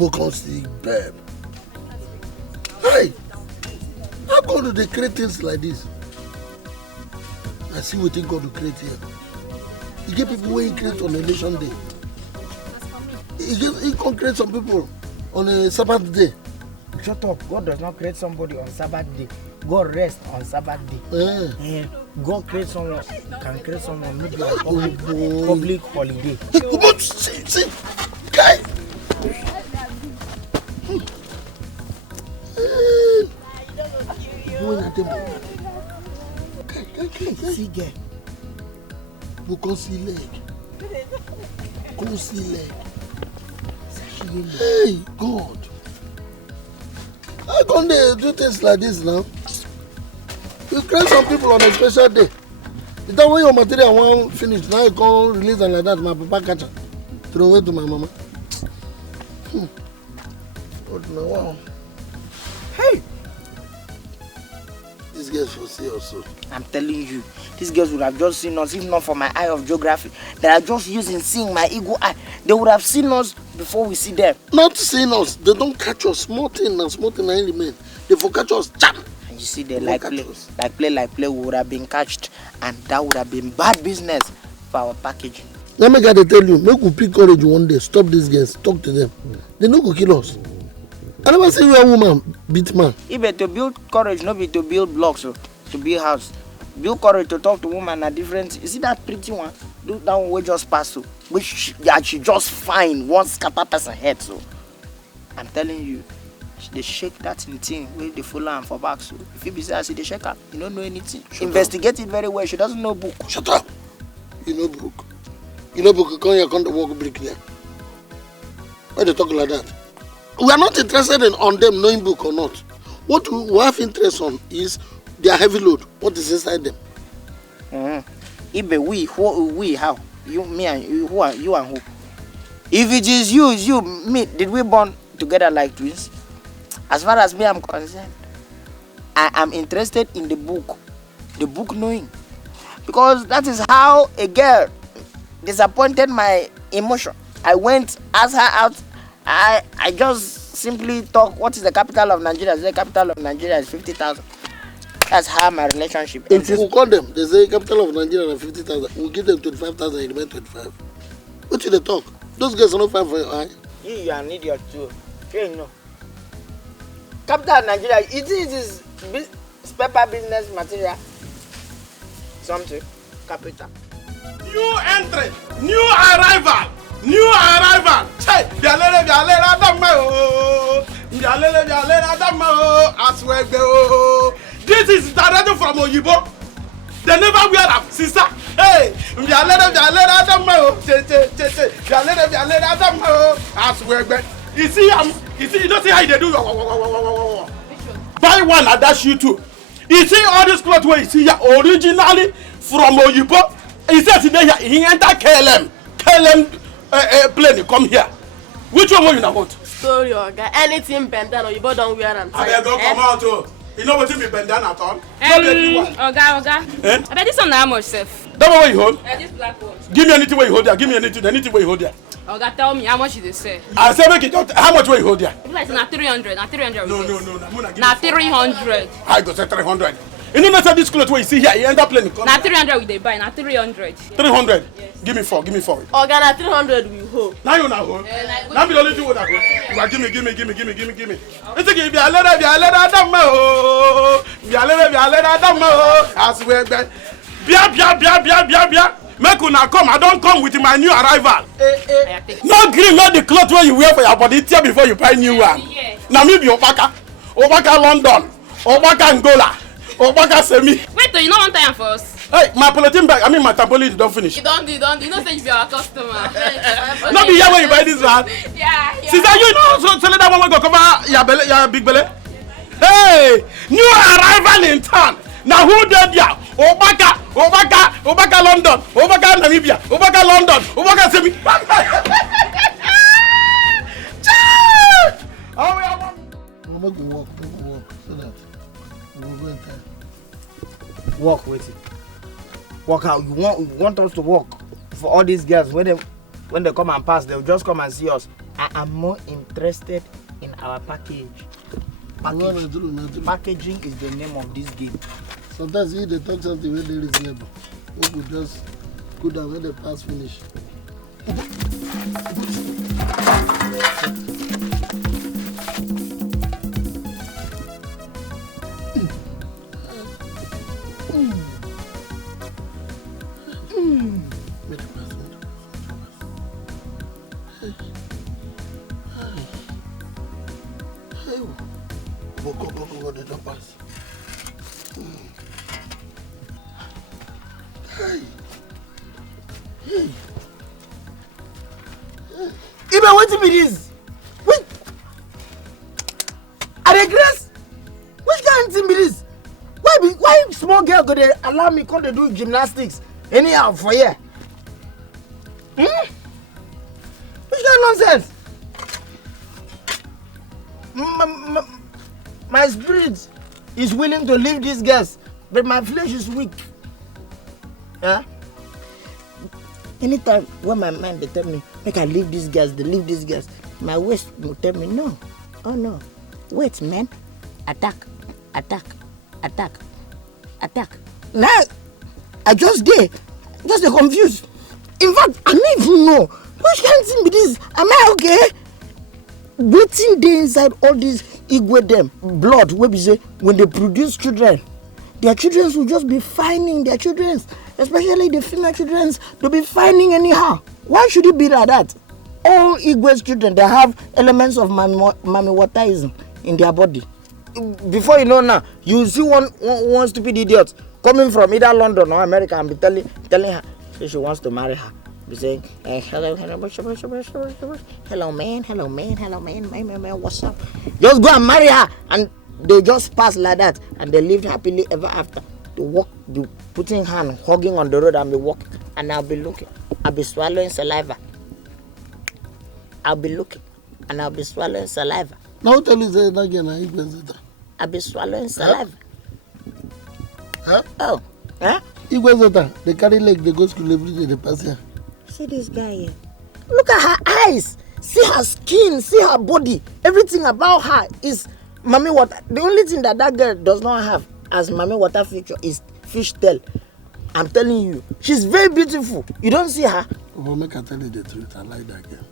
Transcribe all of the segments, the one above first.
Igbo can't see babe. Hey, how come do they create things like this? I see what God will create here. He get people where he create on Nation Day. He can create some people on a Sabbath day. Shut up. God does not create somebody on Sabbath day. God rests on Sabbath day. God creates someone, can create someone maybe on public holiday. See, guy. See, girl. You can't see leg. Can't see leg. Hey, God. How come they do things like this now? You create some people on a special day. Is that when your material won't finish? Now you can't release them like that. My papa catch her. Throw away to my mama. God, no, wow. Hey! These girls will see also. I'm telling you, these girls would have just seen us, if not for my eye of geography, that are just using seeing my ego eye. They would have seen us before we see them. Not seeing us, they don't catch us. Small thing and remain. They for catch us. Jam! And you see, they like play, we would have been catched, and that would have been bad business for our packaging. Let me gotta tell you, make we pick courage one day, stop these girls, talk to them. They no go kill us. I never see where a woman beat man. Even to build courage, not be to build blocks, so to build house. Build courage to talk to woman are different. You see that pretty one? Do that one we just pass so. Which she just fine one scatter person head so. I'm telling you, they shake that thing where they follow her for back so. If you be say I see they shake her, you don't know anything. Investigate it very well. She doesn't know book. Shut up. You know book. You know book. You come here, come to work bricklayer. Why they talk like that? We are not interested on them knowing book or not. What we have interest on is their heavy load. What is inside them? Ibe we how? You, me and you, who are you and who? If it is you, me, did we born together like twins? As far as me I'm concerned, I am interested in the book knowing. Because that is how a girl disappointed my emotion. I went, asked her out. I just simply talk, what is the capital of Nigeria? The capital of Nigeria is 50,000. That's how my relationship ends. If we call them, they say capital of Nigeria is 50,000. We'll give them 25,000, you remain 25. What should they talk? Those guys are not fine for your eye. You are an idiot too. You know. Capital of Nigeria, it is paper business material. Something. Capital. New entry, new arrival. Hey, bialele adamma Osuagwu. This is directly from Oyibo. They never wear them, sister. Hey, bialele adamma bialele adamma Osuagwu. You see, you don't see how they do. Buy one and dash you too. You see all this clothes where you see here originally from Oyibo. He says he enter KLM plane, come here. Which one you want? Sorry, Oga. Anything bend down or you don't wear them. I beg don't come out too. You know what you bend down at all? Oga. Eh? I bet this one how much, Seth? That one you hold? This black one. Give me anything where you hold there. Give me anything where you hold there. Oga, tell me how much is this, sir? I say make it out. How much where you hold there? Like na 300. Na 300. No. Na 300. I go say 300. You know that this clothes where you see here, you end up playing. Na 300 we dey buy. Na 300. 300. Yes. Give me 4. Oga, na 300 we hold. Now you not hold. Now be the only thing we not hold. Give me. It's okay. Be a letter adamma. Osuagwu. Bia. Make una come. I don't come with my new arrival. No green, not the cloth where you wear for your body tear before you buy new one. Now me be Obaka London, Obaka Angola, Obaka Semi. Wait, you know one time for us? Hey, my polythene bag, my tampolin don't finish. You don't. You know say you be our customer. Not be here when you buy this one. Yeah. Sister, you know, so tell that one we go cover your big belly. Hey, new arrival in town. Now who did ya? Obaka London, Obaka Namibia, Obaka London, Obaka Semi. We'll walk so that we will go in time. Walk with it. Walk out. You want us to walk for all these girls when they come and pass, they'll just come and see us. am more interested in our package. Packaging is the name of this game. Sometimes if they talk something very reasonable, we could just go down when the pass finish. They don't pass. Even what it is? Wait. I regress. Which kind of thing be this? Why small girl go they allow me come to do gymnastics anyhow for here? Which kind of nonsense? My spirit is willing to leave these girls, but my flesh is weak. Yeah? Anytime when my mind they tell me, make I leave these girls, my waist will tell me, no. Oh no. Wait, man. Attack. Now, I just confused. In fact, I don't even know. Which kind of thing be this? Am I okay? Waiting there inside all these Igwe them blood where we say when they produce children, their children will just be finding their children, especially the female children, they'll be finding anyhow. Why should it be like that? All Igwe's children, they have elements of mommy waterism in their body. Before you know now, you see one stupid idiot coming from either London or America and be telling her she wants to marry her. Be saying, hello, man, what's up? Just go and marry her, and they just pass like that, and they lived happily ever after. They walk, be putting hand, hugging on the road, and be walking, and I'll be looking, I'll be swallowing saliva. I'll be looking, and I'll be swallowing saliva. Now tell you that again, I'll be swallowing saliva. Huh? Oh, huh? They carry leg, they go to school every day, they pass here. See this guy here. Look at her eyes. See her skin. See her body. Everything about her is mommy water. The only thing that girl does not have as mommy water feature is fish tail. I'm telling you, she's very beautiful. You don't see her. But make I tell you the truth. I like that girl.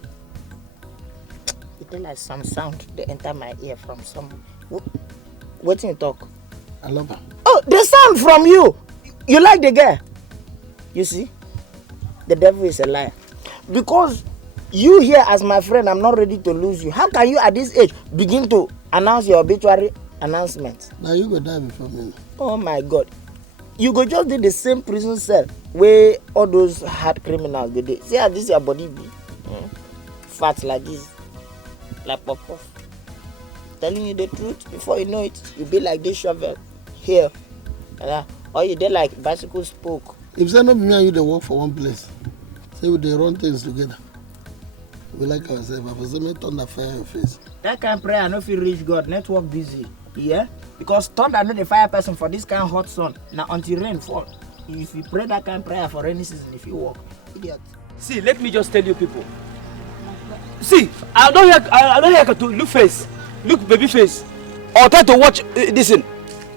It tell like some sound. They enter my ear from some. What you talk? I love her. Oh, the sound from you. You like the girl? You see? The devil is a liar. Because you here as my friend, I'm not ready to lose you. How can you at this age begin to announce your obituary announcement? Now you go die before me. Oh my God. You go just do the same prison cell where all those hard criminals go there. See how this your body be? Fat like this. Like pop-off. Telling you the truth, before you know it, you be like this shovel here. Or you dey like bicycle spoke. If say not me and you they work for one place, say we they run things together. We like ourselves. I say me thunder fire your face. That kind of prayer I no fit reach God. Network busy. Yeah? Because thunder no the fire person for this kind of hot sun. Now until rain fall. If you pray that kind of prayer for rainy season, if you walk, idiot. See, let me just tell you people. See, I don't hear to look face, look baby face, or try to watch this in.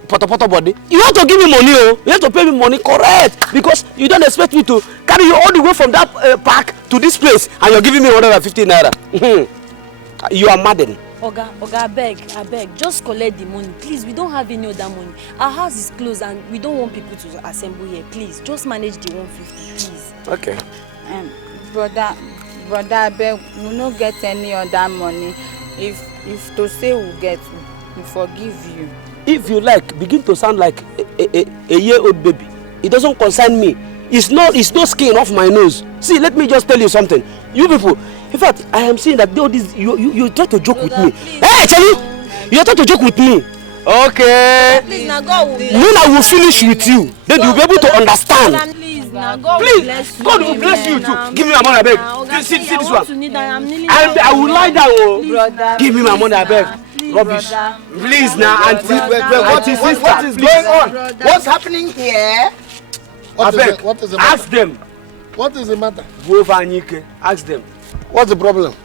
Poto body. You have to give me money, oh. You have to pay me money, correct? Because you don't expect me to carry you all the way from that park to this place, and you're giving me 150 naira. You are maddening. Oga, I beg, just collect the money, please. We don't have any other money. Our house is closed, and we don't want people to assemble here. Please, just manage the 150, please. Okay. Brother, I beg, we no get any other money. If to say we get, we forgive you. If you like, begin to sound like a year-old baby. It doesn't concern me. It's no skin off my nose. See, let me just tell you something. You people, in fact, I am seeing that all this, you try to joke with me. Hey, tell you, you try to joke with me. Okay. Please, now God will bless you. When I will finish with you, then you'll be able to understand. Please, now God Please, will bless you. God will bless you too. Give me my money, I beg. See this one. I will lie down. Brother, give me my money, I beg. Rubbish. Please now, auntie. What is going on? What's happening here? What is the matter? Ask them. What is the matter? Go over Nike. Ask them. What's the problem?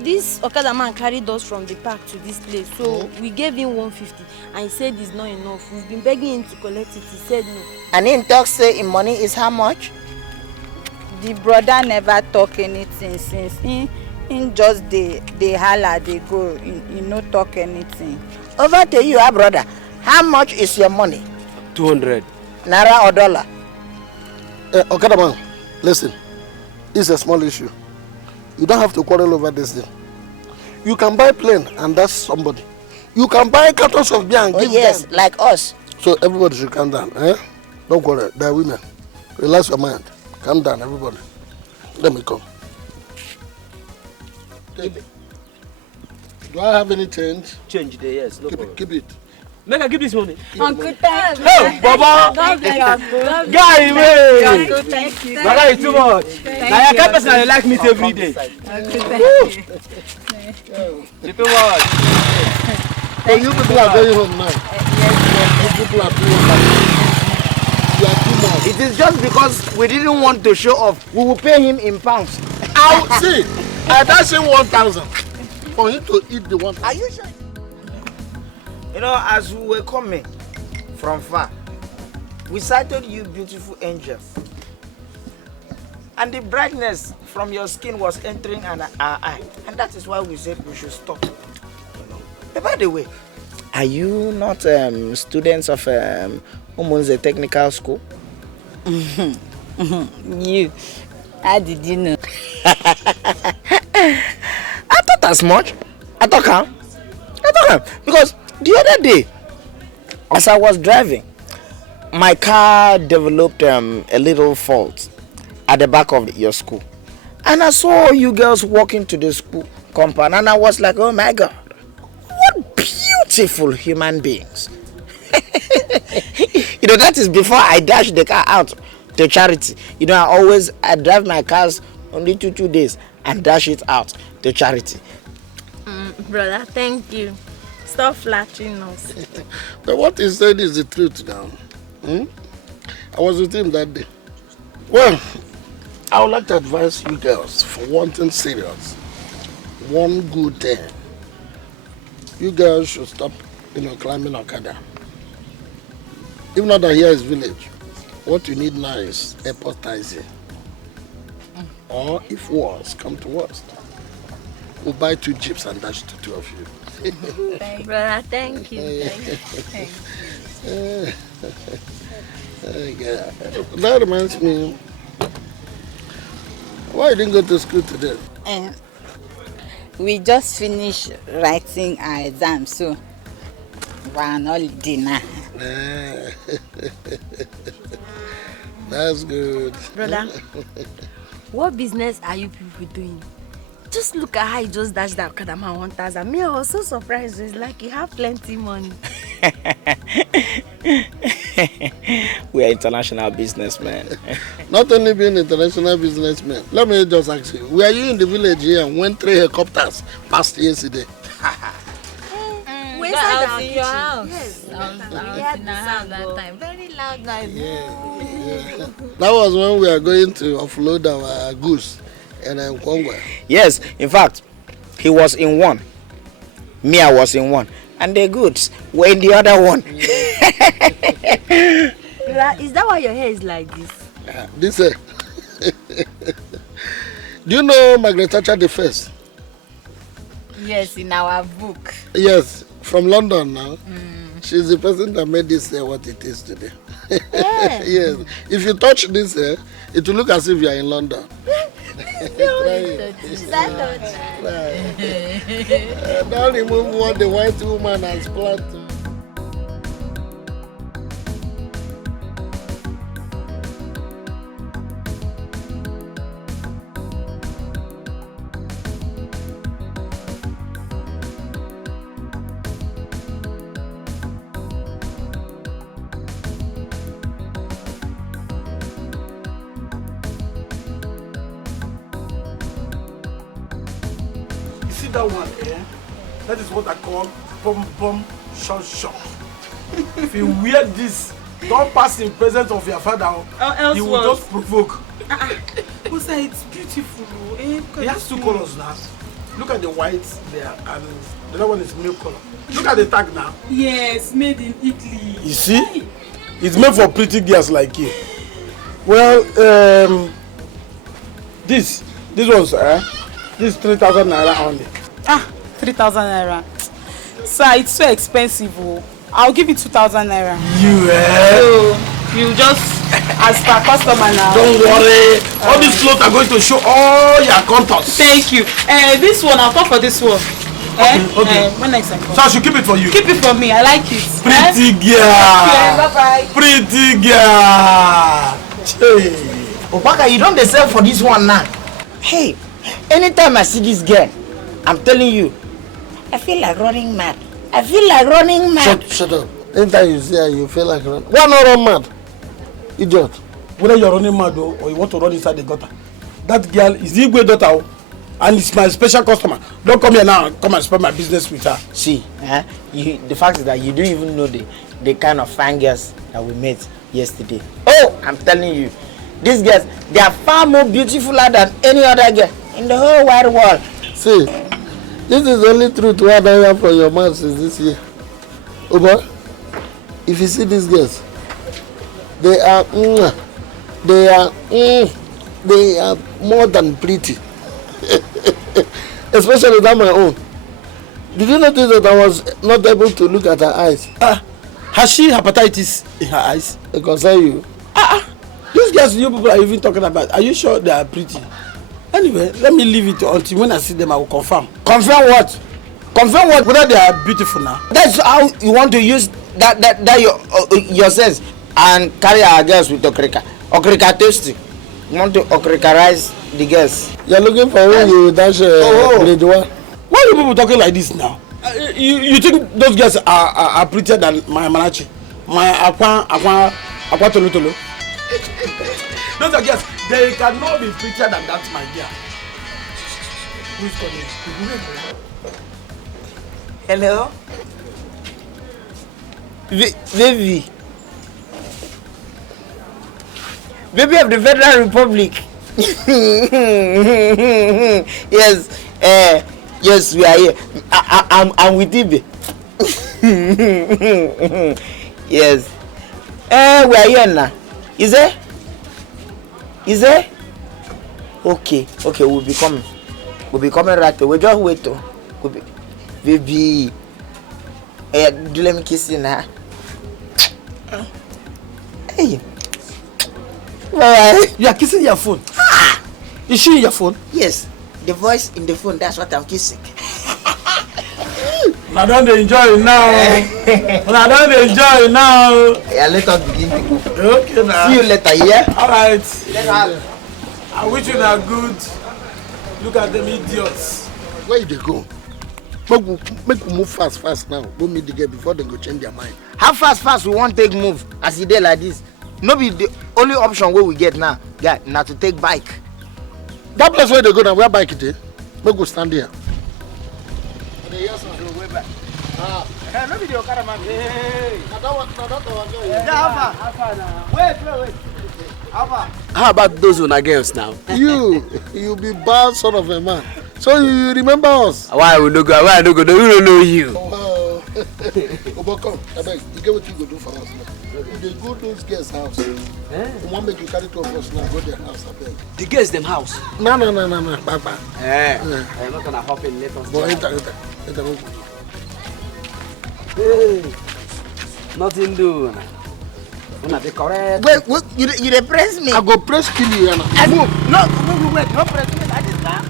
this Okada man carried us from the park to this place, so we gave him 150 and he said it's not enough. We've been begging him to collect it, he said no. And in talk say in money is how much? The brother never talk anything since he just they holla, they go, he no talk anything. Over to you, brother. How much is your money? 200. Naira or dollar? Okada man, listen. It's a small issue. You don't have to quarrel over this thing. You can buy plane and that's somebody. You can buy cartons of beer and give them. Like us. So everybody should calm down. Don't quarrel. They are women. Relax your mind. Calm down, everybody. Let me come. Dede. Do I have any change? Change there, yes. No problem. Keep it. Make I give this money. Uncle, thank you. Oh, Baba! God bless you, Uncle. Guy, man! Uncle, thank you. Baba is too much. Now, your person I like meet every day. Uncle, thank you. You too much. So you people are going home now? Yes. You people are doing that. You are too much. It is just because we didn't want to show off. We will pay him in pounds. I'll see. I dash him 1,000 for him to eat the 1,000. Are you sure? You know, as we were coming from far, we sighted you, beautiful angel. And the brightness from your skin was entering our eye. And that is why we said we should stop. You know. But by the way, are you not students of Umunze Technical School? You. How did you know? I thought as much. I thought because the other day, as I was driving, my car developed a little fault at the back of your school. And I saw you girls walking to the school compound and I was like, oh my God, what beautiful human beings. You know, that is before I dash the car out to charity. You know, I drive my cars only 2 days and dash it out to charity. Brother, thank you. Stop flattering us. But what he said is the truth now. I was with him that day. Well, I would like to advise you girls for one thing serious. One good thing. You girls should stop, climbing Okada. Even though that here is village, what you need now is airport taxi. Or if worse, come to worst, we'll buy 2 jeeps and dash to 2 of you. Brother, thank you. That reminds me, why you didn't go to school today? We just finished writing our exam, so we're on holiday now. That's good. Brother, what business are you people doing? Just look at how you just dashed that Okada man 1,000. Me, I was so surprised. It's like you have plenty money. We are international businessmen. Not only being international businessmen, let me just ask you, were you in the village here when 3 helicopters passed yesterday? We was in your house. Yes. I was in our house that time. Very loud noise. Yeah. That was when we are going to offload our goods in Congo. Yes, in fact, he was in one. Me, I was in one. And the goods were in the other one. Is that why your hair is like this? Do you know Margaret Thatcher the First? Yes, in our book. Yes, from London now. She's the person that made this hair what it is today. Yeah. Yes. If you touch this hair, it will look as if you are in London. Now remove what the white woman has planted. That one, that is what I call bum shot. If you wear this, don't pass in presence of your father. He will just provoke. Who said it's beautiful? It has 2 colors now. Look at the white there, and the other one is milk color. Look at the tag now. Yes, made in Italy. You see? It's made for pretty girls like you. Well, this was this 3,000 naira only. 3,000 naira. Sir, it's so expensive. Oh. I'll give you 2,000 naira. You So, you just as per customer now. Don't worry. All these clothes are going to show all your contours. Thank you. This one, I'll come for this one. Okay. When next time? So I should keep it for you. Keep it for me. I like it. Pretty girl. Yeah, bye-bye. Pretty girl. Hey. Opaka, you don't sell for this one now. Hey, anytime I see this girl, I'm telling you, I feel like running mad. Shut up. Anytime you see her, you feel like running. Why not run mad? Idiot. Whether you're running mad or you want to run inside the gutter, that girl is the Igwe daughter, and it's my special customer. Don't come here now and come and spoil my business with her. See, the fact is that you don't even know the kind of fine girls that we met yesterday. Oh, I'm telling you, these girls, they are far more beautiful than any other girl in the whole wide world. See, this is the only truth what I hear from your mouth since this year. Oba, if you see these girls, they are more than pretty. Especially than my own. Did you notice that I was not able to look at her eyes? Has she hepatitis in her eyes? It concern you. These girls you people are even talking about, are you sure they are pretty? Anyway, let me leave it until when I see them I will confirm. Confirm what? Confirm what? Whether they are beautiful now. That's how you want to use that your sense and carry our girls with okrika. Okrika tasty. You want to okrikarize the girls. You're looking for who you dash grade 1. Why are you people talking like this now? You think those girls are prettier than my Manachi? My Aqua Tolo Tolo? Those are girls, they cannot be prettier than that, my dear. Who's calling? Hello? Baby. Baby of the Federal Republic. Yes, yes, we are here. I'm with Dede. Yes. We are here now. Is it? Okay, we'll be coming. Right away. Just wait. Baby. Do let me kiss you now. Hey. Bye. You are kissing your phone. Is she in your phone? Yes. The voice in the phone, that's what I'm kissing. I don't enjoy it now. I don't enjoy it now. Yeah, let us begin. Okay, now. See you later, yeah? Alright. I wish you are good. Look at them idiots. Where they go? Make we move fast now. Go meet the girl before they go change their mind. How fast we won't take move as a day like this? No be the only option where we get now. Yeah, now to take bike. That place where they go now, where bike it is? Make we stand here. No video cameraman. Hey. Wait. How about those una girls now? You be bad son of a man. So you remember us? Why we no go? Why I no go? We don't know you. Oba, come. I beg. You get what you go do for us now. They go to those girls' house. We want make you carry 2 of us now. Go their house. I beg. The girls them house. No. Baba. I'm not gonna hop in. Let us. But enter. Hey, nothing do. Una be correct. Wait, you press me? I go press kill you now. Wait, no press me like this now.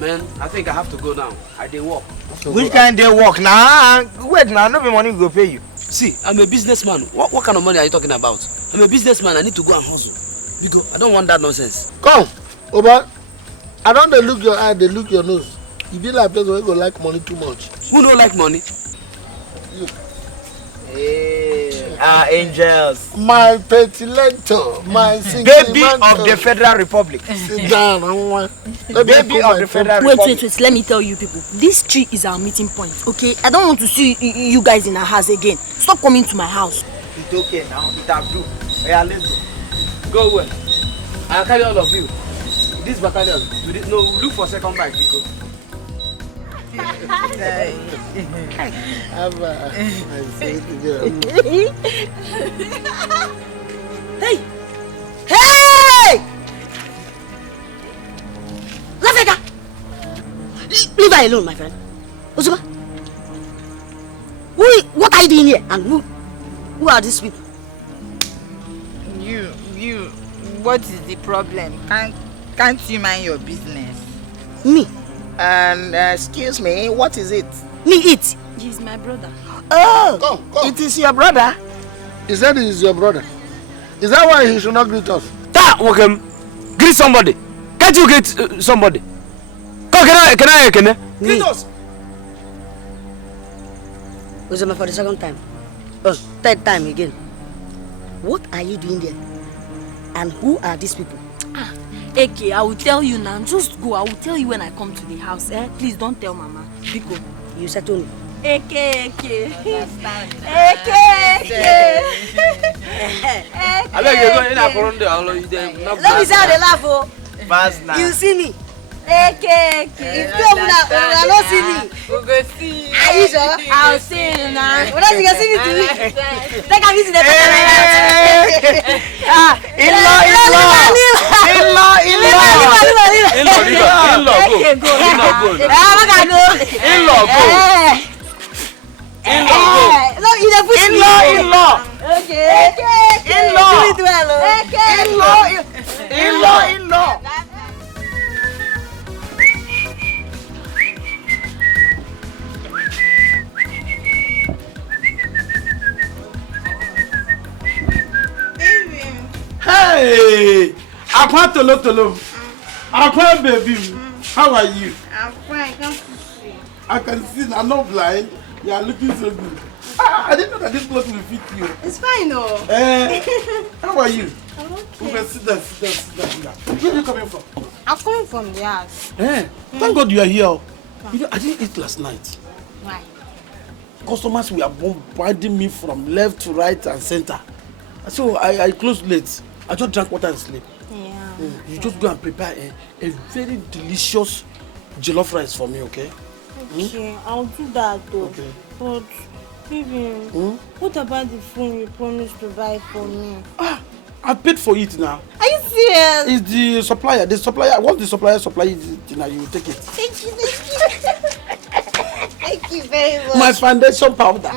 Man, I think I have to go now. I dey work. Which kind they work now? Wait now, no be money go pay you. See, I'm a businessman. What kind of money are you talking about? I'm a businessman. I need to go and hustle. Because I don't want that nonsense. Come, Oba. I don't they look your eye, they look your nose. You be like place where you go like money too much. Who don't like money? You. Hey, angels. My petilator, my baby of the Federal Republic. Sit down, baby of the Federal Republic. Wait, let me tell you people. This tree is our meeting point, okay? I don't want to see you guys in our house again. Stop coming to my house. It's okay now, it have do. Yeah, let's go. Go away. I'll carry all of you. this battalion. No, look for second bike, because. Hey! Hey! Lafeka! Leave her alone, my friend. Osuga, what are you doing here? And who are these people? You, what is the problem? Can't you mind your business? Me? Excuse me, what is it? Me eat. He's my brother. Oh, come. It is your brother. He said he is your brother. Is that why he should not greet us? Welcome. Greet somebody. Can't you greet somebody? Come, can I? Greet us. Ozema, for the second time. Third time again. What are you doing there? And who are these people? Eke, I will tell you now. Just go. I will tell you when I come to the house. Please don't tell Mama. Biko. You settle me. Eke. I beg you go in a front there. Let me say how they laugh, oh. You see me? Eke. If you will not see me. We'll go see. Are you sure? I'll see you now. What else you can see me to me? Take a visit the In-law. No, you don't push me. In-law. Okay. In-law. Do it well. In-law. Hey, Akwa Tolo. Akwa baby, how are you? I'm fine. Can't you see? I can see. I'm not blind. You are looking so good. I didn't know that this clothes will fit you. It's fine, no. How are you? I'm okay. Okay, sit down. Where are you coming from? I'm coming from the house. Thank God you are here. You know, I didn't eat last night. Why? Customers were bombarding me from left to right and center. So I closed late. I just drank water and sleep. Yeah. You just go and prepare a very delicious jollof rice for me, okay? Okay, I'll do that though. Okay. But, baby, what about the phone you promised to buy for me? I paid for it now. Are you serious? It's the supplier. Once the supplier supplies it, now you take it. Thank you. Thank you very much. My foundation powder.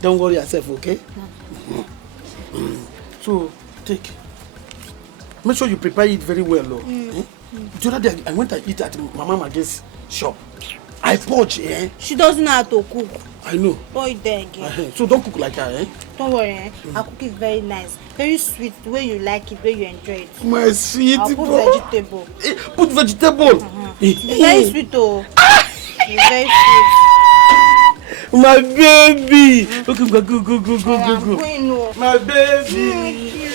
Don't worry yourself, okay? So, take. Make sure you prepare it very well, though. The other day, I went and eat at Mama Mage's shop. I purge, She doesn't know how to cook. I know. Boy, there again. So don't cook like that, Don't worry, I'll cook it very nice. Very sweet, the way you like it, the way you enjoy it. My sweet I'll put girl. vegetable. Put vegetable? It's very sweet, though. It's very sweet. My baby. Okay, go. I'm going, no. My baby.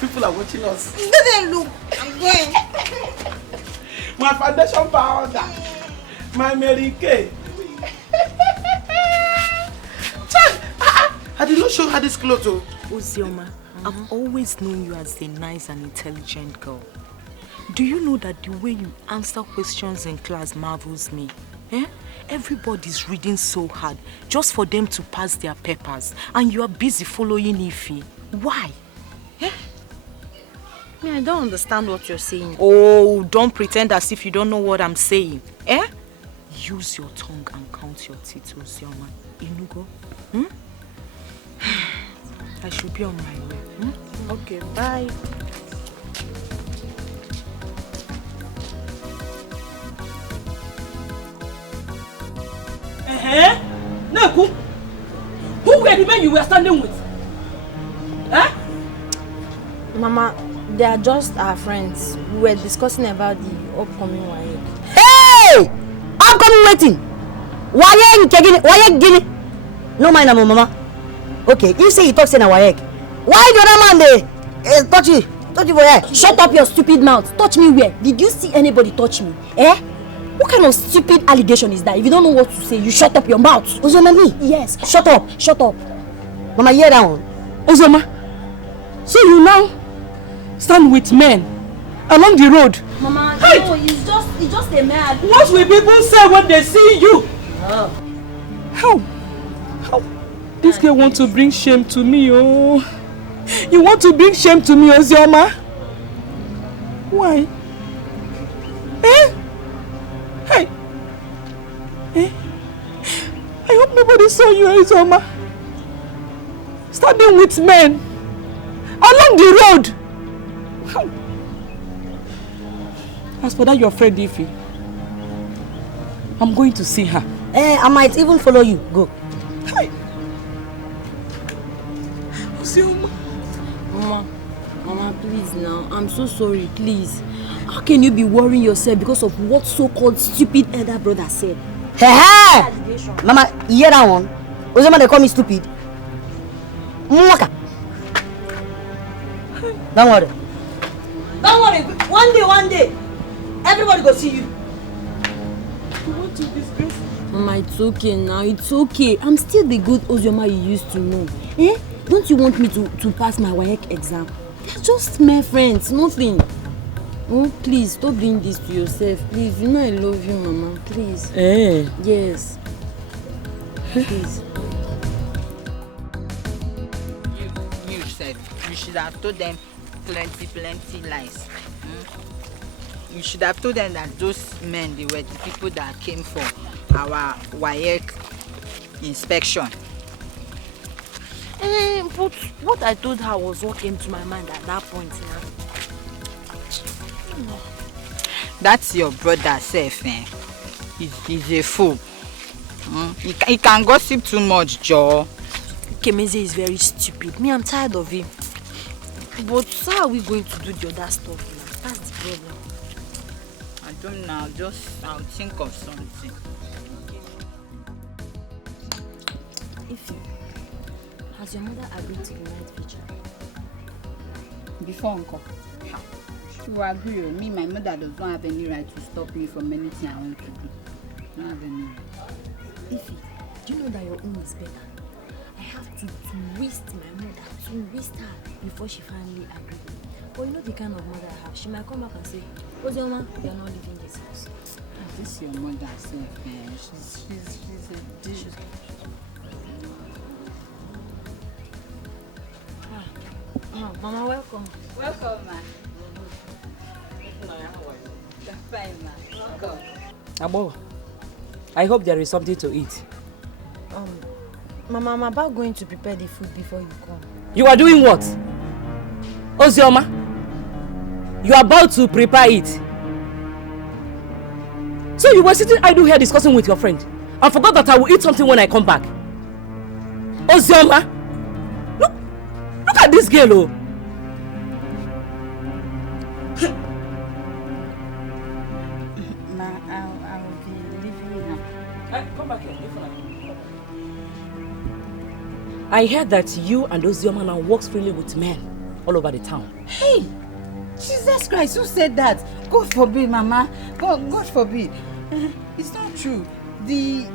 People are watching us. It doesn't look. I'm going. My foundation powder. My Mary Kay. I did not show her this clothes. Ozioma, I've always known you as a nice and intelligent girl. Do you know that the way you answer questions in class marvels me? Everybody's reading so hard just for them to pass their papers, and you are busy following Ify. Why? I don't understand what you're saying. Oh, don't pretend as if you don't know what I'm saying. Use your tongue and count your teeth, Ozioma. Inugo? I should be on my way. Okay, bye. Neku, who were the men you were standing with? Mama, they are just our friends. We were discussing about the upcoming WAEC. Hey! Upcoming waiting! WAEC gini? No mind am, Mama. Okay, you say you talk say na WAEC. Why the other man dey touch you? Touch you for here? Shut up your stupid mouth. Touch me where? Did you see anybody touch me? What kind of stupid allegation is that? If you don't know what to say, you shut up your mouth. Ozoma, me? Yes, shut up. Mama, hear that one. Ozoma, so you now stand with men along the road. Mama, Hey! no, it's just a man. What will people say when they see you? How? This girl wants to bring shame to me, oh. You want to bring shame to me, Ozioma? Why? Eh? Hey! Eh? I hope nobody saw you, Ozioma. Standing with men along the road. How? As for that, your friend Ify, I'm going to see her. I might even follow you. Go. Hi. Mama, please now. I'm so sorry, please. How can you be worrying yourself because of what so-called stupid elder brother said? Hey! Mama, you hear that one? Ozema, they call me stupid. Mwaka. Don't worry. Don't worry. One day, everybody go see you. You want to disgrace? Mama, it's okay now. It's okay. I'm still the good Ozioma you used to know. Eh? Don't you want me to pass my WAEC exam? They're just my friends, nothing. Oh, please, stop doing this to yourself. Please, you know I love you, Mama. Please. Eh? Yes. Please. You said you should have told them plenty lies. You should have told them that those men, they were the people that came for our WAEC inspection. But what I told her was what came to my mind at that point now. That's your brother self, eh? He's a fool. He can gossip too much, Joe. Kemeze is very stupid. Me, I'm tired of him. But how are we going to do the other stuff now? That's the problem. I don't know, I'll think of something. Has your mother agreed to the night vigil? Before Uncle. She will agree with me. My mother does not have any right to stop me from anything I want to do. I don't have any right. Ify, do you know that your own is better? I have to twist my mother, to twist her before she finally agrees. But you know the kind of mother I have. She might come back and say, Ozioma, you are not leaving this house. This is your mother herself. She's a dish. Mama, welcome. Welcome, ma. You're fine, ma. Welcome. Abo, I hope there is something to eat. Mama, I'm about going to prepare the food before you come. You are doing what? Ozioma, you are about to prepare it. So you were sitting idle here discussing with your friend and forgot that I will eat something when I come back. Ozioma, look at this girl, oh. Ma, I will be leaving now. Come back here. I heard that you and Ozioma now works freely with men all over the town. Hey! Jesus Christ, who said that? God forbid, Mama. God forbid. It's not true. The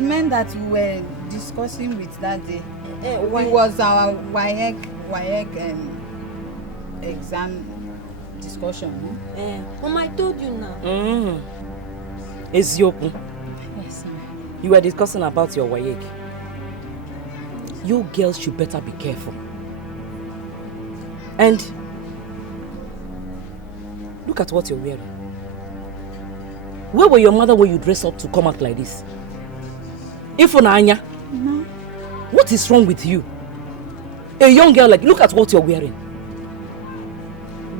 men that we were discussing with that day, it was our WAEC exam discussion. Mama, I told you now. Ezioku. Yes, ma'am. You were discussing about your WAEC. You girls should better be careful. And look at what you're wearing. Where were your mother when you dress up to come out like this? Ifunanya, No. what is wrong with you? A young girl like, look at what you're wearing.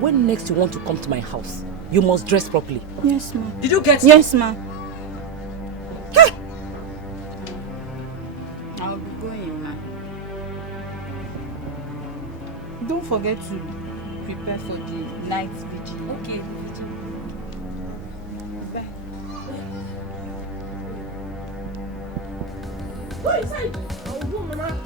When next you want to come to my house, you must dress properly. Yes, ma'am. Did you get it? Yes, ma'am. I'll be going, ma'am. Don't forget to prepare for the night vigil. Okay. Bye. Go inside. I'll go, Mama.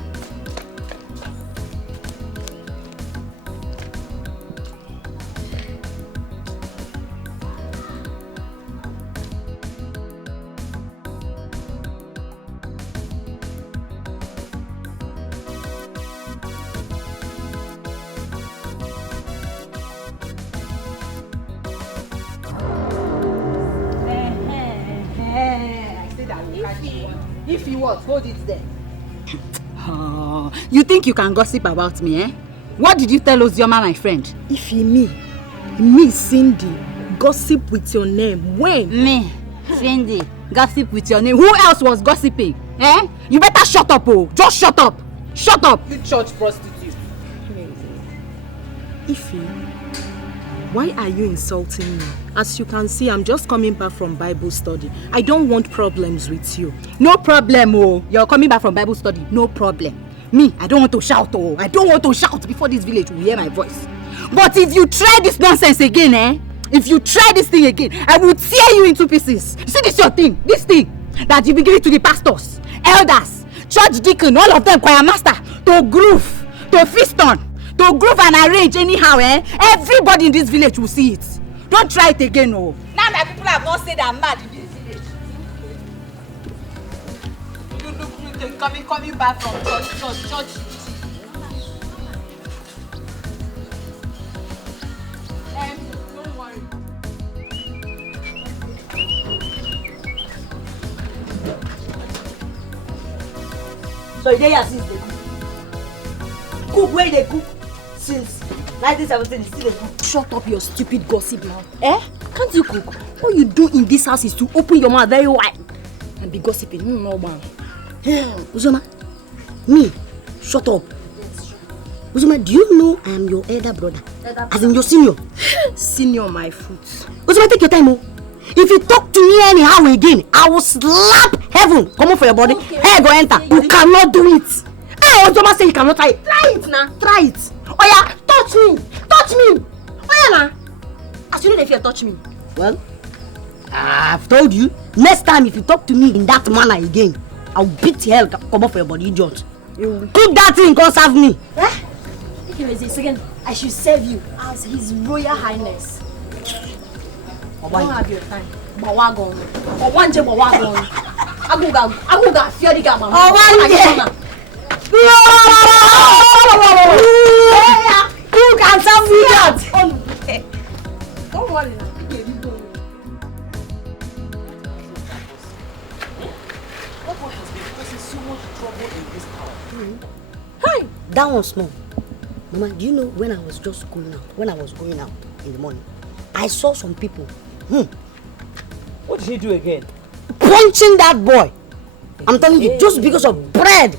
If you what, hold it there. Oh, you think you can gossip about me, eh? What did you tell Ozioma, my friend? If me, Cindy, gossip with your name, when? Me, Cindy, gossip with your name. Who else was gossiping? Eh? You better shut up, oh. Just shut up. Shut up. You church prostitute. Ify, why are you insulting me? As you can see, I'm just coming back from Bible study. I don't want problems with you. No problem, oh. You're coming back from Bible study. No problem. Me, I don't want to shout, oh. I don't want to shout before this village will hear my voice. But if you try this nonsense again, eh? If you try this thing again, I will tear you into pieces. See this your thing, this thing that you be giving to the pastors, elders, church deacon, all of them, choir master, to groove, to feast on, to groove and arrange anyhow, eh? Everybody in this village will see it. Don't try it again, oh. Now my people have not said I'm mad in this village. You coming back from church. Don't worry. So you dey here since they cook where they cook since 1917 you still dey cook. Shut up your stupid gossip mouth. Eh? Can't you cook? What you do in this house is to open your mouth very wide and be gossiping. No man. Uzoma, me, shut up. Uzoma, do you know I am your elder brother? As in your senior. Senior my foot. Uzoma, take your time, oh. If you talk to me anyhow again, I will slap heaven. Come on for your body. Okay, hair go enter. You cannot do it. Hey, Uzoma say you cannot try it. Try it now. Try it. Oh yeah, touch me. Touch me. Oh yeah, now. As you know if you touch me. Well, I've told you. Next time if you talk to me in that manner again, I'll beat hell. Come on for your body, idiot. You cook that thing, come serve me. Eh? Okay, wait a second. I should serve you as His Royal Highness. I don't have your time. Bawagon. Owanje bawagon. Aguga fiori ga mama. Owanje. You can serve me that. Don't worry now. Hi, that one small. Mama, do you know when I was just going out, in the morning, I saw some people. What did he do again? Punching that boy. I'm telling you, just because of bread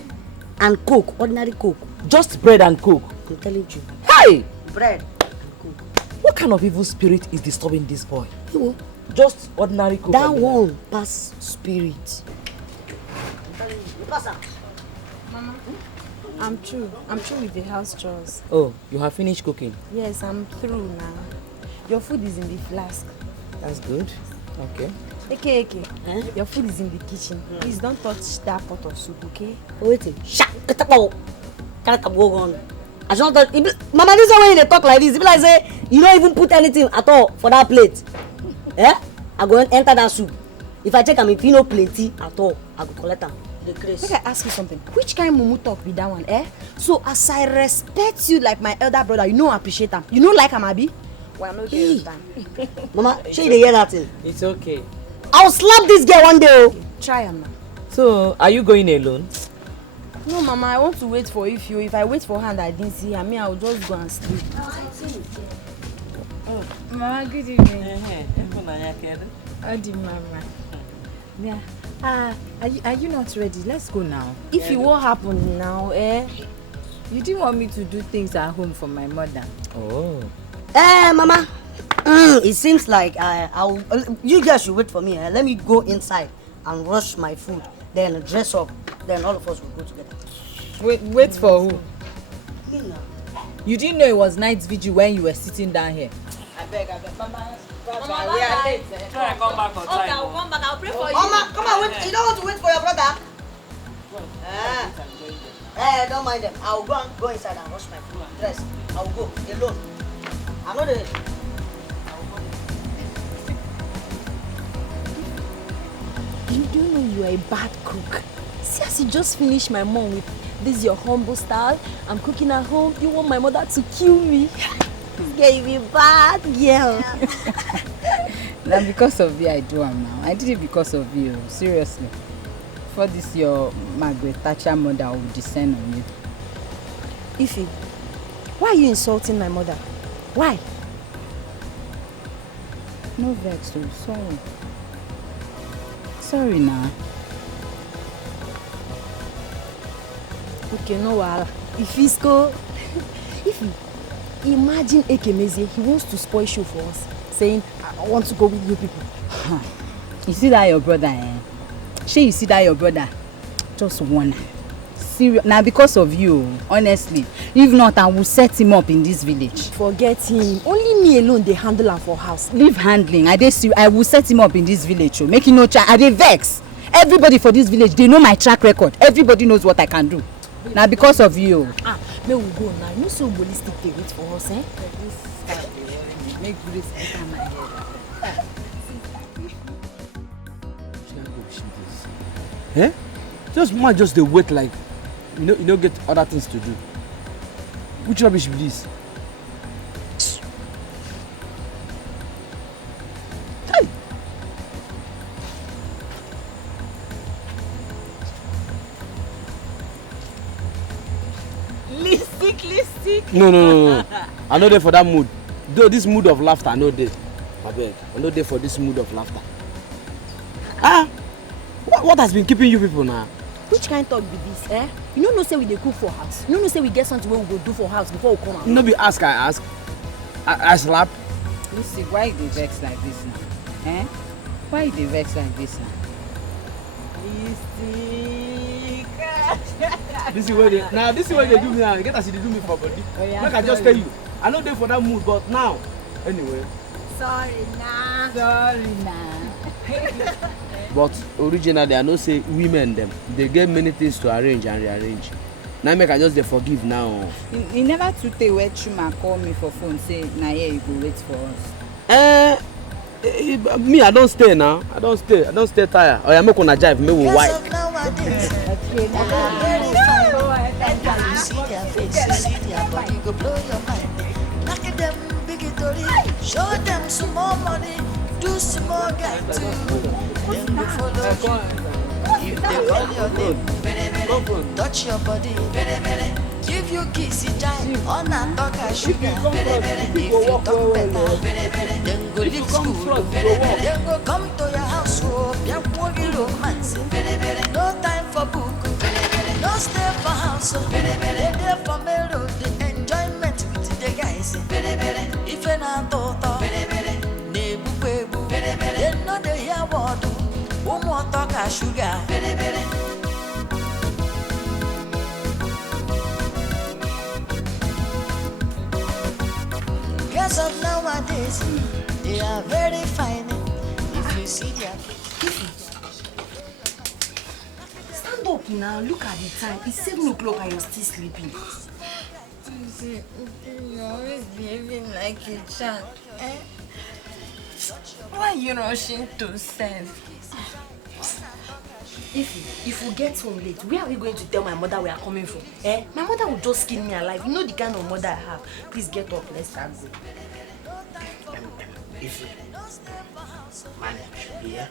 and coke, ordinary coke. Just bread and coke? I'm telling you. Hey! Bread and coke. What kind of evil spirit is disturbing this boy? You just ordinary coke. That one pass spirit. I'm telling you. Mama, I'm through with the house chores. Oh, you have finished cooking? Yes, I'm through now. Your food is in the flask. That's good. Okay. Okay. Eh? Your food is in the kitchen. Please don't touch that pot of soup, okay? Wait. Shut up. I don't talk. Mama, this is when they talk like this. If like say you don't even put anything at all for that plate. Eh? I go enter that soup. If I check them, if you know plenty at all, I go collect them. The grace. Make I ask you something. Which kind of mumu talk be that one, eh? So as I respect you like my elder brother, you know I appreciate him. You know like him, Abi? Well, I'm not getting time. Mama, show you the hear that thing. It's okay. I'll slap this girl one day. Oh. Try him now. So, are you going alone? No, Mama, I want to wait for you. If I wait for her and I didn't see her, I will just go and sleep. Oh, Mama, good evening. Adi, Mama. Yeah. Are you not ready? Let's go now. If you what happened now, eh? You didn't want me to do things at home for my mother. Oh. Mama. It seems like you guys should wait for me. Let me go inside and rush my food, then dress up, then all of us will go together. Wait for who? Me now. You didn't know it was night vigil when you were sitting down here. I beg. Mama, we are late. Try to come back on time. Okay, I'll come back. I'll pray for you. Mama, come on, wait. You don't want to wait for your brother? Don't mind them. I'll go inside and rush my food and dress. I'll go alone. I'm not there. You don't know you are a bad cook. See as you just finished my mom with this your humble style. I'm cooking at home. You want my mother to kill me? Yeah, you be bad girl. Now because of you I do am now. I did it because of you. Seriously. before this your Margaret Thatcher mother will descend on you. Ify, why are you insulting my mother? Why? No vex, oh, sorry. Sorry now. Okay, no wahala. Ifisco, Ify, imagine Ekemeze, he wants to spoil show for us, saying, I want to go with you people. You see that your brother, eh? You see that your brother? Just one. Serious. Now because of you, honestly. If not, I will set him up in this village. Forget him. Only me alone they handle him for house. Leave handling. I will set him up in this village. So making no I dey vex. Everybody for this village, they know my track record. Everybody knows what I can do. Now because of you. May we go now. You so ballistic they wait for us, eh? Make this enter my head. Eh? Just man just dey wait like you know get other things to do. Which rubbish be this? Hey. Lipstick. No. I know there for that mood. Though this mood of laughter, I know there. I beg. I know there for this mood of laughter. What has been keeping you people now? Which kind of talk be this, eh? You know say we dey cook for house. You know say we get something we go do for house before we come out. No be ask, I ask. I slap. Lucy, why you vex like this now? Eh? Why you vex like this now? This is what they do me now. You get as they do me for body. Like I just tell you. I know they for that mood, but now. Anyway. Sorry nah. But originally, I know say women them they get many things to arrange and rearrange. Now make I just they forgive now. You never to take where Chuma call me for phone say nah here you go wait for us. Me I don't stay now. I don't stay tired. Oh yeah, make una jive, me will wipe. You see their face, you see their body, go blow your mind. Knock at them, big story. Show them some more money, do some more guy too. Then go follow you. If they call your name, touch your body, give you kissy time, on and talk a sugar. If you talk better, then go leave school, then go come to your house, you're walking romance. No time for book. No stay for house, they there for mellow, the enjoyment with the guys. If you're not total, they know they hear what do. One more talk a sugar. Girls of nowadays, they are very fine. If you see their face. Stand up now, look at the time. It's 7 o'clock and you're still sleeping. You're always behaving like a child. Eh? Why are you rushing to send? If we get home late, where are we going to tell my mother we are coming from? Eh? My mother will just skin me alive. You know the kind of mother I have. Please get up, let's start go. If manage, should be here,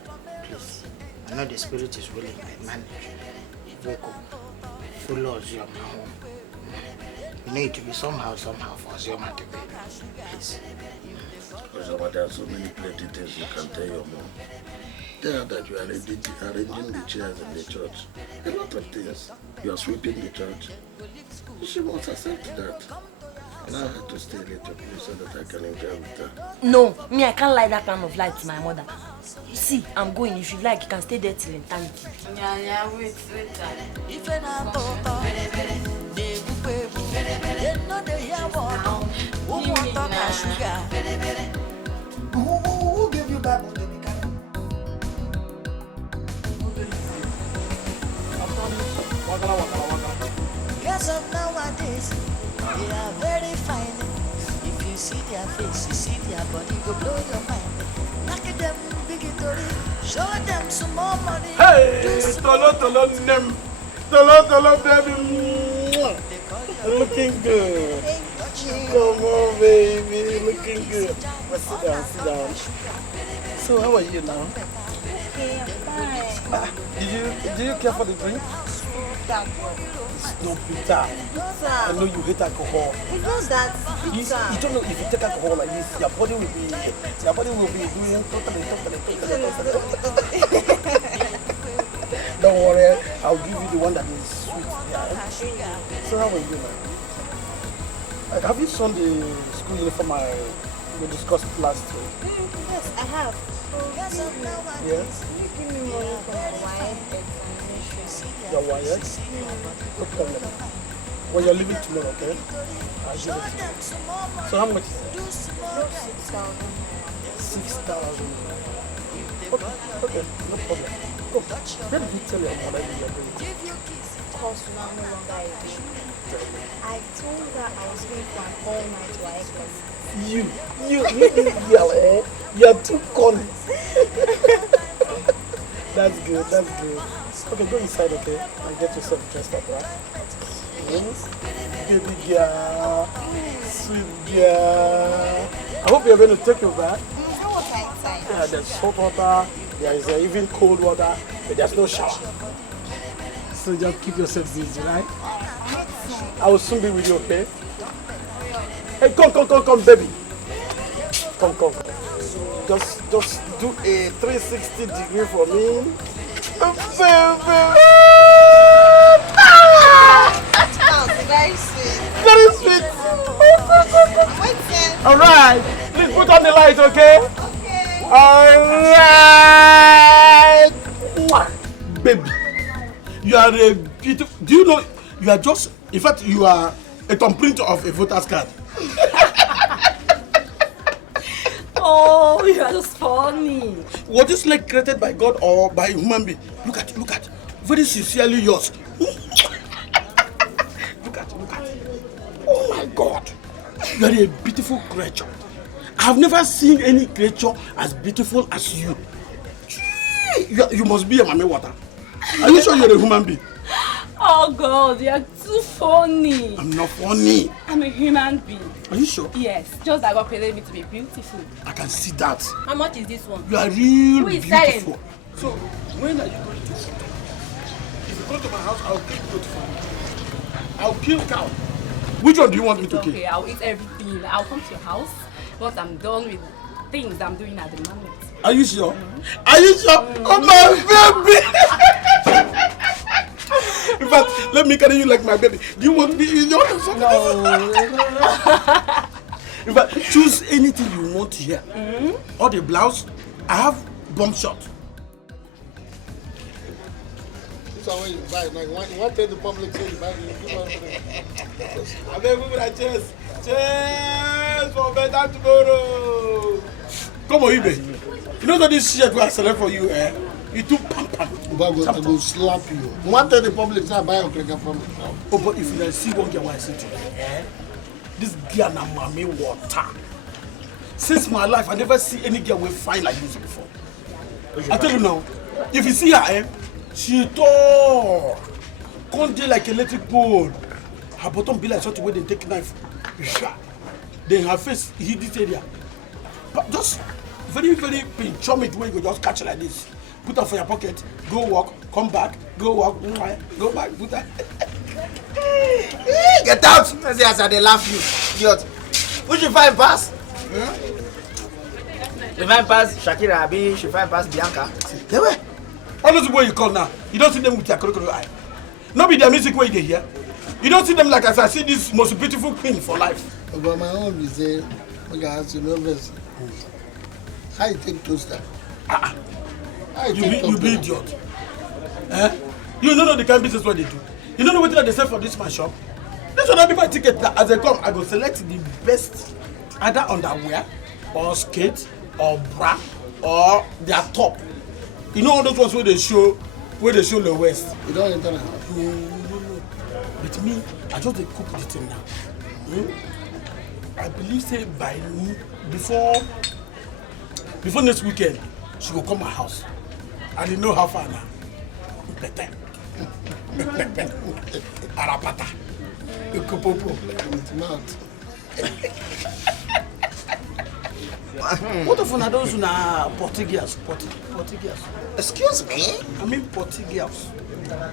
please. I know the spirit is willing, but manage. Wake up, follow Ozioma home. You know it to be somehow for Ozioma to be. Please. Ozioma, there are so many plenty things you can tell your mom. Tell her that you are arranging the chairs in the church. A lot of things. You are sweeping the church. She must accept that. Allow her to stay a little please so that I can enjoy with her. No, me I can't lie that kind of life to my mother. You see, I'm going. If you like, you can stay there till eternity. Yeah, wait. If you're not total, they know they hear what do. Who want talk a sugar? Who gave you Bible to be carried? Girls of nowadays, they are very fine. If you see their face, you see their body, go blow your mind. Knock at them, big story. Show them some more money. Hey, tolo nem. Tolo baby. Looking good. Come on, baby. Looking good. Sit down. So how are you now? okay, I'm fine. Did you care for the drink? That It's not bitter. I know you hate alcohol. it's not that You don't know if you take alcohol like this, your body will be doing totally. Don't worry, I'll give you the one that is sweet. Yeah. So how are you, man? Have you sewn the school uniform we discussed last week? Yes, I have. Yes. Give me money for my wife examination. Your wired? No problem. Well, you're leaving tomorrow, okay? I'll give it to you. So how much is it? 6,000. 6,000. Okay, no problem. Go. Where did you tell your mother you were going? Because now no longer a baby. I told her I was going for an all-night wife class. You yell, eh? You're too cunning. That's good. Okay, go inside, okay? And get yourself dressed up, right? Baby girl, sweet girl. I hope you're going to take your bath. How was I inside? Yeah, there's hot water, there is even cold water, but there's no shower. So just keep yourself busy, right? I will soon be with you, okay? Hey, come, baby. Come. Just do a 360 degree for me. Very sweet. Very sweet. All right. Please put on the light, okay? Okay. All right. Baby, you are a beautiful. Do you know you are just? In fact, you are a thumbprint of a voter's card. Oh, you are just funny. Was this like created by God or by a human being? Look at. Very sincerely yours. Look at. Oh my God. You are a beautiful creature. I have never seen any creature as beautiful as you. You must be a mame water. Are you sure you're a human being? Oh God, you are too funny. I'm not funny. I'm a human being. Are you sure? Yes, just like God created me to be beautiful. I can see that. How much is this one? You are real Who is beautiful. selling? So, when are you going to sit? If you come to my house, I'll kill goat for you. I'll kill cow. Which one do you want me to kill? Okay, I'll eat everything. I'll come to your house once I'm done with things I'm doing at the moment. Are you sure? Are you sure? Oh my baby! In fact, let me carry you like my baby. Do you want me? You want something? No. In fact, choose anything you want here. Or the blouse. I have bomb shot. This is what you buy. Like, you want to tell the public say you buy it. I beg you for cheers. Cheers for better tomorrow. Come on, Ibe. You know that this shirt I select for you, eh? You too pam. I go slap you. You want to tell the public say I buy your cracker from it. Oh, but if you see one girl I see today, eh? This girl na mommy water. Since my life, I never see any girl with fine like this before. I tell you now, if you see her, eh? She tall. Can't do like electric pole. Her bottom be like something where they take knife. Then her face hit this area. But just very pinch it where you go just catch it like this. Put her for your pocket, go walk, come back, go walk, go back, put her. Get out! I say as I dey laugh you, idiot. Who she find pass? She find pass Shakira, abi she find pass Bianca. They were. All those people you call now, you don't see them with your crocodile eye. Not be their music where they hear. You don't see them like as I see this most beautiful queen for life. But my own is there. Okay, I ask you no verse. How you take toaster? You be idiot. Eh? You don't know the kind of business what they do. You don't know what they sell for this my shop. That's what I be my ticket. As I come, I go select the best, either underwear, or skate, or bra, or their top. You know all those ones where they show the waist. You don't enter now. No. With me, I just dey cook the thing now. I believe say by before next weekend, she will come my house. I didn't know how far now. Better. Arapata. Ukopopo. With mouth. What of one of those who are Portuguese? Excuse me? I mean Portuguese.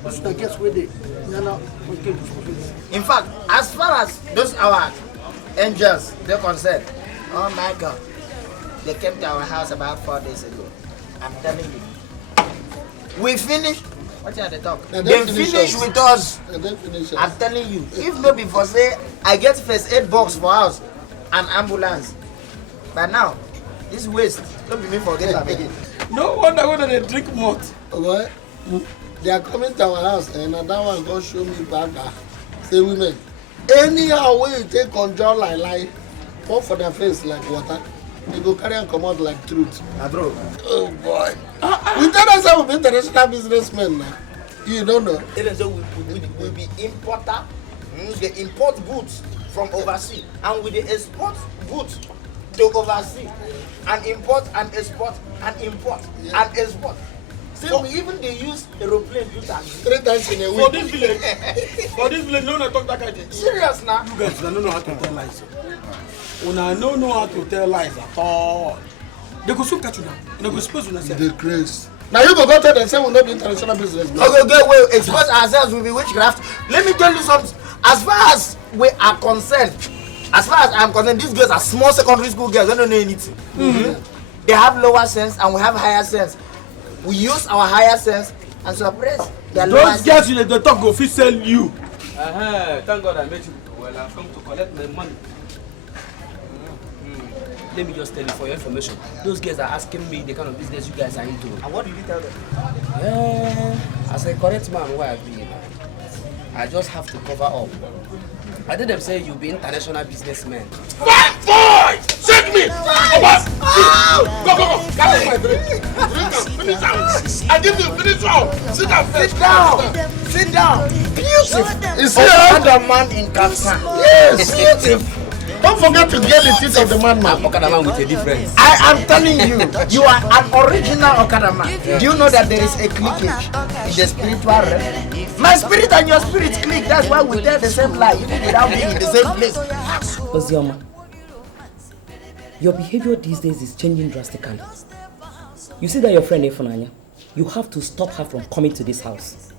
What's the guess where they? In fact, as far as those our angels, they're concerned, oh my God, they came to our house about 4 days ago. I'm telling you. We finished. What are they talking? They finished with us. I'm telling you. If not before say, I get first aid box for us and ambulance. But now, this waste, don't be me forget about it. No wonder when they drink malt. What? They are coming to our house and that one go show me back. Say women, anyhow when you take control like pour for their face like water, they go carry and come out like truth. Bro. Oh boy. We tell us how we be international businessmen now. You don't know. We be importer. They import goods from overseas and we export goods to overseas and import and export and import and export. So we even they use aeroplane to taxi 3 times in a week. For this village, no one talk that kind of thing. Serious now? You guys don't know how to tell lies. Una don't know how to tell lies at all. They go soon catch you now. They go expose you now. The grace. Now you go tell them say we not be international business. Okay, we'll expose ourselves with witchcraft. Let me tell you something. As far as we are concerned, as far as I'm concerned, these girls are small secondary school girls. They don't know anything. They have lower sense and we have higher sense. We use our higher sense and suppress their lower sense. Those girls in the talk go fit sell you. Thank God I met you. Well, I've come to collect my money. Let me just tell you for your information. Those guys are asking me the kind of business you guys are into. And what did you tell them? As a correct man, where I be, I just have to cover up. I did them say you'll be international businessmen. Fine boy! Shake me! Go! Carry my drink. Drink and finish out. I give you finish out. Sit down first. Sit down. Beautiful. It's another man in Kafka. Yes, beautiful. Don't forget to get the teeth of the man. Okada man with a difference. I am telling you, you are an original Okada man. Do you know that there is a clickage in the spiritual realm? My spirit and your spirit click. That's why we tell the same lie, even without being in the same place. Ozioma, your behavior these days is changing drastically. You see that your friend Efunanya, you have to stop her from coming to this house.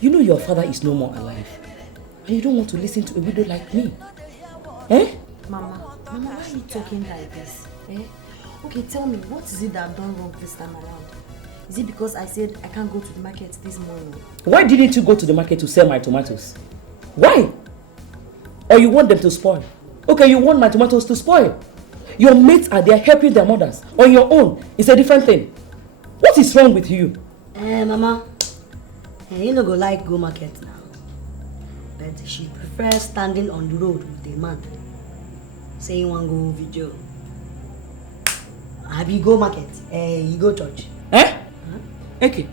You know your father is no more alive, and you don't want to listen to a widow like me. Eh? Mama, why are you talking like this? Eh? Okay, tell me, what is it that I've done wrong this time around? Is it because I said I can't go to the market this morning? Why didn't you go to the market to sell my tomatoes? Why? Or you want them to spoil? Okay, you want my tomatoes to spoil. Your mates are there helping their mothers. On your own, it's a different thing. What is wrong with you? Mama, you no go like go market now. But she prefers standing on the road with a man. Saying you want go video. Have you go market? You go church. Eh? Okay.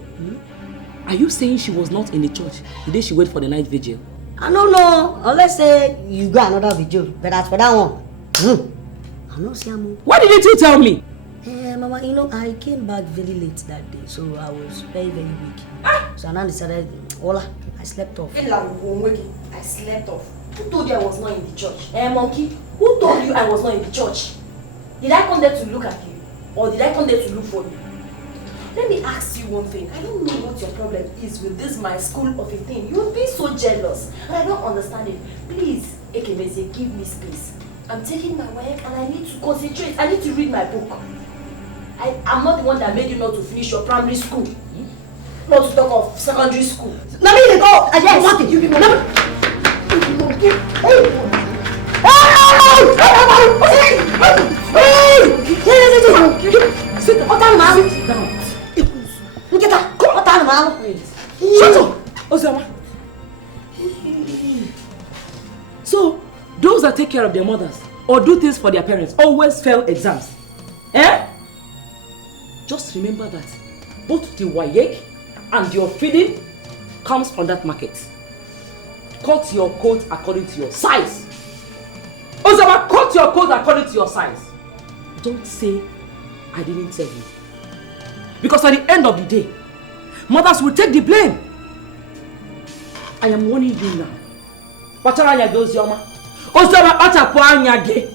Are you saying she was not in the church the day she wait for the night vigil? I don't know. Unless say you got another vigil. But as for that one, I know Siamu. Why didn't you tell me? Mama, you know, I came back very late that day, so I was very, very weak. So I now decided, Ola, I slept off. I slept off. Who told you I was not in the church? Monkey, who told you I was not in the church? Did I come there to look at you? Or did I come there to look for you? Let me ask you one thing. I don't know what your problem is with this my school of a thing. You'll be so jealous. And I don't understand it. Please, Ekemeze, give me space. I'm taking my work and I need to concentrate. I need to read my book. I'm not the one that made you not to finish your primary school. Not to talk of secondary school. Let me go. I just want it. You people. Sit down. Shut up! Osama. So, those that take care of their mothers or do things for their parents always fail exams. Eh? Just remember that both the wayek and your feeding comes from that market. Cut your coat according to your size. Osama, cut your coat according to your size. Don't say I didn't tell you. Because at the end of the day, mothers will take the blame. I am warning you now. Wataranya goes Yoma. Osama Atapuanya ge.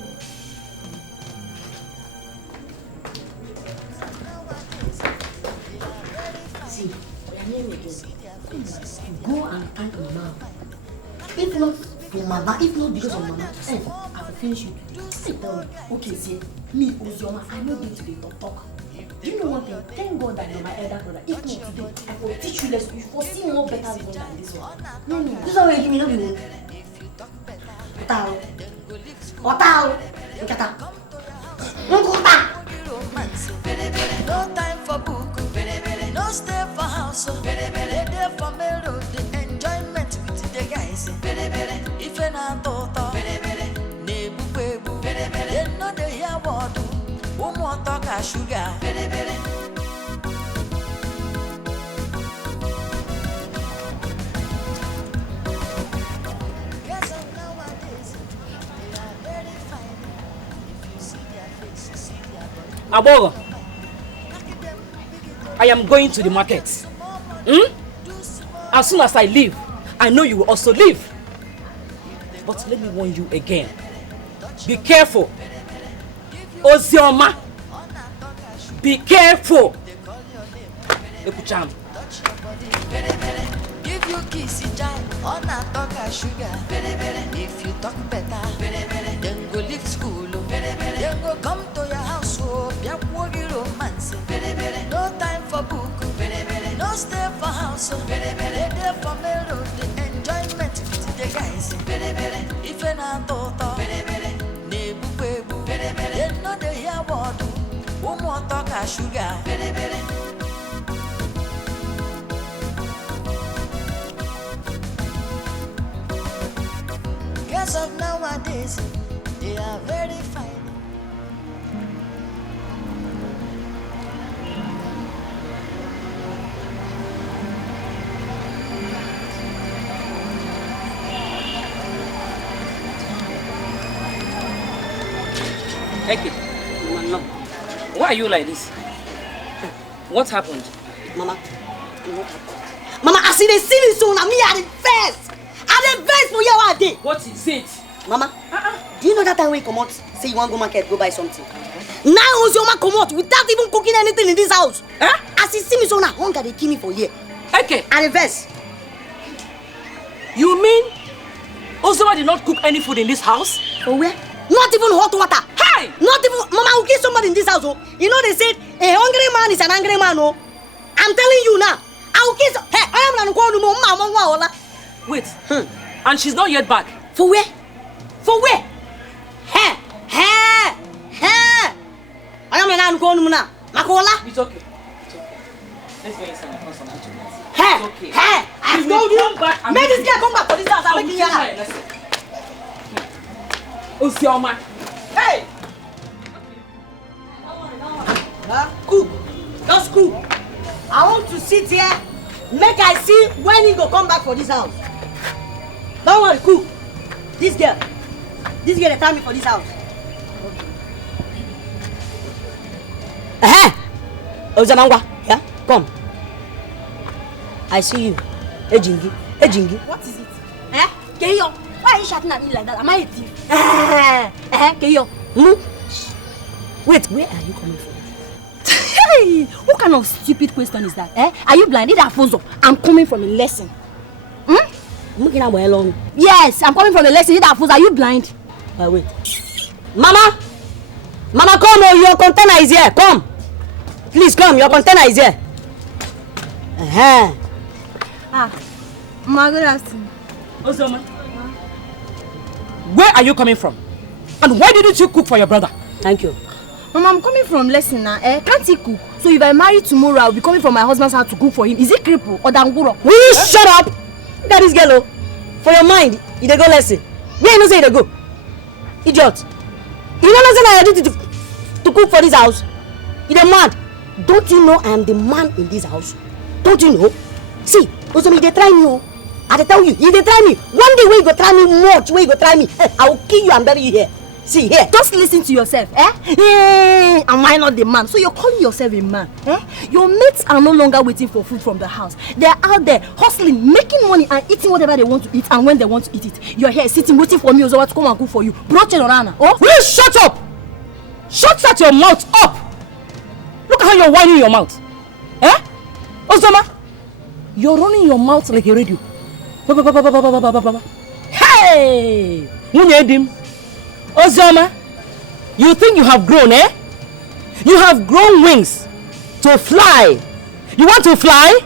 Go and thank Mama. If not for Mama, if not because of Mama, I will finish you. Okay, see, me, Ozioma, I know going to the talk. Do you know one thing? Thank God that you're my elder brother. If not today, I will teach you less. You foresee more better than this one. No. This one will give me no good. Otao. No time for book, no stay for house, they there for melody, enjoyment with the guys. If you're not toto, nebu bebu, they know they hear what do, more talk a sugar. Guess of nowadays, they are very fine. If you see their face, you see their body. Abogo, I am going to the market. As soon as I leave, I know you will also leave. But let me warn you again. Be careful. Ozioma. Be careful. Ekucham. Give you kiss on a talk a sugar. If you talk better, then go leave school. Then go come to your house. Romance. No time for book. No stay for house. They there for melody, enjoyment with the guys. If you're not toto, nebu bebu, they know they hear what do. More talk a sugar. Girls of nowadays, they are very fine. Take it. Mama, no. Why are you like this? What happened? Mama, I see the silly soon. I'm here at the first. At the first for your day. What is it? Mama, do you know that time when you come out, say you want to go market, go buy something? Now Ozioma come out without even cooking anything in this house. As you see me so now, hunger they kill me for here. Okay. At the first. You mean Ozioma did not cook any food in this house? For where? Not even hot water. Hey! Not even, Mama will kill somebody in this house. Oh. You know they said a hungry man is an angry man. Oh. I'm telling you now. I will kill. Hey, I am not going to Mama. Wait. And she's not yet back. For where? For where? Hey. I am not going to Muna. Makola. It's okay. Let's go inside and have some food. Hey. I told you. Make this girl come back for this house. I'm making you. Ozioma. Hey! Cook. Just cook. I want to sit here, make I see when he go come back for this house. Don't worry, cook. This girl, they tell me for this house. Ozamangwa, yeah, come. I see you. Ejingi. What is it? Keyo, why are you shouting at me like that? Am I a thief? Keyo. Wait, where are you coming from? Hey, what kind of stupid question is that? Are you blind? I'm coming from a lesson. Yes, I'm coming from a lesson. Are you blind? Wait. Mama, come. Your container is here. Come. Please come. Your container is here. Good afternoon. Ozioma, where are you coming from? And why didn't you cook for your brother? Thank you. Mama, I'm coming from lesson now. Can't he cook? So if I marry tomorrow, I'll be coming from my husband's house to cook for him. Is it cripple or danguro? Will you shut up? Look at this girl. For your mind, you dey go lesson. Where you know say you dey go? Idiot. You know nothing I do to cook for this house? You dey mad? Don't you know I am the man in this house? Don't you know? See, Ozomi, they try me. I tell you, if they try me, one day when you go try me much, when you go try me, I will kill you and bury you here. See here. Just listen to yourself, Am I not the man? So you're calling yourself a man, Your mates are no longer waiting for food from the house. They're out there hustling, making money and eating whatever they want to eat and when they want to eat it. You're here sitting waiting for me Ozowa to come and cook for you. Oh, will you shut up? Shut your mouth up. Look at how you're whining your mouth. Ozoma, You're running your mouth like a radio. Hey! Munyedim. Ozoma, you think you have grown, eh? You have grown wings to fly. You want to fly?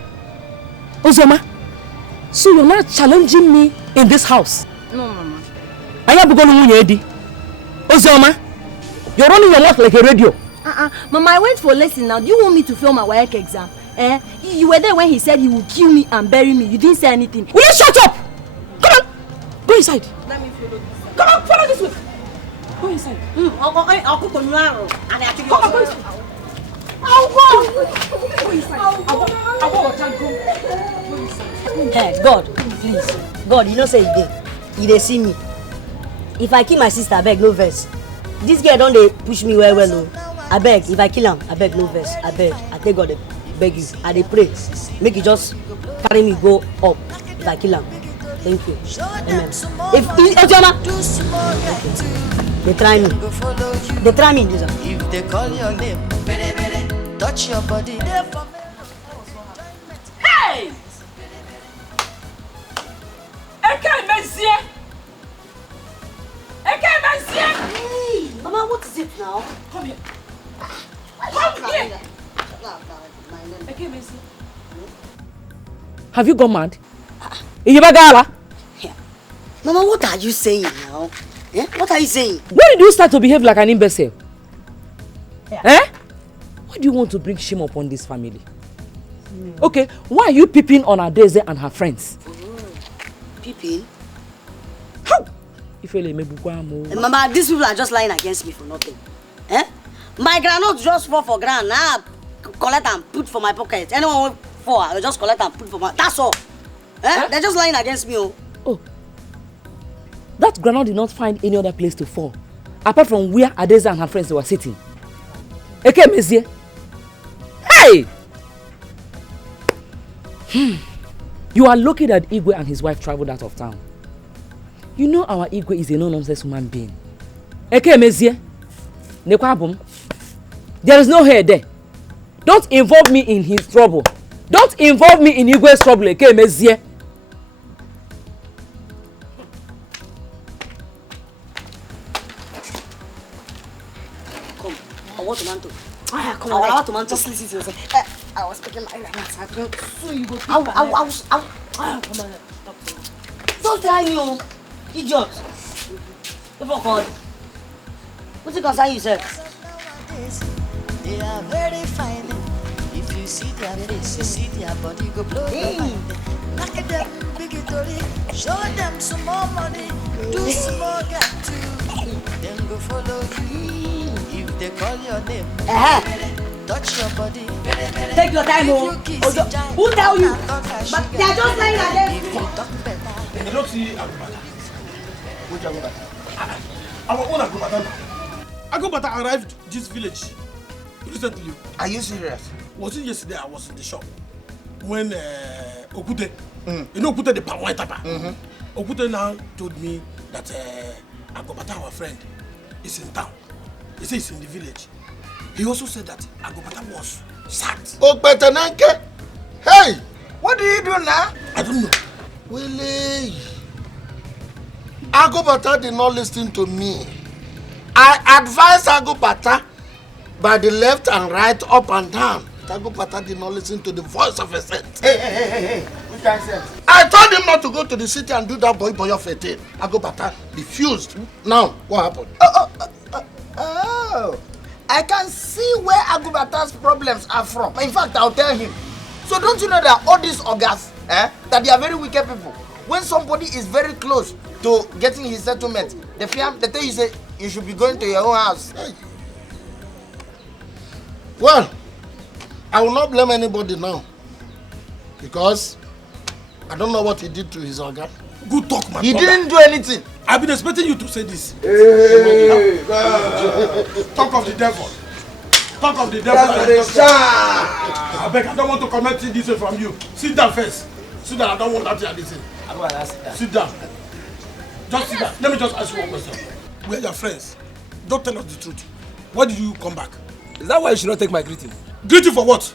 Ozoma, so you're not challenging me in this house? No, Mama. I am going Munyedi. Ozoma, you're running your mouth like a radio. Mama, I went for lesson now. Do you want me to fail my WAEC exam? Eh? You were there when he said he would kill me and bury me. You didn't say anything. Will you shut up? Come on, go inside. Let me follow this. Come on, follow this way. Go inside. I'll cook on you and actually go inside. I'll go. Go inside. I'll go. Hey, God, please. God, you know say you dey see me. If I kill my sister, I beg no verse. This girl don't they push me well. I beg, if I kill him, I beg no verse. I beg, I take God, I beg you. I dey pray. Make you just carry me go up if I kill him. Thank you. Amen. If Ojama, they try me. They try me, Jesus. If they call your name, touch your body. Hey! Hey, Mama, what is it now? Come here. Come here. Have you gone mad? Iyebagala? Mama, what are you saying now? Eh? What are you saying? When did you start to behave like an imbecile? Yeah. Eh? Why do you want to bring shame upon this family? Okay, why are you peeping on Adeze and her friends? Peeping? How? Mama, these people are just lying against me for nothing. Eh? My grandma just fall for grand. Now collect and put for my pocket. Anyone want for, I just collect and put for my. That's all. Eh? Huh? They're just lying against me. Oh. That grandma did not find any other place to fall, apart from where Adeza and her friends were sitting. Okay, Monsieur. Hey! You are lucky that Igwe and his wife traveled out of town. You know our Igwe is a no-nonsense human being. Okay, Monsieur. There is no hair there. Don't involve me in his trouble. Don't involve me in Igwe's trouble, okay, Monsieur? Come, I want tomato. Come on, I want tomato. Just listen to yourself. I was speaking my language. Soon you go. Come on. Don't try me, idiot. Never God. What's it concern yourself? They are very fine. If you see their face, you see their body, go blow your mind. Knock at them, big story. Show them some more money. Do some more get to. Then go follow you. If they call your name, touch your body. Take your time, who tell you? But they are just lying against me. You don't see Agubata. Which Agubata? Our own Agubata. Agubata arrived this village recently. Are you serious? Was it yesterday? I was in the shop when Okute, you know Okute the palm white tapa. Okute now told me that Agubata, our friend, is in town. He says he's in the village. He also said that Agubata was sacked. Okpetananke! Hey! What do you do now? I don't know. Willie, Agubata did not listen to me. I advised Agubata by the left and right, up and down. Agubata did not listen to the voice of a set. Hey. Which kind of sense? I told him not to go to the city and do that boy of a thing. Agubata refused. Now, what happened? Oh, I can see where Agubata's problems are from. In fact, I'll tell him. So don't you know that all these ogas, that they are very wicked people? When somebody is very close to getting his settlement, they tell you say you should be going to your own house. Hey. Well, I will not blame anybody now because I don't know what he did to his organ. Good talk, man. He didn't do anything. I've been expecting you to say this. Hey, talk of the devil. Talk of the devil. I beg, I don't want to comment this from you. Sit down first. Sit down. I don't want that to listen. Sit down. Just sit down. Let me just ask you one question. We are your friends. Don't tell us the truth. Why did you come back? Is that why you should not take my greeting? Greeting for what?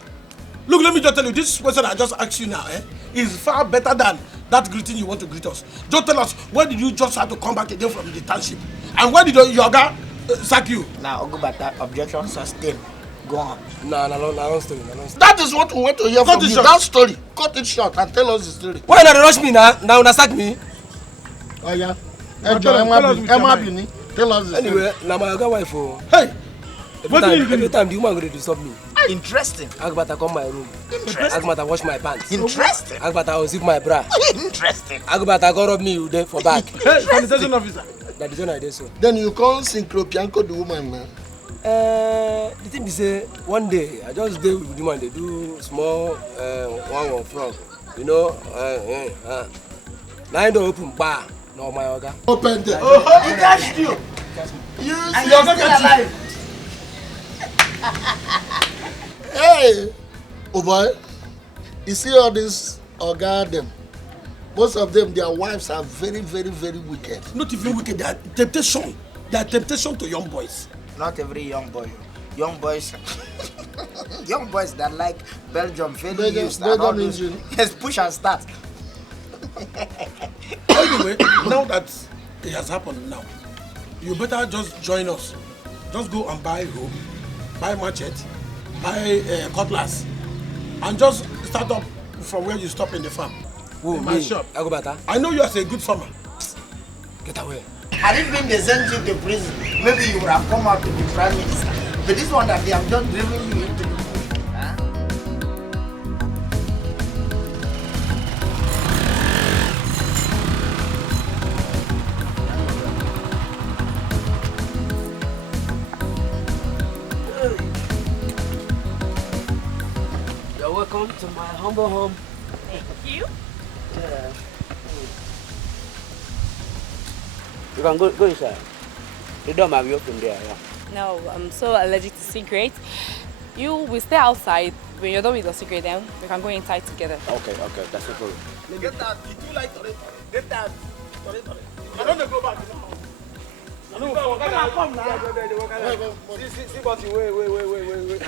Look, let me just tell you. This question I just asked you now. is far better than that greeting you want to greet us. Just tell us, when did you just have to come back again from the township? And when did your guy sack you? Now, Ogubata, objection sustained. Go on. No, story. That is what we want to hear from you. That story. Cut it short and tell us the story. Why not rush me now? Now you sack me. Oh yeah. Emma, tell us the story. Anyway, now my wife. Hey. Every time the woman go to disturb me. Interesting. Agbata come my room. Interesting. Agbata wash my pants. Interesting. Agbata unzip my bra. Interesting. Agbata go rub me there for back. Hey, sanitation officer. That is what I did so. Then you can't synchropianco the woman, man. The thing be say one day I just dey with the woman. They do small one from, you know. Now I don't open bar. No my oga. Open there. Oh, he catched you. And you're still alive. Hey, oh boy, you see all these oga them. Most of them, their wives are very, very, very wicked. Not even wicked. They are temptation. They are temptation to young boys. Not every young boy. Young boys that like Belgium, very used and all those. Yes, push and start. Anyway, now that it has happened now, you better just join us. Just go and buy rope, buy machete, buy cutlass, and just start up from where you stop in the farm. In my shop. I know you are a good farmer. Get away. Had it been they sent you to prison, maybe you would have come out to be prime minister. But this one that they have just driven you into the bush. Huh? You're welcome to my humble home. Thank you. Yeah. You can go inside. The door might be open there. Yeah. No, I'm so allergic to cigarettes. You will stay outside. When you're done with your cigarette, then we can go inside together. Okay, that's no problem. Get that. Did you like Tore? Get that. Tore. I don't go back now. Come now. See, but wait.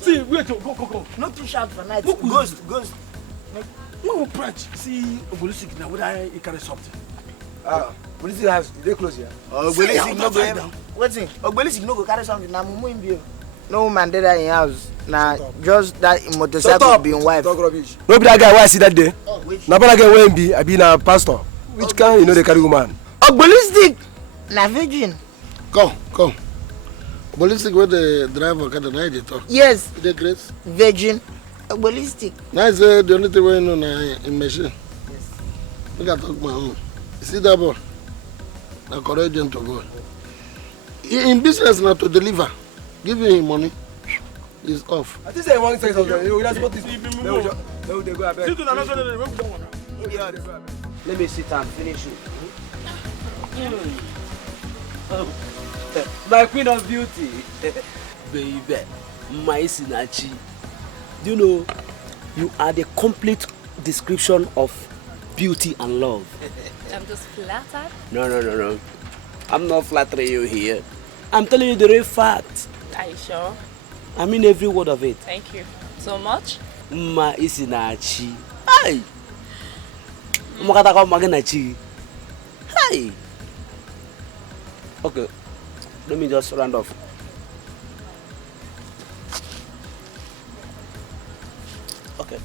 See, wait, go. Not too sharp for night. Ghost. No, Pratch. See, Ogulisik now, whether he carry something. Ogulisik house, they close here. Ogulisik no go. Waiting. Ogulisik no go carry something. Na mumu in bio. No woman there in house. Na just that motorcycle being wife. Talk rubbish. No be that guy why I see that day. Na that guy wey be I be na pastor. Which kind you know they carry woman? Ogulisik na virgin. Come. Ballistic where the driver can deny it. Yes. The grace. Virgin. Ballistic. Now is the only thing we know in machine. Yes. Look at talk my own. You see that boy? I correct them to go. In business now to deliver. Give him money. He's off. I think say one say something. You just put this. They go abeg. Let me sit and finish it. My queen of beauty. Baby, my Sinachi. Do you know you are the complete description of beauty and love? I'm just flattered. No. I'm not flattering you here. I'm telling you the real fact. Are you sure? I mean every word of it. Thank you so much. Ma Isinachi. Hey! Makataka maganachi. Hey! Okay. Let me just round off. Okay.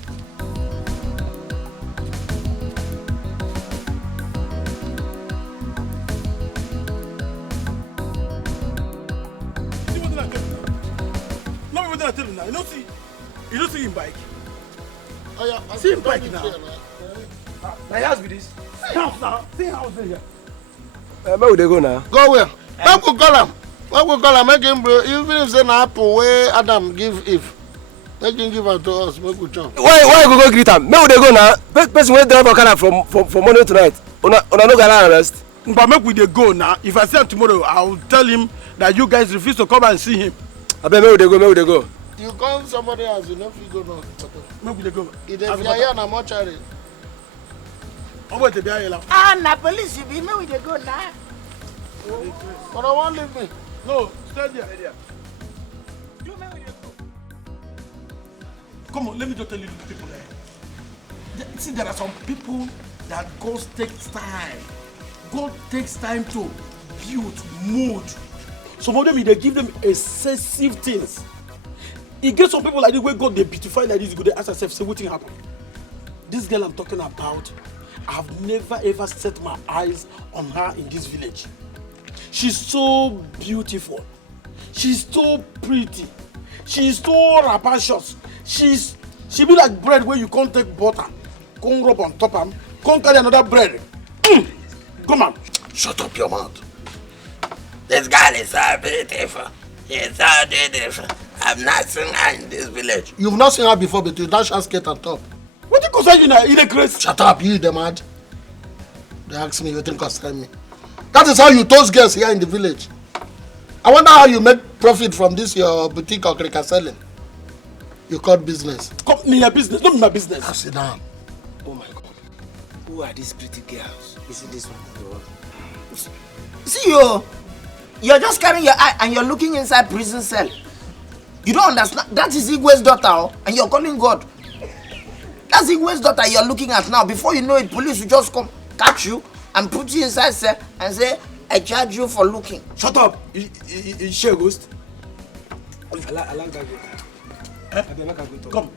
I tell you now, you don't see him bike. Oh yeah, see him bike now. My house be this. See house now. See house here. Where would they go now? Go where? Where we call him? Where we call him? Make him bro. Even if say na apple where Adam give Eve, make him give it to us. Make we chop. Why go greet him? Where would they go now? Person wey drive Okada from morning to night. Una no gonna arrest. But make we dey go now. If I see him tomorrow, I will tell him that you guys refuse to come and see him. I bet where would they go? You come somebody else, you know if you go now. Make we dey go. If they are here na mortuary. Wait, they are here now. Na police you be make we dey go now. But I won't leave me. No, stay there. Come on, let me just tell you the people there. See, there are some people that God takes time. God takes time to build, mold. Some of them, they give them excessive things. He gets some people like this where God they beautify like this, you go they ask yourself, say what thing happened? This girl I'm talking about, I've never ever set my eyes on her in this village. She's so beautiful. She's so pretty. She's so rapacious. She be like bread where you can't take butter, can't rub on top and can't carry another bread. Come on. Shut up your mouth. This girl is so beautiful. She's so beautiful. I've not seen her in this village. You've not seen her before, but you dash her skate on top. What do you concern you in a grace? Shut up, you the mad. They ask me, you think concern me. That is how you toast girls here in the village. I wonder how you make profit from this your boutique or cricket selling. You cut business. Come in your business, not my business. Now sit down. Oh my God. Who are these pretty girls? You see this one? See you. You're just carrying your eye and you're looking inside prison cell. You don't understand. That is Igwe's daughter, and you're calling God. That's Igwe's daughter you're looking at now. Before you know it, police will just come, catch you, and put you inside cell and say, I charge you for looking. Shut up. You share ghost. I like that girl. Come.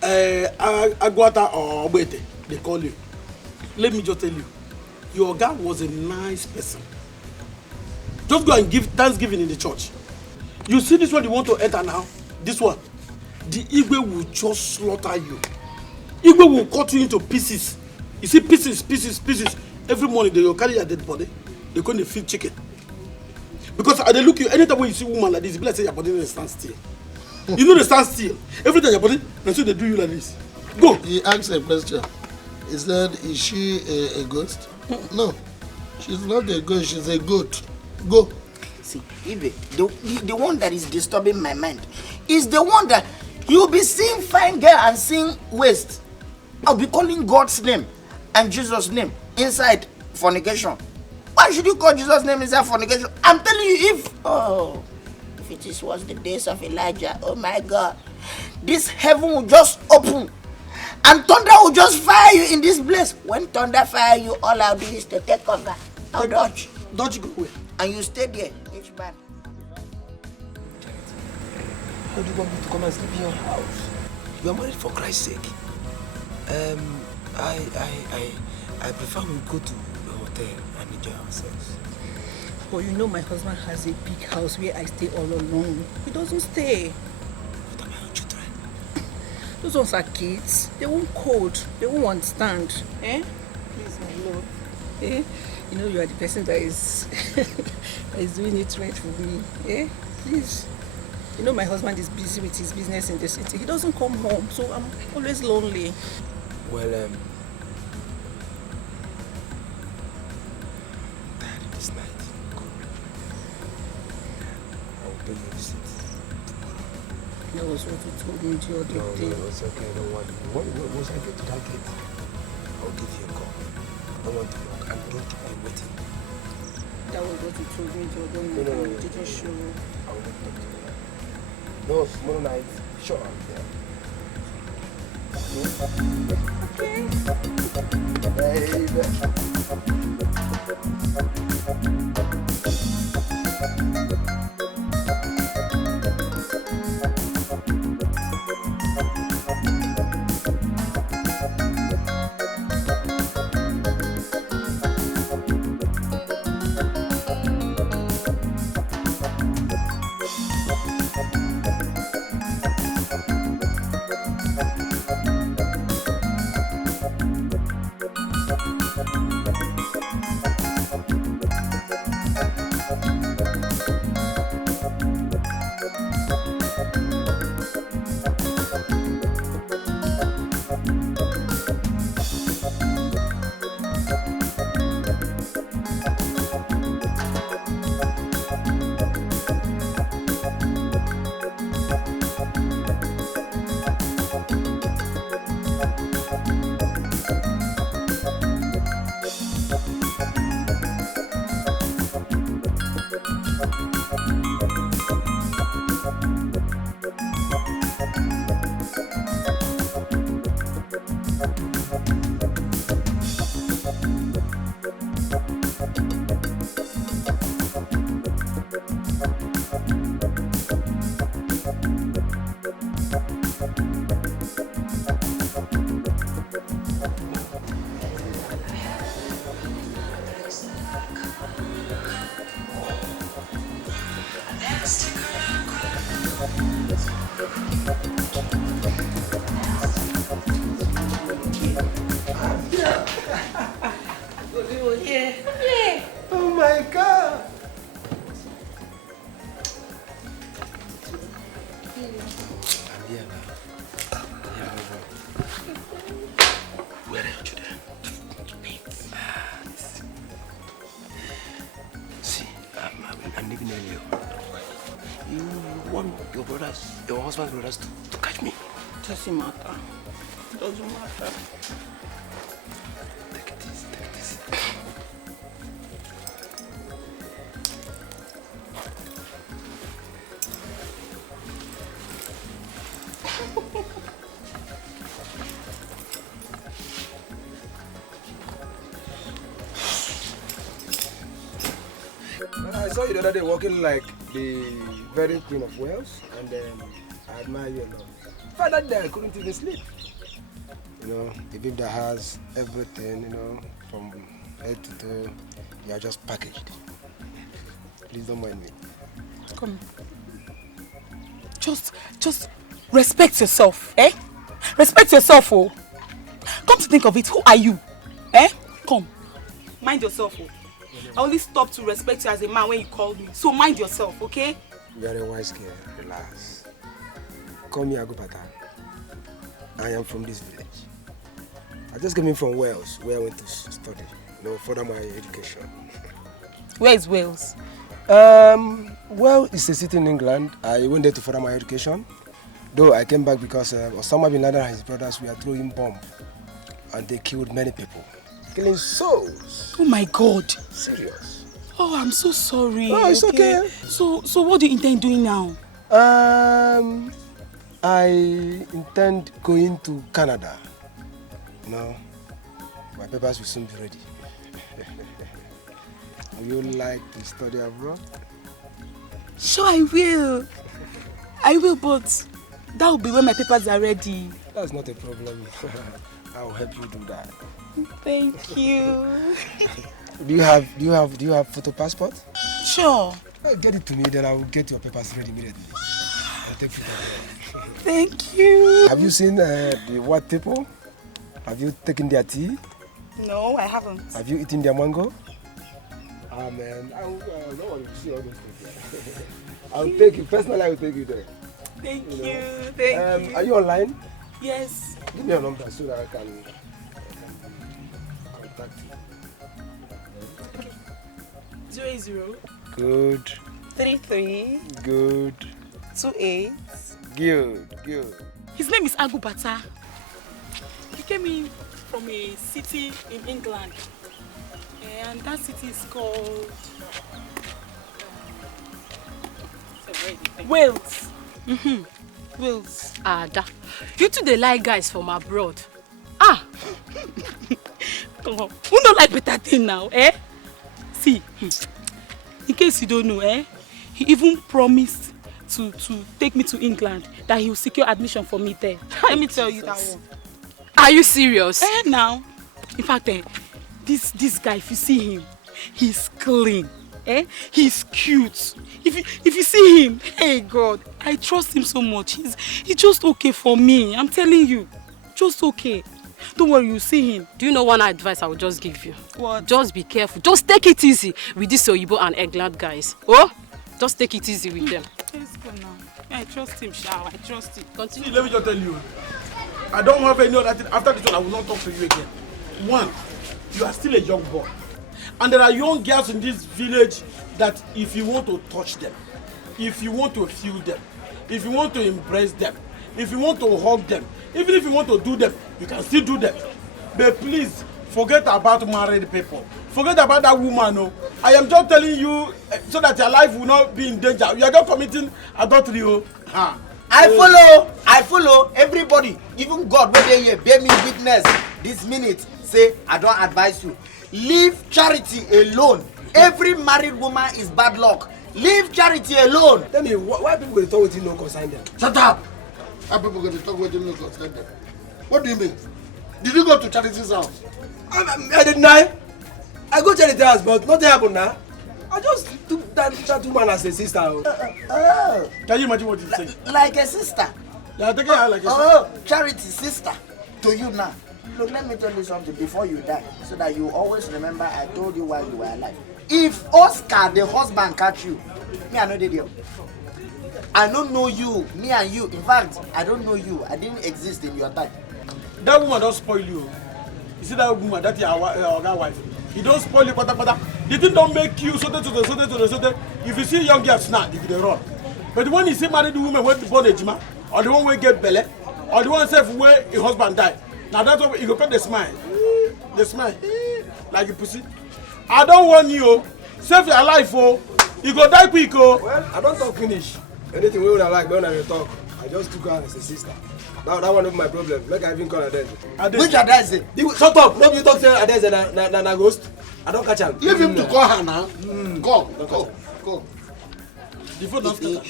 Agwata or Obete, they call you. Let me just tell you, your guy was a nice person. Just go and give Thanksgiving in the church. You see this one you want to enter now? This one. The Igwe will just slaughter you. Igwe will cut you into pieces. You see pieces. Every morning they will carry your dead body. They're going to feed chicken. Because they look you, anytime when you see a woman like this, it's like say your body doesn't stand still. You know they stand still. Every time your body, that's why they do you like this. Go. He asked a question. He said, is she a ghost? No. She's not a ghost, she's a goat. Go. See, Ibe, the one that is disturbing my mind is the one that you'll be seeing fine girl and seeing waist. I'll be calling God's name and Jesus' name inside fornication. Why should you call Jesus' name inside fornication? I'm telling you, if it was the days of Elijah, oh my God, this heaven will just open and thunder will just fire you in this place. When thunder fire you, all I'll do is to take cover. I'll dodge. Dodge go away. And you stay there, each man. How do you want me to come and sleep in your house? You are married for Christ's sake. I prefer we go to the hotel and enjoy ourselves. But you know my husband has a big house where I stay all alone. He doesn't stay. What about your children? Those ones are kids. They won't code. They won't understand. Please, my love. You know you are the person that is that is doing it right for me. Please. You know my husband is busy with his business in the city. He doesn't come home, so I'm always lonely. Well, tired this night. I will pay you a visit. That was what you told me the other day. No, it's okay. Don't worry. Once I get to that gate, I'll give you a call. I don't want to walk and don't keep me waiting. That was what you told me the other night. No. You didn't show up. I will not talk to you. No, tomorrow night, sure I'll be there. Yeah. Oh my God. Where are your children? See, I'm leaving earlier. You want your brothers, your husband's brothers to catch me? Doesn't matter. Doesn't matter. Take it easy, take it easy. I saw you the other day walking like the very Queen of Wales, and I admire you a lot. But that day I couldn't even sleep. You know, a babe that has everything, you know, from head to toe, you are just packaged. Please don't mind me. Come. Just respect yourself, eh? Respect yourself, oh. Come to think of it, who are you? Eh? Come. Mind yourself, oh. I only stopped to respect you as a man when you called me. So mind yourself, okay? You are a wise girl. Relax. Call me Agupata. I am from this village. I just came in from Wales, where I went to study, you know, further my education. Where is Wales? Well, it's a city in England. I went there to further my education. Though I came back because Osama bin Laden and his brothers were throwing bombs, and they killed many people, killing souls. Oh my God. Serious. Oh, I'm so sorry. Oh, it's okay. So what do you intend doing now? I intend going to Canada. No, my papers will soon be ready. Would you like to study abroad? Sure, I will. I will, but that will be when my papers are ready. That's not a problem. I'll help you do that. Thank you. Do you have photo passport? Sure. Get it to me, then I will get your papers ready immediately. I'll take photo. Thank you. Have you seen the white people? Have you taken their tea? No, I haven't. Have you eaten their mango? Ah man, I will see all those things. I'll take you, personally I will take you there. Thank you, know. thank you. Are you online? Yes. Give me your number so that I can contact you. 00. Good. 33. Good. 28. Good. His name is Agupata. He came in from a city in England. And that city is called Wales. Wales. Ada. You two they like guys from abroad. Ah! Come on. Who don't like better thing now, eh? See, in case you don't know, eh? He even promised to take me to England, that he will secure admission for me there. Let me tell you that one. Are you serious? Now. In fact, this guy, if you see him, he's clean. He's cute. If you see him, hey God, I trust him so much. He's just okay for me. I'm telling you, just okay. Don't worry, you see him. Do you know one advice I will just give you? What? Just be careful. Just take it easy with these Oyibo and England guys. Oh, just take it easy with them. Let's go now. I trust him, Shao. I trust him. See, let me just tell you, I don't have any other thing. After this one, I will not talk to you again. One, you are still a young boy. And there are young girls in this village that if you want to touch them, if you want to feel them, if you want to embrace them, if you want to hug them, even if you want to do them, you can still do them. But please, forget about married people. Forget about that woman. Oh. I am just telling you so that your life will not be in danger. You are just committing adultery. Oh. I follow everybody, even God when they here bear me witness this minute. Say I don't advise you. Leave charity alone. Every married woman is bad luck. Leave charity alone. Tell me why people will talk with you no concern them? Shut up! Why people going to talk with you no concern them? What do you mean? Did you go to charity's house? I didn't know. I go to charity's house, but nothing happened now. I just took that woman as a sister. Can you imagine what he's saying? Like a sister. Yeah, taking her like a sister. Oh, charity sister to you now. Look, let me tell you something before you die, so that you always remember I told you while you were alive. If Oscar, the husband, catch you, me, I know the deal. I don't know you, me and you. In fact, I don't know you. I didn't exist in your time. That woman don't spoil you. You see that woman, that's your wife. He don't spoil you, but the thing don't make you so that. If you see young girls now, they run. But when you see married woman who born a jima, or the one who get belly, or the one self where a husband died, now that's why you go put the smile. The smile. Like a pussy. I don't want you. Save your life, oh. You go die quick, oh. Well, I don't talk finish. Anything we would have liked, when I talk, I just took her as a sister. That one of my problem. Like I even call Adeze. Which Adeze? Shut up! Nobody talk to Adeze na ghost. I don't catch him. Leave him to call her now. Go. The phone don't start.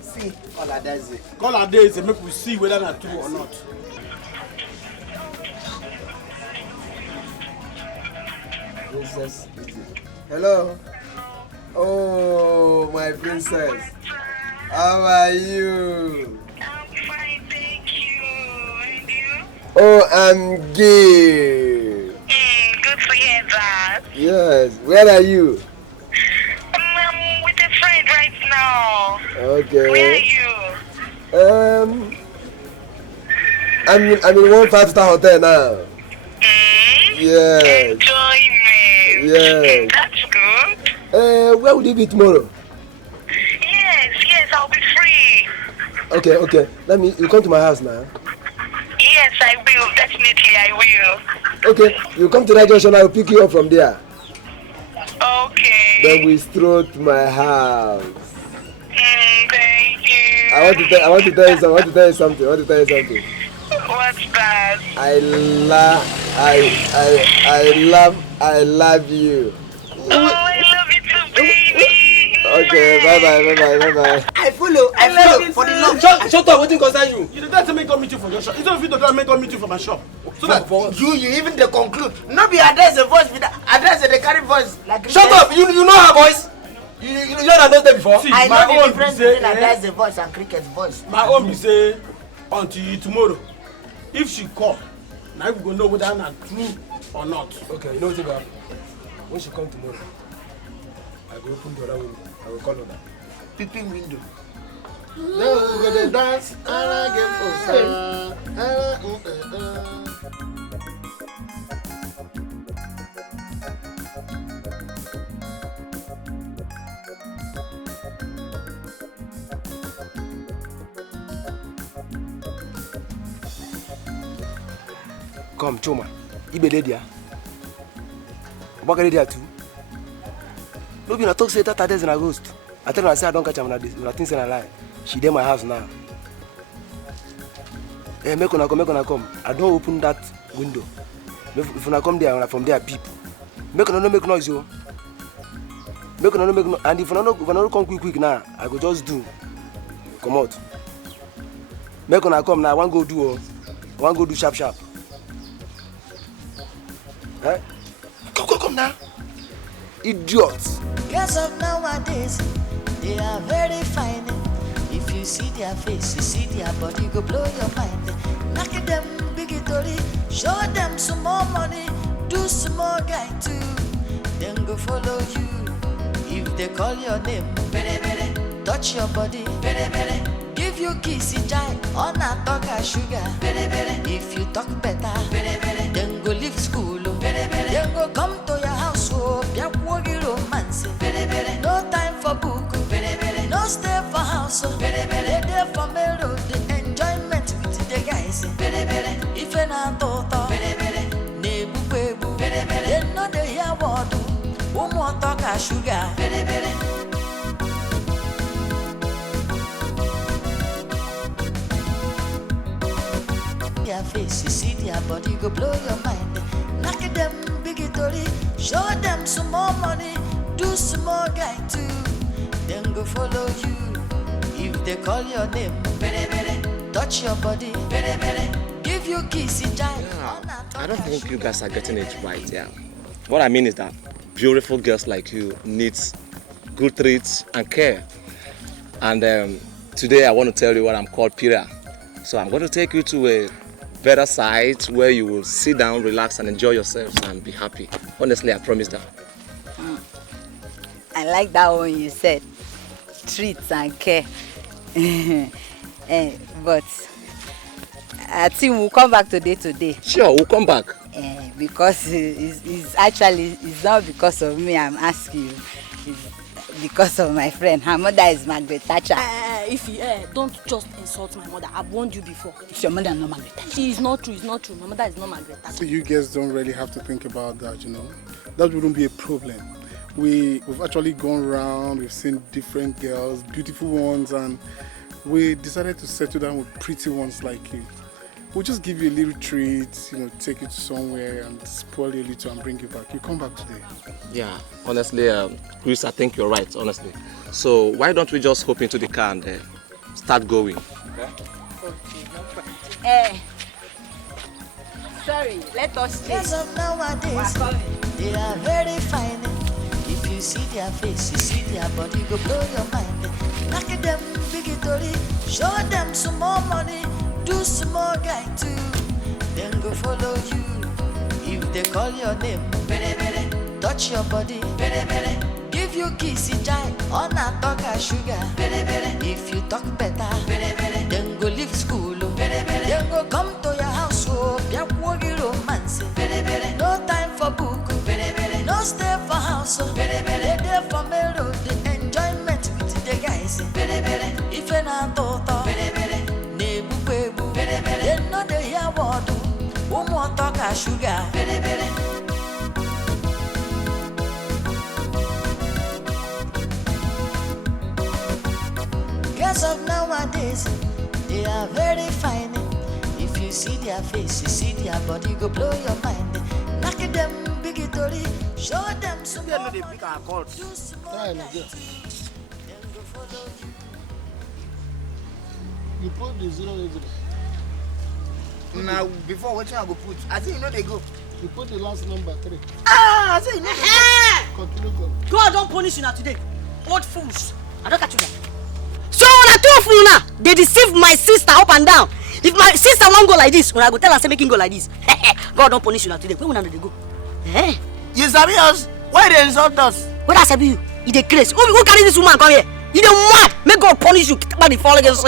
See, call Adeze. Call Adeze, make we see whether that's true or not. Princess. Hello. Oh, my princess. How are you? I'm fine, thank you. And you? Oh, I'm good. Good to hear that. Yes. Where are you? I'm with a friend right now. Okay. Where are you? I'm in one 5-star hotel now. Yes. Enjoyment. Yes. That's good. Where will you be tomorrow? Yes, I'll be free. Okay. You come to my house now. Yes, I will. Definitely, I will. Okay, you come to that junction, I will pick you up from there. Okay. Then we stroll to my house. Thank you. I want to tell you something. What's that? I love you. Oh, I love you too, baby. Okay, bye. I follow for the love. Shut up, what concern you? You don't have to make a meeting for your shop. You don't have to make a meeting for my shop. So that you even they conclude. No be address the voice with address they carry voice like. Shut up! You know her voice. You don't understand before. See, I my know the own difference be say, between address the voice and cricket's voice. My own be say until tomorrow. If she call, now we go know whether I'm true or not. Okay, you know what you got? When she come tomorrow, I go open the other window. I will call her that. Peeping window. Then we go to dance. Come, Choma. You be there. What can you do too? No, you not talk say that Adeze na ghost. I tell her I say I don't catch him na this. I think say na lie. She dey my house now. Make una come. I don't open that window. If una come there, from there peep. Make una no make noise yo. Make una no make noise. And if una no come quick now, I go just do. Come out. Make una come now. I want go do sharp. Eh? Come now. Idiots. Girls of nowadays, they are very fine. If you see their face, you see their body, go blow your mind. Knock them bigatory, show them some more money, do some more guy too. Then go follow you. If they call your name, touch your body, give you kiss in jai, on a talk a sugar. If you talk better, then go leave school. Then go come to your house, oh, romance. No time for book, no stay for house. They there for melody, enjoyment with the guys. If you're not toto, nebu bebu, they know they hear what won't talk a sugar. Their face, you see their body, go blow your mind. Knock them bigatory, show them some more money, do some more guy too. Then go follow you. If they call your name, touch your body, give you kiss in jai. I don't think you guys are getting it right, yeah. What I mean is that beautiful girls like you need good treats and care. And today I want to tell you what I'm called Pira. So I'm going to take you to a better site where you will sit down, relax, and enjoy yourselves and be happy. Honestly, I promise that. I like that one you said. Treats and care. But I think we'll come back today. Sure, we'll come back. Because it's not because of me I'm asking you. It's because of my friend. Her mother is Margaret Thatcher. If you don't just insult my mother. I've warned you before. It's your mother, not Margaret Thatcher. It's not true. It's not true. My mother is not Margaret Thatcher. So you guys don't really have to think about that, you know. That wouldn't be a problem. We've actually gone around, we've seen different girls, beautiful ones, and we decided to settle down with pretty ones like you. We'll just give you a little treat, you know, take you somewhere and spoil you a little and bring you back. You come back today. Yeah, honestly, Chris, I think you're right, honestly. So why don't we just hop into the car and start going? Okay. Sorry, let us change. As of nowadays, they are very fine. If you see their face, you see their body, go blow your mind. Knock at them, bigatory, show them some more money, do some more guy too, then go follow you. If they call your name, bere bere, touch your body, bere bere, give you kissy jai, on a talk a sugar, bere bere. If you talk better, bere bere, then go leave school, bere bere, then go come to your house, oh, ya wogi romance, bere bere. No time for book, bere bere, no stay for house, bere bere. They there for mellow, the enjoyment with the guys, bere bere. If you're not toto, bere bere, nebu bebu, bere bere. They know they hear what do, more talk a sugar, bere bere. Girls of nowadays, they are very fine. If you see their face, you see their body, go blow your mind. Knock at them, bigatory, show them some more money, do some more guys. You put the 080. Now, before what I go put, I think you know they go. You put the last number 3. I say you know. Continue going. God don't punish you now today. Old fools. I don't catch you there. So when I tell fool now, they deceive my sister up and down. If my sister won't go like this, when I go tell her say make him go like this, God don't punish you now today. Where will they go? You sabi us? Why they insult us? What I sabi you? You dey crazy. Who carry this woman come here? You dey mad? Make God punish you. About the fall against.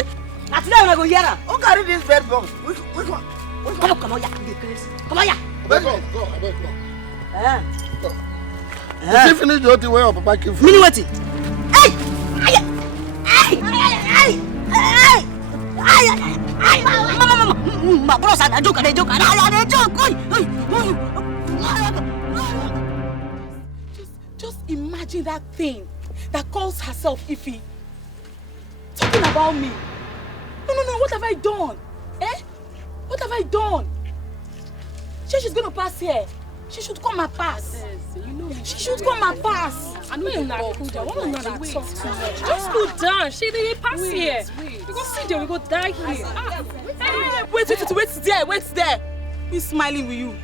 Now today when I go hear her. Who carry this bed box? Which one? Come on, yeah. You dey crazy. Come on, yeah. Go. Is he finish the way of Papa came from? Mini waiting. My bros are joke. Just imagine that thing that calls herself Ify talking about me. No, what have I done? What have I done? She's gonna pass here. She should come and pass. She should come and pass. I know you're not cool down. Why not talk too much? Just cool down. She didn't pass here. We go sit there. We go die here. Wait there. Who's smiling with you?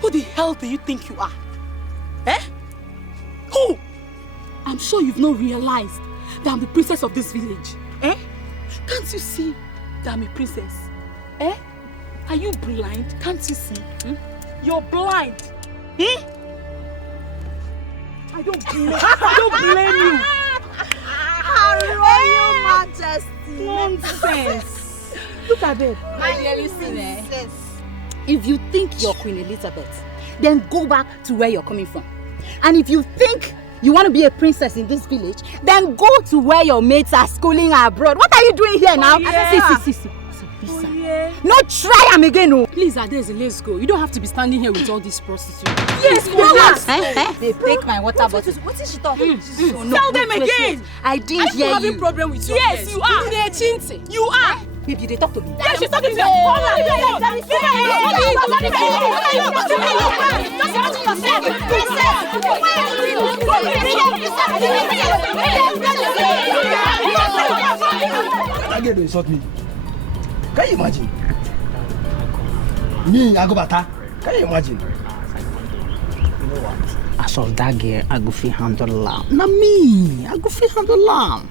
Who the hell do you think you are? Who? I'm sure you've not realized that I'm the princess of this village. Can't you see that I'm a princess? Are you blind? Can't you see? You're blind. I don't blame you. Royal Majesty. Nonsense. Look at it. My dear, listen, If you think you're Queen Elizabeth, then go back to where you're coming from. And if you think you want to be a princess in this village, then go to where your mates are schooling abroad. What are you doing here now? Yeah. See. No, try them again, no. Please, Adeze, let's go. You don't have to be standing here with all these prostitutes. Yes, They take my water bottle. What is she talking? Tell them again. I didn't hear you. having problem with your Yes, girls. you are. They're chinty. You are. Baby, they talk to me. Yes, she's talking to you. That girl insult me. Can you imagine? Me, I go bata. Can you imagine? You know what? As of that girl, I go feel handle lamb. Not me. I go feel handle lamb.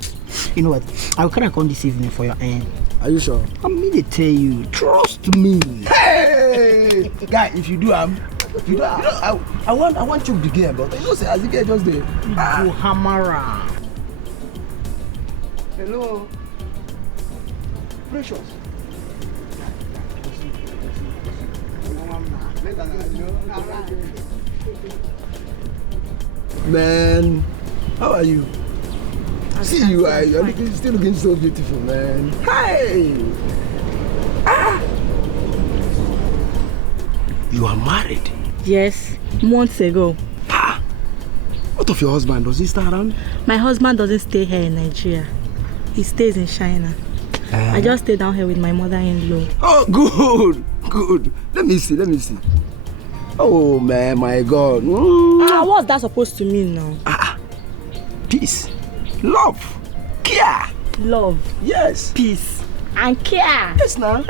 You know what? I will come this evening for your Are you sure? I'm going to tell you. Trust me. Hey! Guy, if you do, I want you to begin, but you know, say, as you get just there. Go hammer. Hello. Precious. Man, how are you? See you, you're still looking so beautiful, man. Hi! You are married? Yes, months ago. What of your husband? Does he stay around? My husband doesn't stay here in Nigeria. He stays in China. I just stay down here with my mother-in-law. Oh, good. Let me see. Oh, man, my God. What's that supposed to mean now? Peace, love, care. Love. Yes. Peace and care. Yes, now.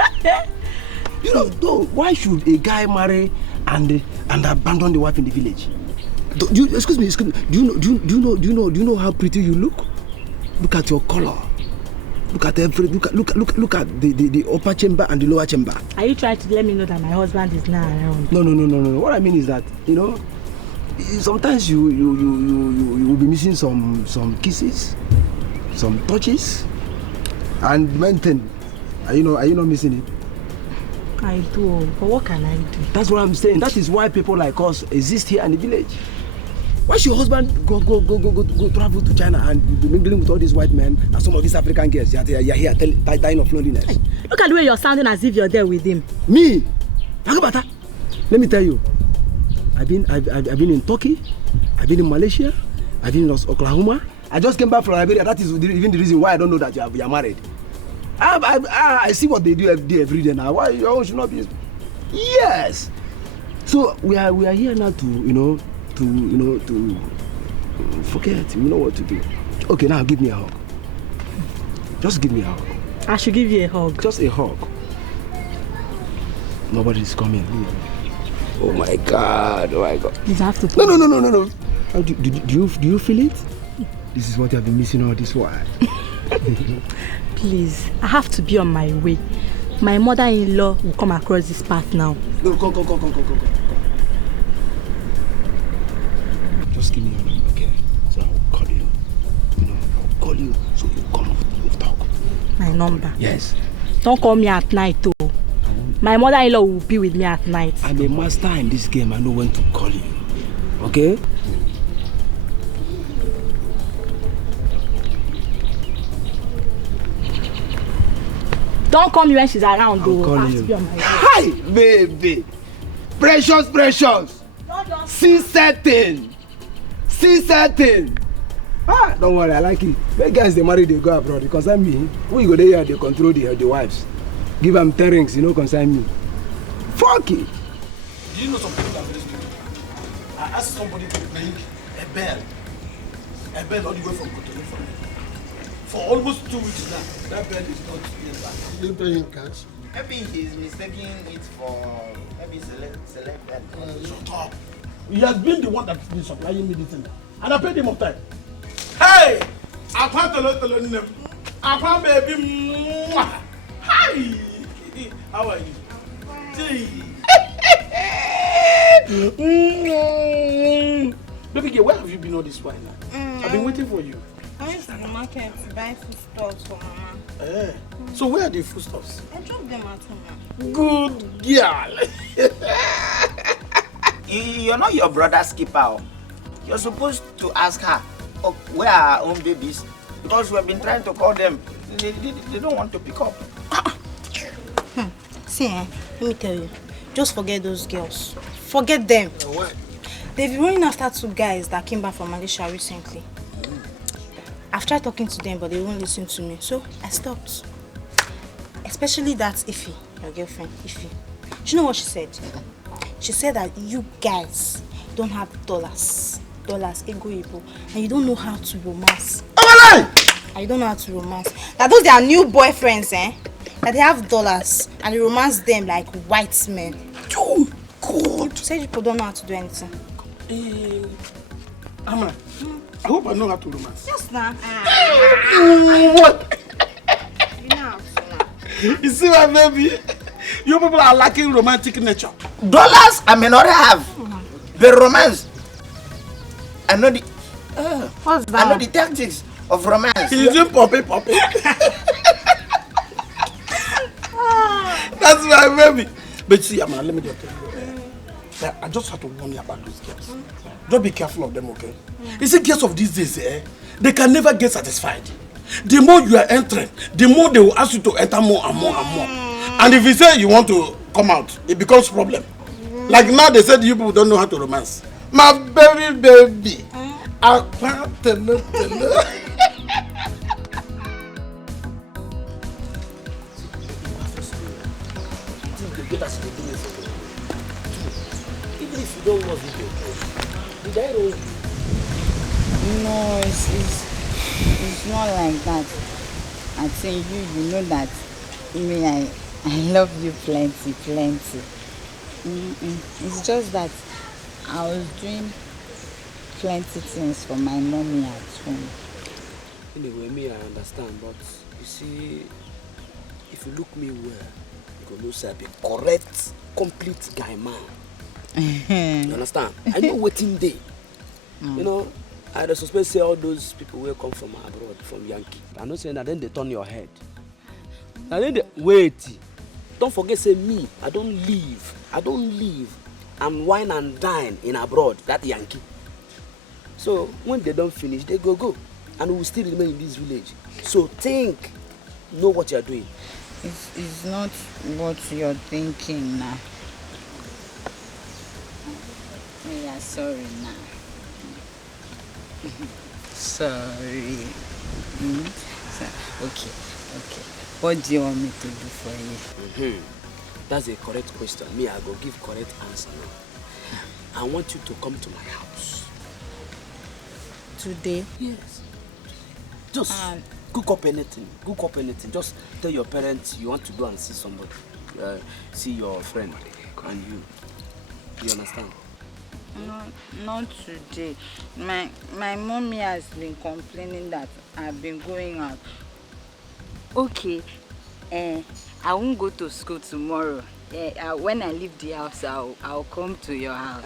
You know, though, why should a guy marry and abandon the wife in the village? Excuse me. Do you know how pretty you look? Look at your color. Look at look at the upper chamber and the lower chamber. Are you trying to let me know that my husband is not around? No. What I mean is that, you know, sometimes you will be missing some kisses, some touches, and main thing, are you not missing it? I do, but what can I do? That's what I'm saying. That is why people like us exist here in the village. Why should your husband go travel to China and be mingling with all these white men and some of these African girls? You're here dying of loneliness. Hey, look at the way you're sounding as if you're there with him. Me? Let me tell you. I've been in Turkey. I've been in Malaysia. I've been in Oklahoma. I just came back from Liberia. That is even the reason why I don't know that you are married. I see what they do every day now. Why you should not be? Yes. So we are here now to forget. You know what to do. Okay, now give me a hug. Just give me a hug. I should give you a hug. Just a hug. Nobody's coming. Oh my God. You have to. No. How do you feel it? This is what I've been missing all this while. Please, I have to be on my way. My mother-in-law will come across this path now. No, come. Just give me your number, okay? So I'll call you. I'll call you so you come, we'll talk. My number? Yes. Don't call me at night, though. My mother-in-law will be with me at night. I'm a master in this game. I know when to call you. Okay? Don't call me when she's around, though. I have to be on my way. Hi, baby. Precious. See certain. Don't worry, I like it. When guys they marry, they go abroad. Because I'm me. When you go there, they control the wives. Give them 10 rings, concern me. Fuck it. Do you know some people that are very stupid? I asked somebody to bring a bell all the way from Cotonou for me. For almost 2 weeks now, that bell is not yet back. You pay in cash? Maybe he's mistaking it for select bell. Shut up. He has been the one that's been supplying me this thing. And I paid him on time. Hey! I can't tell him. I can't baby. Hi! How are you? Baby girl, where have you been all this while now? I've been waiting for you. I went to the market to buy foodstuffs for Mama. So where are the foodstuffs? I dropped them at home now. Good girl. You're not your brother's keeper. You're supposed to ask her where are our own babies, because we have been trying to call them. They don't want to pick up. See, let me tell you, just forget those girls. Forget them. What? They've been running after 2 guys that came back from Malaysia recently. I've tried talking to them, but they won't listen to me, so I stopped. Especially that Ife, your girlfriend, Ife. Do you know what she said? She said that you guys don't have dollars, ego, and you don't know how to romance. And you don't know how to romance. That those their new boyfriends, that they have dollars and they romance them like white men. Oh, God. Said you don't know how to do anything. Amma, I hope I know how to romance. Yes, now. What? You know how to now. You see my baby? You people are lacking romantic nature. Dollars I may not have. The romance. I know the What's that? I know the tactics of romance. He's in poppy. That's my baby. But see, man, let me just tell you. I just have to warn you about those girls. Don't be careful of them, okay? You see, girls of these days, they can never get satisfied. The more you are entering, the more they will ask you to enter more and more and more. And if you say you want to come out, it becomes problem. Like now they said you people don't know how to romance. My baby. I can't tell you. Even if you don't want video, did I know you? No, it's not like that. I think you know that. I love you plenty. It's just that I was doing plenty things for my mommy at home. Anyway, me I understand, but you see, if you look me well, you can know say I be correct, complete guy man. You understand? I know waiting day. You know, I had suspect say all those people will come from abroad, from Yankee. I'm not saying that then they turn your head. Now then they wait. Don't forget say me, I don't live and wine and dine in abroad, that Yankee. So when they don't finish, they go. And we will still remain in this village. So know what you're doing. It's not what you're thinking now. Yeah, sorry now. Sorry. Okay. What do you want me to do for you? That's a correct question. Me, I go give correct answer now. I want you to come to my house. Today? Yes. Just cook up anything. Just tell your parents you want to go and see somebody. See your friend and you. You understand? Not today. My mommy has been complaining that I've been going out. Okay, I won't go to school tomorrow. When I leave the house, I'll come to your house.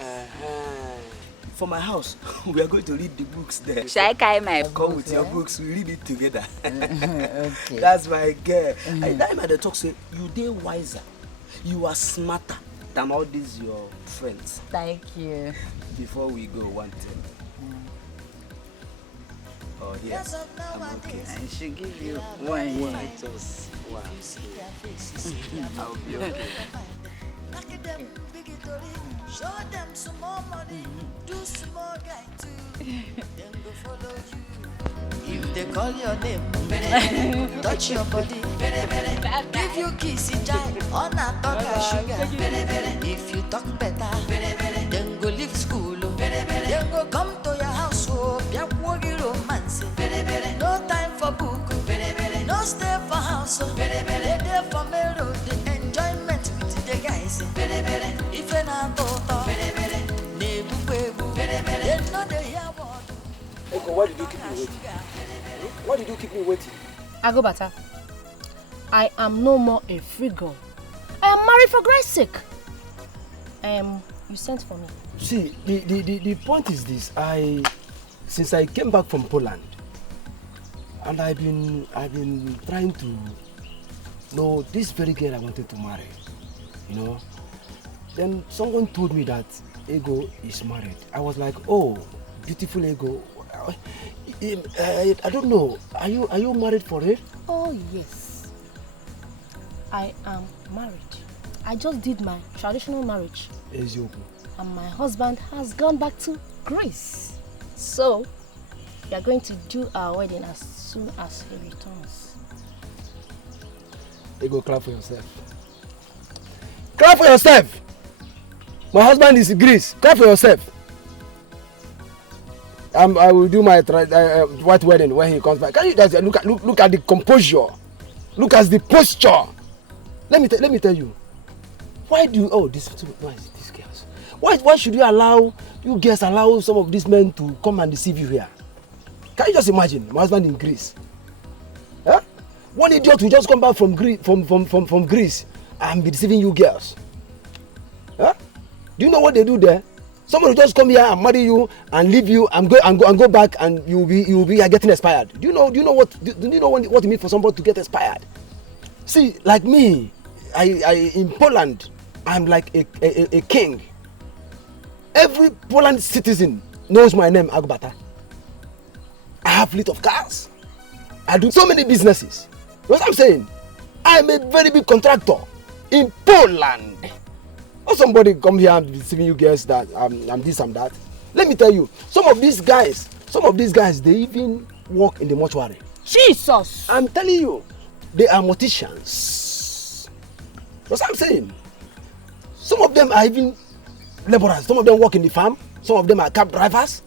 For my house, we are going to read the books there. Shall I carry my books? Come with your books, we read it together. Okay. That's my girl. And that time they talk say, you dey wiser, you are smarter than all these your friends. Thank you. Before we go, one thing. Oh yes, I'm okay. I should give you one. Just one. I'll be okay. Show them some more money, do some more guy too. Then go follow you. If they call your name, touch your body, give you kissy jive on a talk sugar. If you talk better, then go leave school. Then go come to your house, romance. No time for book, no stay for house. They there for me the enjoyment with the guys. If you're not why did you keep me waiting? Why did you keep me waiting? Agobata, I am no more a free girl. I am married for Christ's sake. You sent for me. See, the point is this. Since I came back from Poland, and I've been trying to know this very girl I wanted to marry. You know. Then someone told me that Ego is married. I was like, oh, beautiful Ego. I don't know. Are you married for it? Oh yes. I am married. I just did my traditional marriage. And my husband has gone back to Greece. So we are going to do our wedding as soon as he returns. Ego, clap for yourself. Clap for yourself! My husband is in Greece. Clap for yourself. I will do my white wedding when he comes back. Can you guys look at the composure? Look at the posture. Let me tell you. Why do you these girls? Why should you allow some of these men to come and deceive you here? Can you just imagine my husband in Greece? Huh? One idiot will just come back from Greece and be deceiving you girls. Huh? Do you know what they do there? Someone will just come here and marry you and leave you and go back, and you'll be getting expired. Do you know what it means for somebody to get expired? See, like me, I in Poland, I'm like a king. Every Poland citizen knows my name, Agbata. I have fleet of cars. I do so many businesses. You know what I'm saying? I'm a very big contractor in Poland. Or somebody come here and be deceiving you girls that I'm this, I'm that. Let me tell you, some of these guys, they even work in the mortuary. Jesus! I'm telling you, they are morticians. That's what I'm saying. Some of them are even laborers. Some of them work in the farm. Some of them are cab drivers.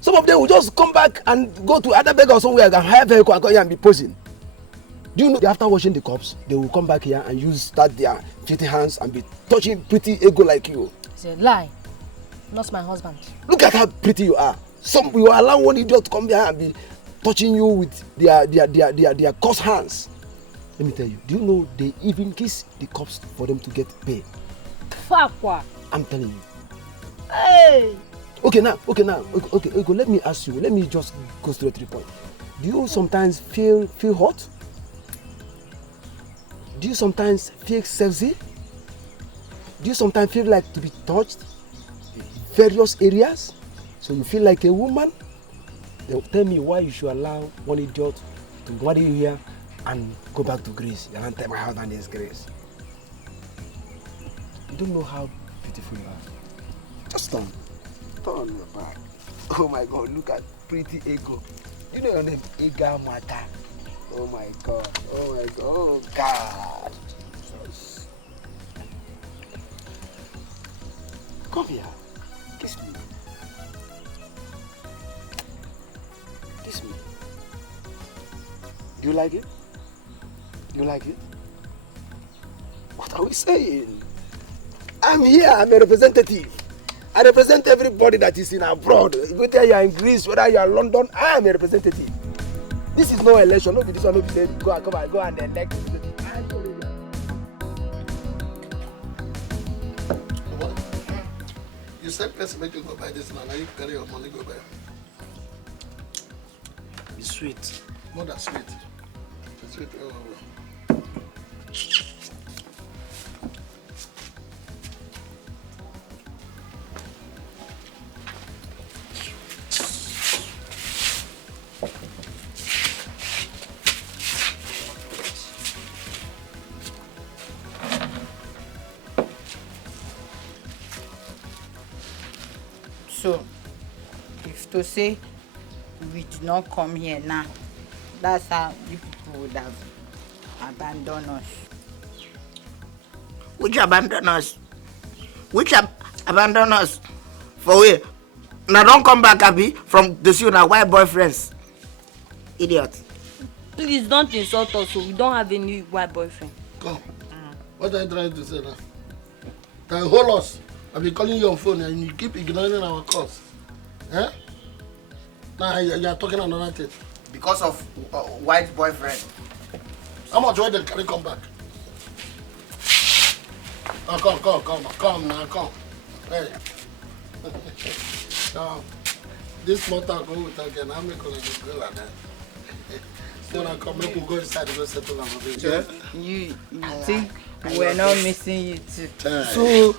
Some of them will just come back and go to other beggar or somewhere and hire vehicle and come here and be posing. Do you know, after washing the cups, they will come back here and start their filthy hands and be touching pretty ego like you. It's a lie. Not my husband. Look at how pretty you are. Some will allow one idiot to come here and be touching you with their coarse hands. Let me tell you, do you know they even kiss the cups for them to get paid? Fuck what? I'm telling you. Hey! Okay, let me ask you, let me just go straight to the point. Do you sometimes feel hot? Do you sometimes feel sexy? Do you sometimes feel like to be touched in various areas? So you feel like a woman? Then tell me why you should allow one idiot to marry you here and go back to Greece. You don't tell my husband is Greece. You don't know how beautiful you are. Just turn your back. Oh my God, look at pretty Ego. You know your name, Ega Mata. Oh my God, oh God. Come here, kiss me. Kiss me. You like it? You like it? What are we saying? I'm here, I'm a representative. I represent everybody that is in abroad. Whether you are in Greece, whether you are in London, I am a representative. This is no election. No be this one. No be say go and elect. You said person make you go buy this now. Now you carry your money go buy. It's sweet. More than sweet. It's sweet. Oh. So, if to say we did not come here now, that's how you people would have abandoned us. Which abandon us? Abandon us? For where? Now don't come back, Abby, from the sea now white boyfriends. Idiot. Please don't insult us, so we don't have any white boyfriend. Come. What are you trying to say now? They hold us. I've been calling you on phone and you keep ignoring our calls. Eh? Now you are talking another thing. Because of white boyfriend. How much will they carry come back? Oh, come now, come. Hey. Now, this motor go with again. I'm making a girl like that. Then I come, make we go inside and go settle our business. Yeah? You think we're not missing you too? So,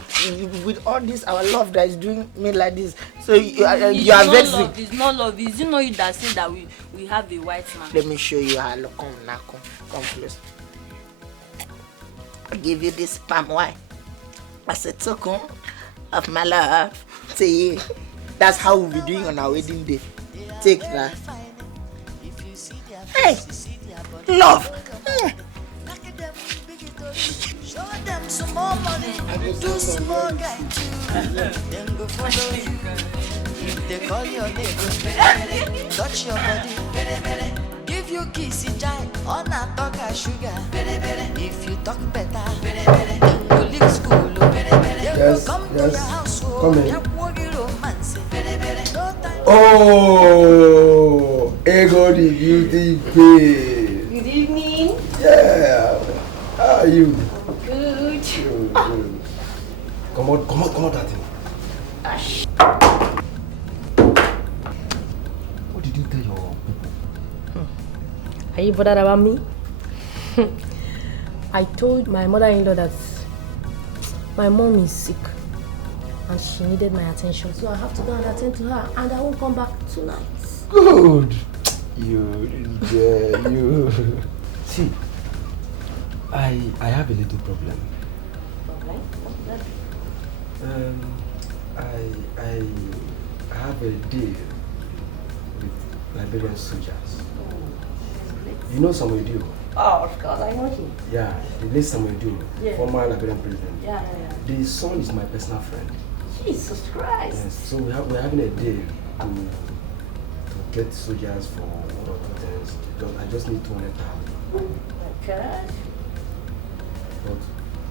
with all this, our love that is doing me like this, so you are vexing. It's not love. It's you know you that say that we have a white man. Let me show you how. Come now, come close. I'll give you this palm wine as a token of my love to you. That's how we'll be doing on our wedding day. Take that. Hey, love. Show them some more money, do some more guy too. Then go follow you. If they call your name, touch your body. Give you kiss in jai, on a talk a sugar. If you talk better, then go leave school. Then go come to your house. Come in. Oh, Ego the beauty queen. Good evening. are you? Good. Good. Come on, that thing. Ash. What did you tell your people? Are you bothered about me? I told my mother-in-law that my mom is sick and she needed my attention, so I have to go and attend to her, and I won't come back tonight. Good. You. See, I have a little problem. Okay, what's that? I have a deal with Liberian soldiers. You know Samuel Dio? Oh, of course, I know him. Yeah, the late Samuel Dio, Yeah. former Liberian president. Yeah. The son is my personal friend. Jesus Christ. Yes, so we're having a deal to get soldiers for one or two things. I just need 200,000. Okay. But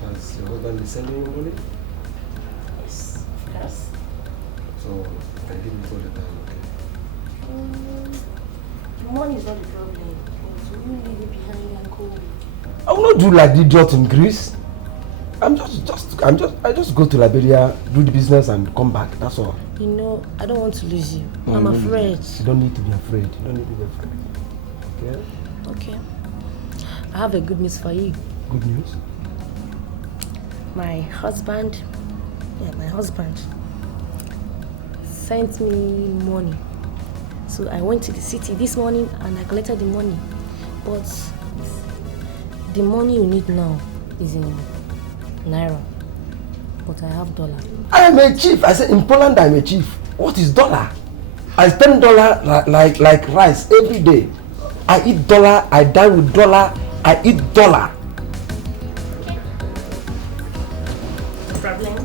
has your husband been sending you money? Yes, of course. So you can give me 200,000, okay? Money is not the problem. So you leave it behind and go. I will not do like the idiot in Greece. I just go to Liberia, do the business and come back. That's all. You know, I don't want to lose you. No, I'm you afraid. You don't need to be afraid. You don't need to be afraid. Okay? Okay. I have a good news for you. Good news? My husband sent me money. So I went to the city this morning and I collected the money. But the money you need now is in Naira. But I have dollar. I am a chief. I said in Poland I am a chief. What is dollar? I spend dollar like rice every day. I eat dollar, I dine with dollar, I eat dollar. No problem.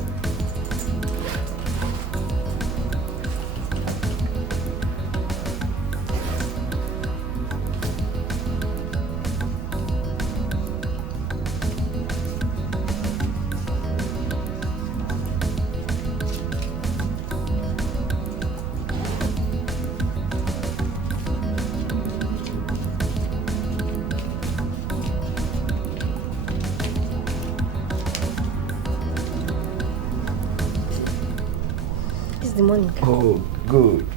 The money. Oh, good.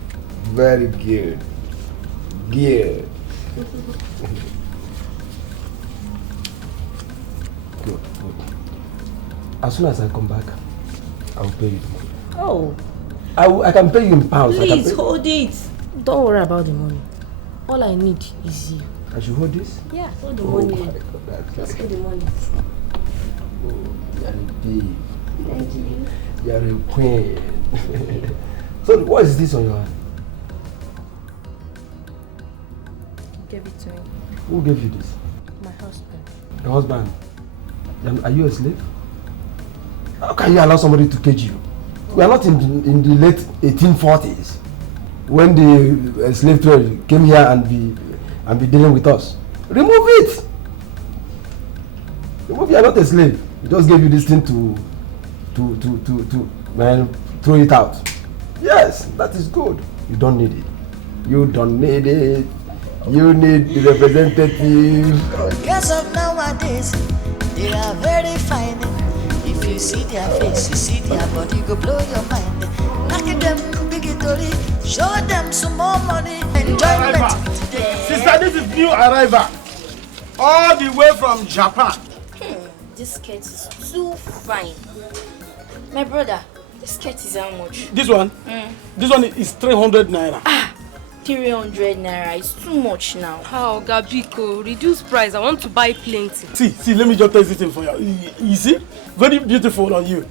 Very good. Good. Good. As soon as I come back, I will pay you the money. Oh. I can pay you in pounds. Please hold it. Don't worry about the money. All I need is you. I should hold this? Yeah, hold the Oh money. my God, Just hold the money. Oh, you are a babe. Thank you. You are a queen. So what is this on your hand? Give it to me. Who gave you this? My husband. Your husband? Are you a slave? How can you allow somebody to cage you? We are not in the late 1840s when the slave trade came here and be dealing with us. Remove it. Remove. You are not a slave. We just gave you this thing to throw it out. Yes, that is good. You don't need it. You don't need it. You need the representative. Girls of nowadays, they are very fine. If you see their face, you see their body, go blow your mind. Knock them bigatory, show them some more money. Enjoyment. Sister, this is new arrival. All the way from Japan. This skirt is too fine. My brother, this skirt is how much? This one? This one is 300 naira. 300 naira is too much now. How, Gabiko? Reduce price. I want to buy plenty. See, let me just tell you this thing for you. You see? Very beautiful on you.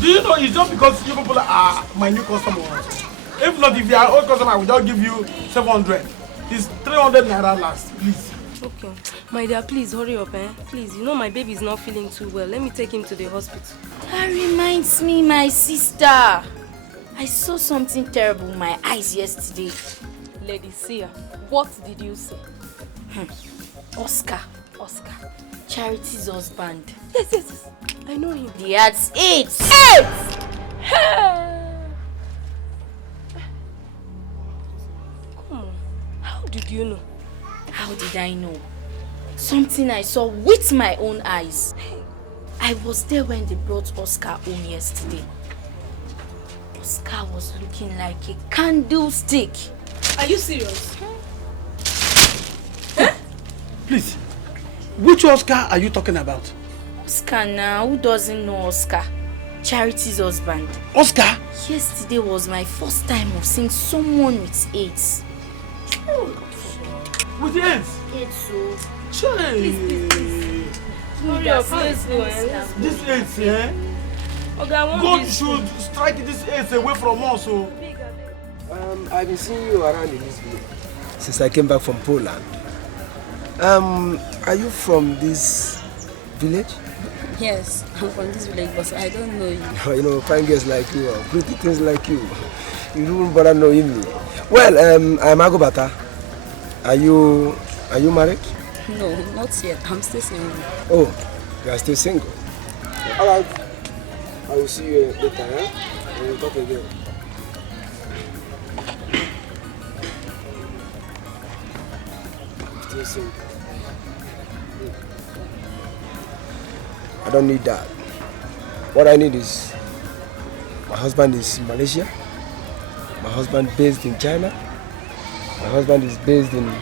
Do you know it's just because you people are my new customers? If not, if you are old customer, I will just give you 700. It's 300 naira last, please. Okay. My dear, please hurry up, eh? Please, you know my baby is not feeling too well. Let me take him to the hospital. That reminds me, my sister. I saw something terrible in my eyes yesterday. Lady Sia, what did you say? Oscar. Charity's husband. Yes. I know him. He had AIDS. Come on. How did you know? How did I know? Something I saw with my own eyes. I was there when they brought Oscar home yesterday. Oscar was looking like a candlestick. Are you serious? Please, which Oscar are you talking about? Oscar now, who doesn't know Oscar? Charity's husband. Oscar? Yesterday was my first time of seeing someone with AIDS. With AIDS? AIDS, so. Please. Hurry up, let's go. This AIDS, eh? God should strike this AIDS away from us. So. I've been seeing you around in this village since I came back from Poland. Are you from this village? Yes, I'm from this village, but I don't know you. You know, fine girls like you, pretty things like you. You don't bother knowing me. Well, I'm Agobata. Are you married? No, not yet. I'm still single. Oh, you are still single. All right. I will see you later, eh? And we'll talk again. Still single. I don't need that. What I need is my husband is in Malaysia. My husband based in China. My husband is based in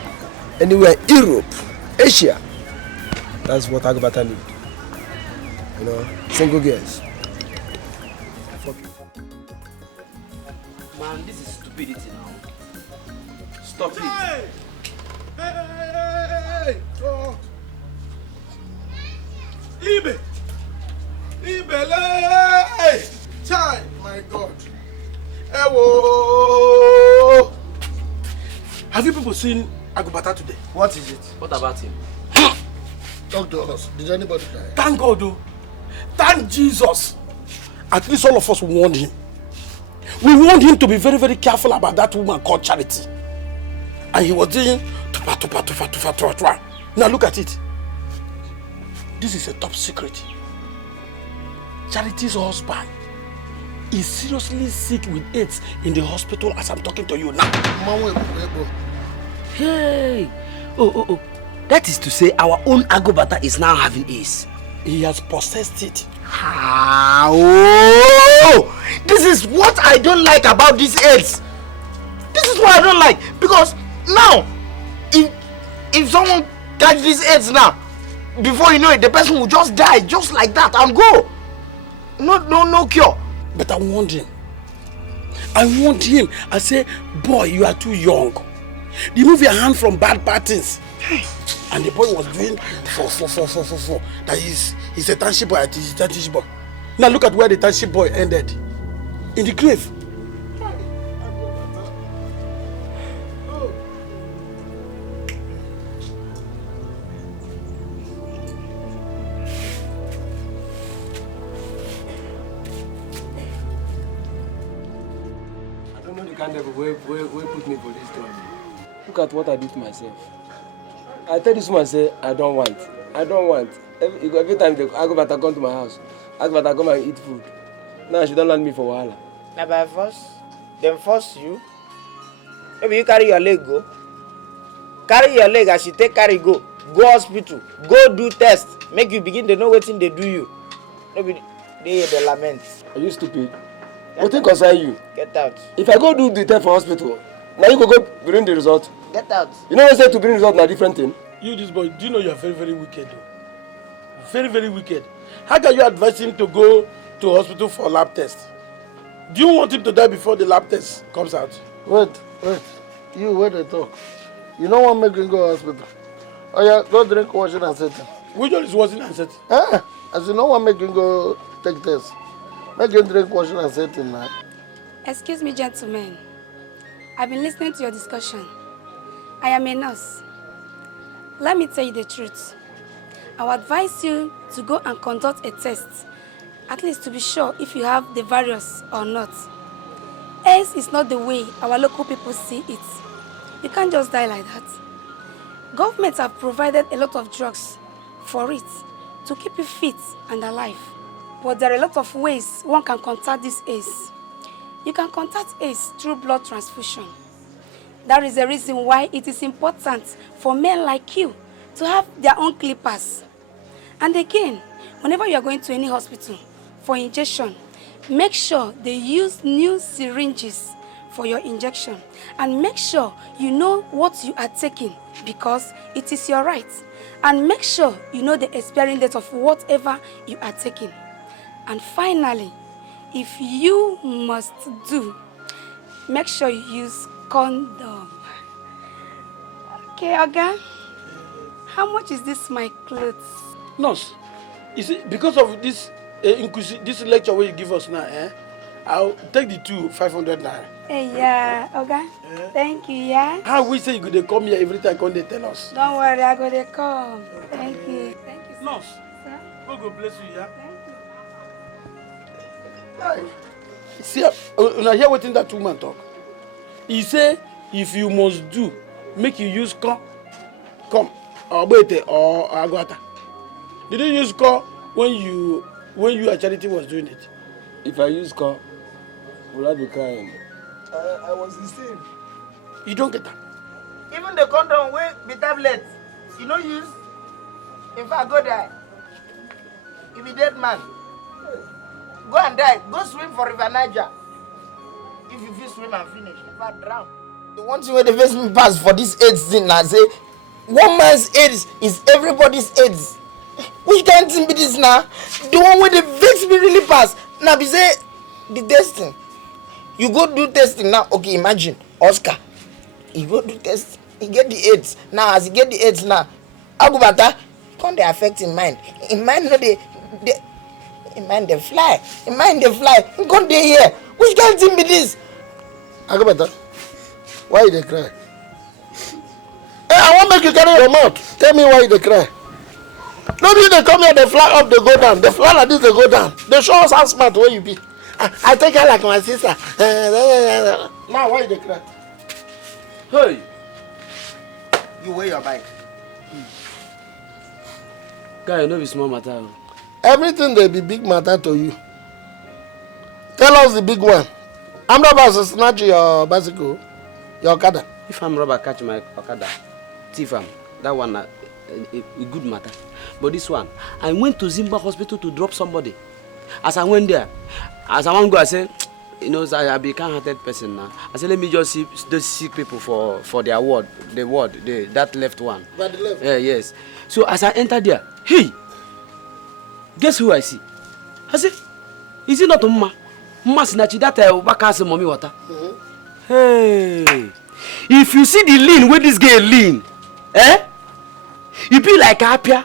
anywhere Europe, Asia. That's what Agobata need. You know, single girls. Fuck it. Man, this is stupidity now. Stop it. Hey! Oh. Ibe! Ibele! Chai! My God. Ewo! Have you people seen Agobata today? What is it? What about him? Talk to us. Did anybody die? Thank God, though. Thank Jesus. At least all of us warned him. We warned him to be very, very careful about that woman called Charity. And he was doing tufa. Now look at it. This is a top secret. Charity's husband is seriously sick with AIDS in the hospital as I'm talking to you now. Hey! Oh. That is to say our own Agobata is now having AIDS. He has possessed it. How? This is what I don't like about this AIDS. This is what I don't like. Because now, if someone catch this AIDS now, before you know it, the person will just die just like that and go. No cure. But I warned him. I say, boy, you are too young. Remove your hand from bad things. And the boy was doing for. That he's a township boy. He's a township boy. Now look at where the township boy ended. In the grave. I don't know the kind of way put me for this job. Look at what I did to myself. I tell this woman, say, I don't want. Every time Agobata come to my house, Agobata come and eat food. Now she don't land me for wahala. Now by force, them force you. Maybe you carry your leg go. Carry your leg as you take carry go. Go hospital. Go do test. Make you begin to know what thing they do you. Maybe they lament. Are you stupid? What thing concern you? Get out. If I go do the test for hospital, now you go bring the result. Get out. You know what I say to bring result na different thing? You, this boy, do you know you are very, very wicked? Though? Very, very wicked. How can you advise him to go to hospital for lab test? Do you want him to die before the lab test comes out? Wait. You wait they talk. You don't want me to go to hospital. Oh yeah, go drink washing and setting. Which one is washing and setting? As you know what make him go take test. Make him drink washing and setting now. Excuse me, gentlemen. I've been listening to your discussion. I am a nurse. Let me tell you the truth. I would advise you to go and conduct a test, at least to be sure if you have the virus or not. AIDS is not the way our local people see it. You can't just die like that. Governments have provided a lot of drugs for it to keep you fit and alive. But there are a lot of ways one can contact this AIDS. You can contact AIDS through blood transfusion. That is the reason why it is important for men like you to have their own clippers. And again, whenever you are going to any hospital for injection, make sure they use new syringes for your injection. And make sure you know what you are taking because it is your right. And make sure you know the expiring date of whatever you are taking. And finally, if you must do, make sure you use condom. Okay, Oga? How much is this my clothes? Nurse, is it because of this this lecture where you give us now, I'll take the 500 naira. Hey, yeah, Oga. Thank you, yeah. How we say you could come here every time they tell us? Don't worry, I go to come. Thank you. Thank you, sir. Nurse, Sir? God bless you, yeah? Thank you. See, when I hear what that woman talk, he say if you must do, make you use come, or bete or agwata. Did you use come when you at charity was doing it? If I use come, will I be crying? I was the same. You don't get that. Even the condom will be tablet. You know use. In fact, go die. You be dead man. Go and die. Go swim for River Niger. If you feel swim and finish, in fact, drown. The one thing where the face me pass for this AIDS thing, I say, one man's AIDS is everybody's AIDS. Which kind of thing be this now? The one where the vex me really pass. Now be say the testing. You go do testing now. Okay, imagine Oscar. You go do test. He get the AIDS. Now as he get the AIDS now, Agubata can't they affect his mind? In mind no they in mind they fly. In mind they fly. Can't they here? Which kind of thing be this? Agubata, why they cry? Hey, I want make you carry your mouth. Tell me why they cry. Nobody they come here, they fly up, they go down. They fly like this, they go down. They show us how smart where you be. I take her like my sister. Now why they cry? Hey! You wear your bike. Guy, you know it's small matter. Everything they be big matter to you. Tell us the big one. I'm not about to snatch your bicycle, your Okada. If I'm robber catch my Okada, thief am, that one a good matter. But this one, I went to Zimba hospital to drop somebody. As I went there, as I want to go, I said, you know, I be a kind-hearted person now. I said, let me just see those sick people for their ward, that left one. By the left? Yes. So as I entered there, hey, guess who I see? I said, is it not Mama? Mama Sinachi, that Bakasi mommy water. Hey, if you see the lean where this girl lean, you be like happier.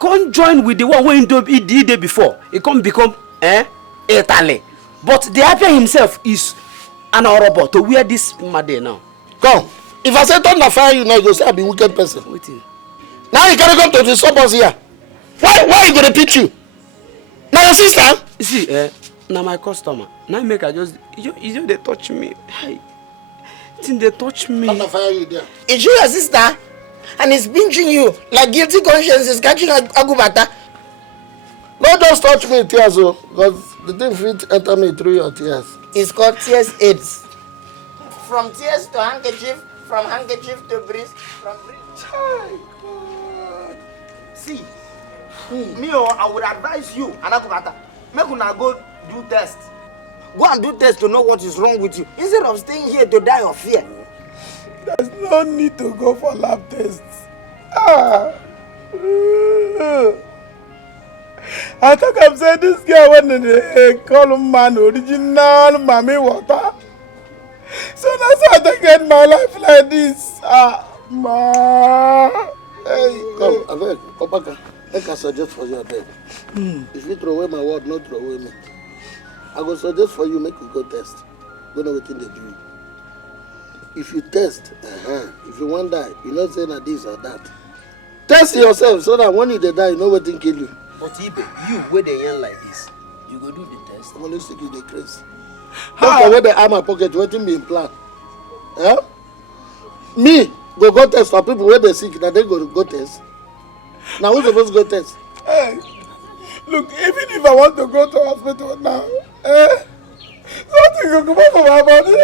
Can't join with the one who he did it before. It can't become Italy. But the happier himself is an robot to wear this made now. Come. If I say thunder fire you now, you say I be wicked person. Waiting. Now you gotta come to the suburbs here. Why you gonna teach you? Now your sister? You see, now my customer. Now make I just they touch me. Hey, they touch me. Thunder fire you there. Is she your sister? And it's binging you like guilty conscience is catching Agubata. Don't just touch me with tears, because the thing fit enter me through your tears. It's called tears AIDS. From tears to handkerchief, from handkerchief to breast, from breast. See, me I would advise you, Anakubata, make una go do test. Go and do test to know what is wrong with you, instead of staying here to die of fear. There's no need to go for lab tests. I thought I'm saying this girl when they call him man original mommy water. So that's how I get my life like this. Ma. Hey, come, Avek, Opaka, I can suggest for you, Avek. If you throw away my word, not throw away me. I will suggest for you, make you go test. Go know what they do. If you test, if you want die, you not say that this or that. Test yourself so that when you die, you know what will kill you. But Ibe, you where they young like this, you go do the test. I'm gonna stick you the craze. Don't forget the arm my pocket, waiting me in plan. Me go test for people where they sick, that they go test. Now who's supposed to go test? Hey, look, even if I want to go to hospital now, something will come up from my body.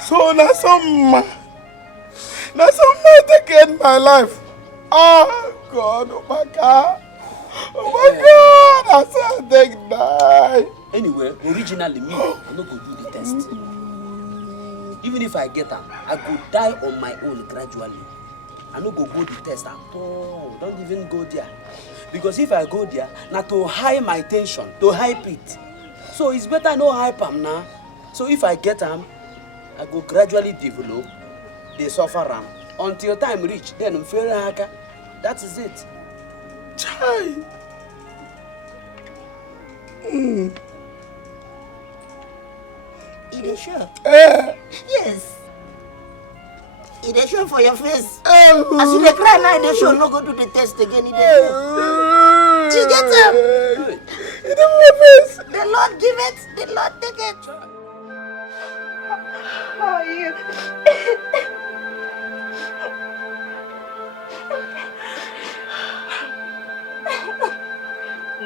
So that's so much take in my life. Oh God, oh my God. Oh my God, I said they die. Anyway, originally me, I'm not going to do the test. Even if I get her, I go die on my own gradually. I no go the test at all. Don't even go there. Because if I go there, now to high my tension, to hype it. So it's better no hype am now. So if I get them, I go gradually develop, they suffer ram. Until time reach, then I'm very happy. That is it. Chai. It is sure. Yes. It is sure for your face. As you dey cry now, it is sure. No go do the test again. It is sure. Just get up. It is my face. The Lord give it. The Lord take it. How are you?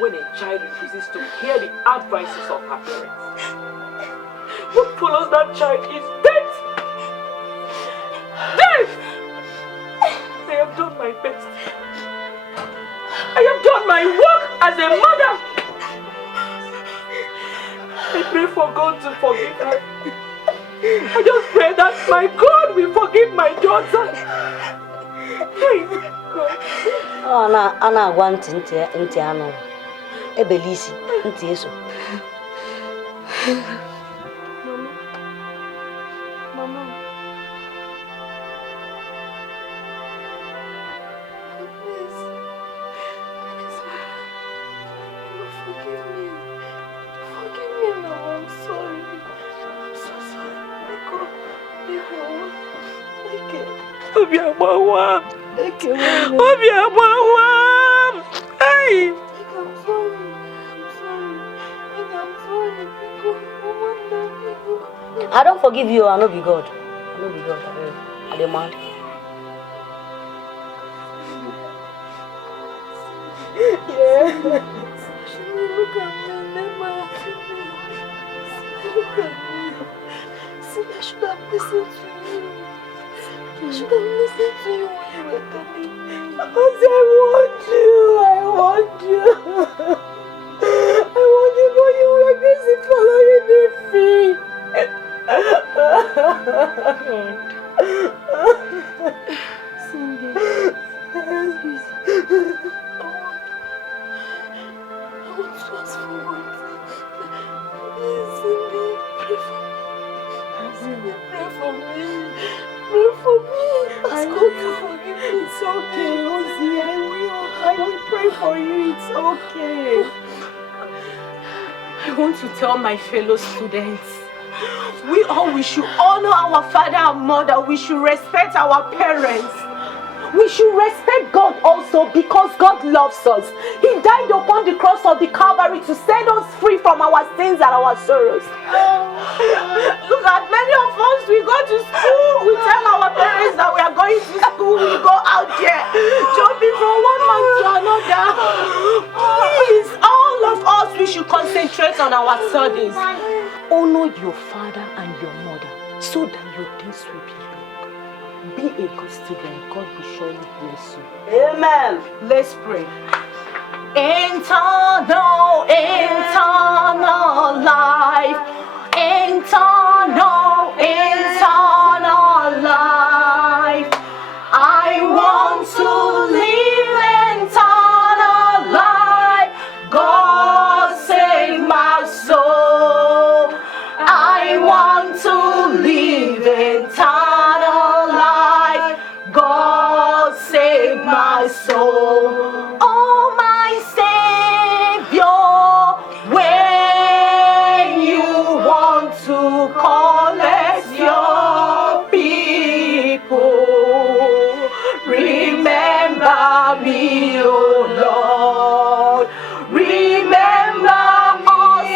When a child refuses to hear the advices of her parents, what follows that child is death. Death! I have done my best. I have done my work as a mother. I pray for God to forgive her. I just pray that my God will forgive my daughter. My God. Ana agwa ntị anụ. Ebelisi ntị eso. Mama. Forgive me, Mama. I'm sorry. I'm so sorry. Obiagbawa. Hey! I'm sorry. I don't forgive you. I know be God. I demand. Yeah. Look at me, never. Look at me. See, I should have listened to you. I should have listened to you when you were telling me. Because I want you. I want you, but you were busy following the feet. Cindy, please. I want to ask for one thing. Please, Cindy, pray for me. Cindy, pray for me. Pray for me. Ask God to forgive me. It's okay, Ozzy. I will pray for you. It's okay. I want to tell my fellow students, we should honor our father and mother. We should respect our parents. We should respect God also because God loves us. He died upon the cross of the Calvary to set us free from our sins and our sorrows. Look at many of us, we go to school, we tell our parents that we are going to school, we go out there, jumping from one man to another. Please, all of us, we should concentrate on our studies. Honor your father and your mother so that your days will be long. Be a good student. God will surely bless you. Amen. Let's pray. Eternal life. Eternal life. I want to live eternal life. God save my soul. I want to live eternal life. God save my soul. Oh, my Savior, when you want to collect your people, remember me, oh Lord. Remember us,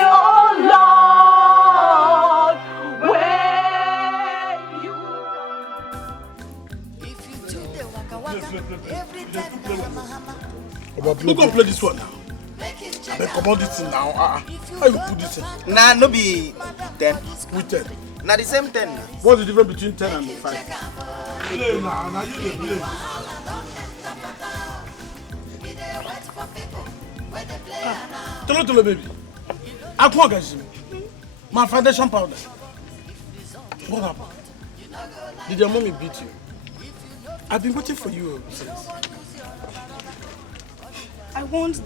oh Lord. When you Who go play this one now? They come on this thing now. How you put this in? Nah, no be them. With them. Now the same 10. What's the difference between 10 and 5? Play now, now you play. Tolo baby. Aqua Gazim. My foundation powder. What happened? Did your mommy beat you? I've been waiting for you since. I want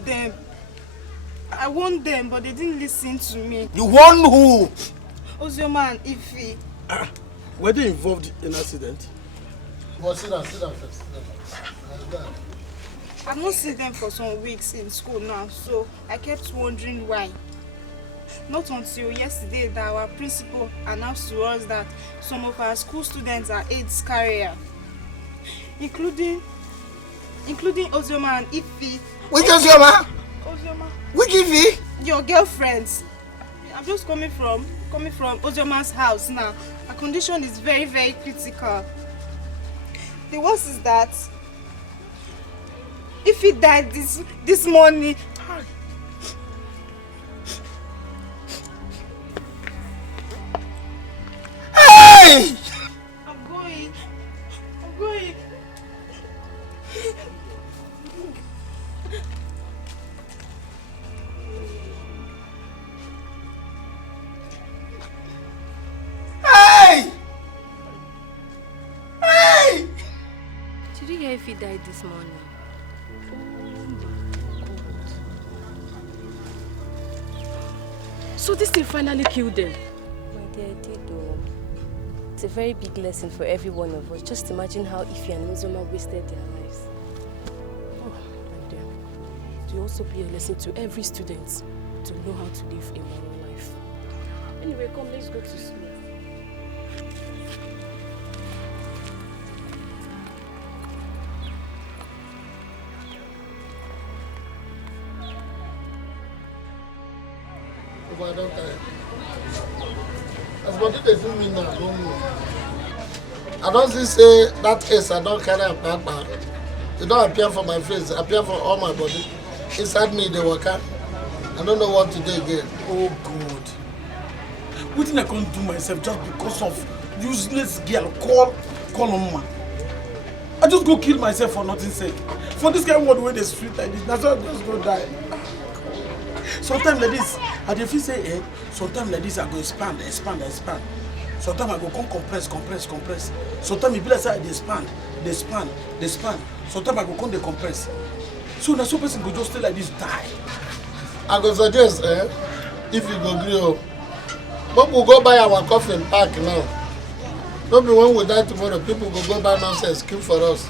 them, but they didn't listen to me. You want who? Ozioma and Ife. Were they involved in an accident? Well, sit down first. I've not seen them for some weeks in school now, so I kept wondering why. Not until yesterday that our principal announced to us that some of our school students are AIDS carriers, including Ozioma and Ife. Which Ozioma? Ozioma. Which Ife? Your girlfriends. I'm just coming from Ozioma's house now. Her condition is very, very critical. The worst is that if he died this morning. Hey! I'm going. Hey! Hey! Did you hear if he died this morning? So this thing finally killed them? My dear, Dede. It's a very big lesson for every one of us. Just imagine how Ife and Uzoma wasted their lives. Oh, my dear. It will also be a lesson to every student to know how to live a moral life. Anyway, come, let's go to school. I don't care. As what did they do me now? Don't move. I don't say that ace I don't carry a papa. It don't appear for my face, it appear for all my body. Inside me they work out. I don't know what to do again. Oh God. What thing I can't do myself just because of useless girl call on man. I just go kill myself for nothing sake. For this kind of word where they street like this, that's why I just go die. Sometimes like this, I dey feel say eh, sometimes like this I go expand. Sometimes I go come compress. Sometimes it be like say I dey expand. Sometimes I go come dey compress. So na so person go just stay like this die. I go suggest if you go gree up, but we'll go buy our coffin pack now. Don't be when we die tomorrow, people go buy nonsense, keep for us.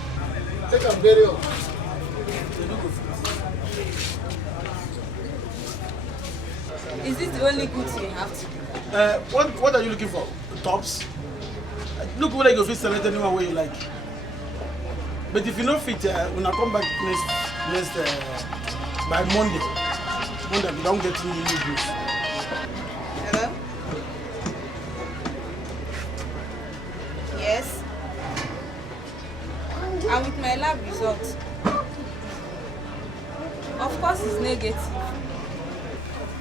Take a bury up. Is this the only good thing you have to do? What are you looking for? Tops? Look whether you go fit select anyone where you like. But if you don't fit, when I come back next by Monday, we don't get any new goods. Hello? Yes? And with my lab results. Of course it's negative.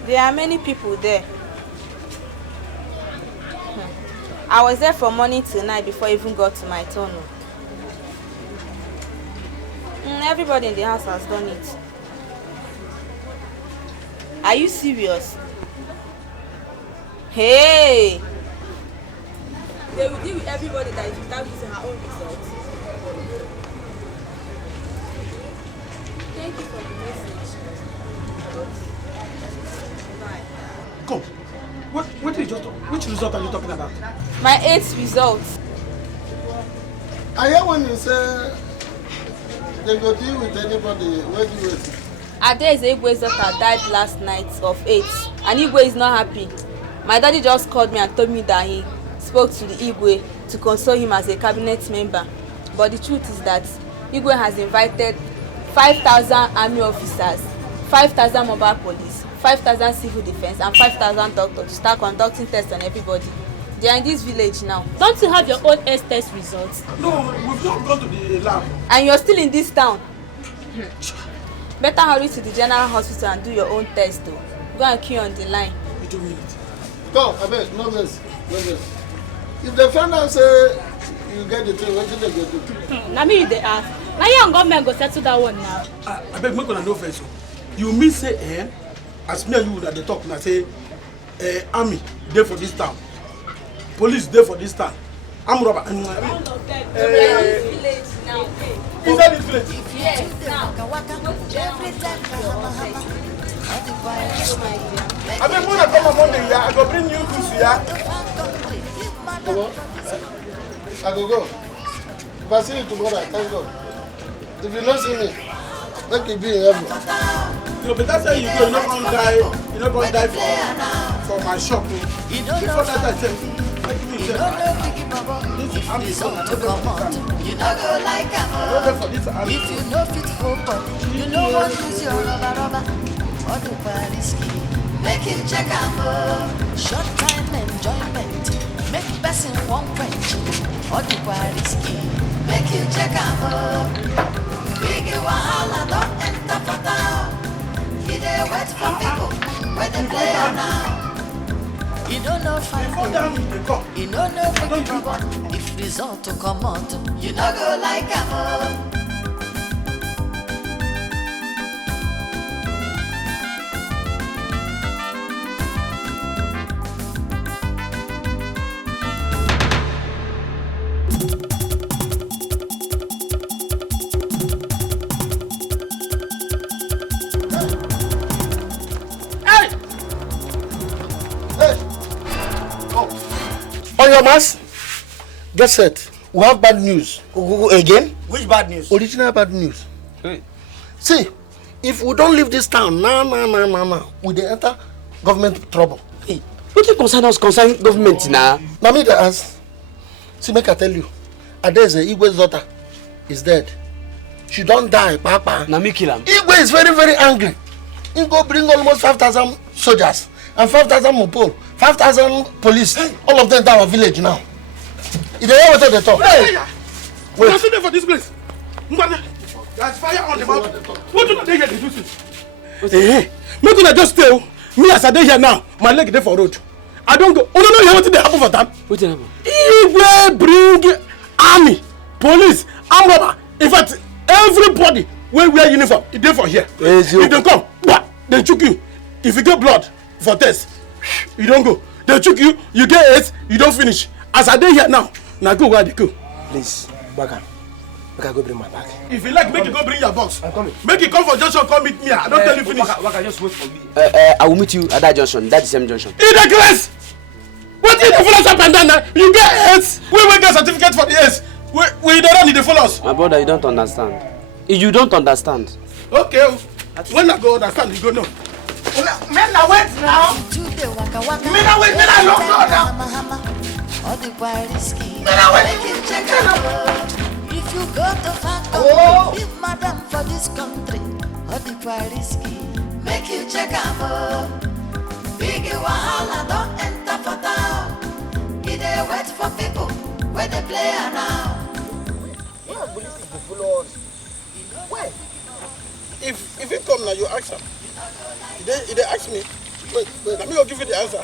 There are many people there. I was there from morning till night before I even got to my turn. Everybody in the house has done it. Are you serious? Hey! They will deal with everybody that is without using her own results. Thank you for the message. Bye. Come. Which result are you talking about? My 8th results. I hear when you say they go deal with anybody, where do you wait? Ade's Igwe's daughter died last night of 8, and Igwe is not happy. My daddy just called me and told me that he spoke to the Igwe to console him as a cabinet member. But the truth is that Igwe has invited 5,000 army officers, 5,000 mobile police, 5,000 civil defense, and 5,000 doctors to start conducting tests on everybody. They are in this village now. Don't you have your own test results? No, we've not gone to the lab. And you're still in this town. Better hurry to the general hospital and do your own test though. Go and queue on the line. Wait a minute. Go, I beg, no mess. If the find out say you get the thing, what did they go do? Now me they ask. Now young government go settle that one now. I beg, make una no face. You mean say, as me and you at the talk, now say, army there for this town, police there for this town. I'm robber. Inside this village. Yes, now. I beg, when I come on Monday here, I go bring you goods here. I go. If I see you tomorrow, I thank God. If you don't see me, let me be in heaven. You better say you go, you're not going to die. You're not going to die for my shop. Before that, I tell you. You don't know this result to come out. You not go like a if you know fit for body, you know what is your rubber. Or the risky. Make him check out short time enjoyment. Make person one quench. Or the risky. Make him check out big wahala don't enter for town. He dey wait for people where they play now. You don't know fine. You don't know big trouble. If result to come out, you not go like a On your mask, get set. We have bad news. Again? Which bad news? Original bad news. Hey. See, if we don't leave this town, nah, we dey enter government trouble. Hey, what you concern government now? Now me the ask. See, make I tell you, Adeze, Igwe's daughter, is dead. She don't die, Papa. Now me kill him. Igwe is very, very angry. He go bring almost 5,000 soldiers and 5,000 mopol, 5,000 police, all of them down our village now. If they ever tell the talk. Hey! Wait. What's in there for this place? There's fire on the mountain. What do they hear the juices? Hey, make una just tell me as I dey here now, my leg dey for road. I don't go. Oh no, what did they happen for time? What did happen? If we bring army, police, armed robber, in fact, everybody wey wear uniform, e dey for here. If they come, they choke you. If you get blood for test, you don't go. They choke you, you get AIDS, you don't finish. As I dey here now, go where they go. Please, Baka. Make I go bring my bag. If you like, make you go bring your box. I'm coming. Make you come for junction, come meet me. I don't tell you finish. Baka, just wait for me. I will meet you at that junction, that same junction. In the class! What is the follow up and down now? You get AIDS. We will get certificate for the AIDS. We don't need the follows. My brother, you don't understand. You don't understand. Okay. When I go understand, you go know. Men are wait now. Men are wait. Men are long now. If you go to far country, leave madam for this country. All the risky, make you check out. Big wahala don't enter for town. He dey wait for people where they play now. Yeah, police is the follow us. Where? If you come now, you ask him. They ask me. Wait, let me go give you the answer.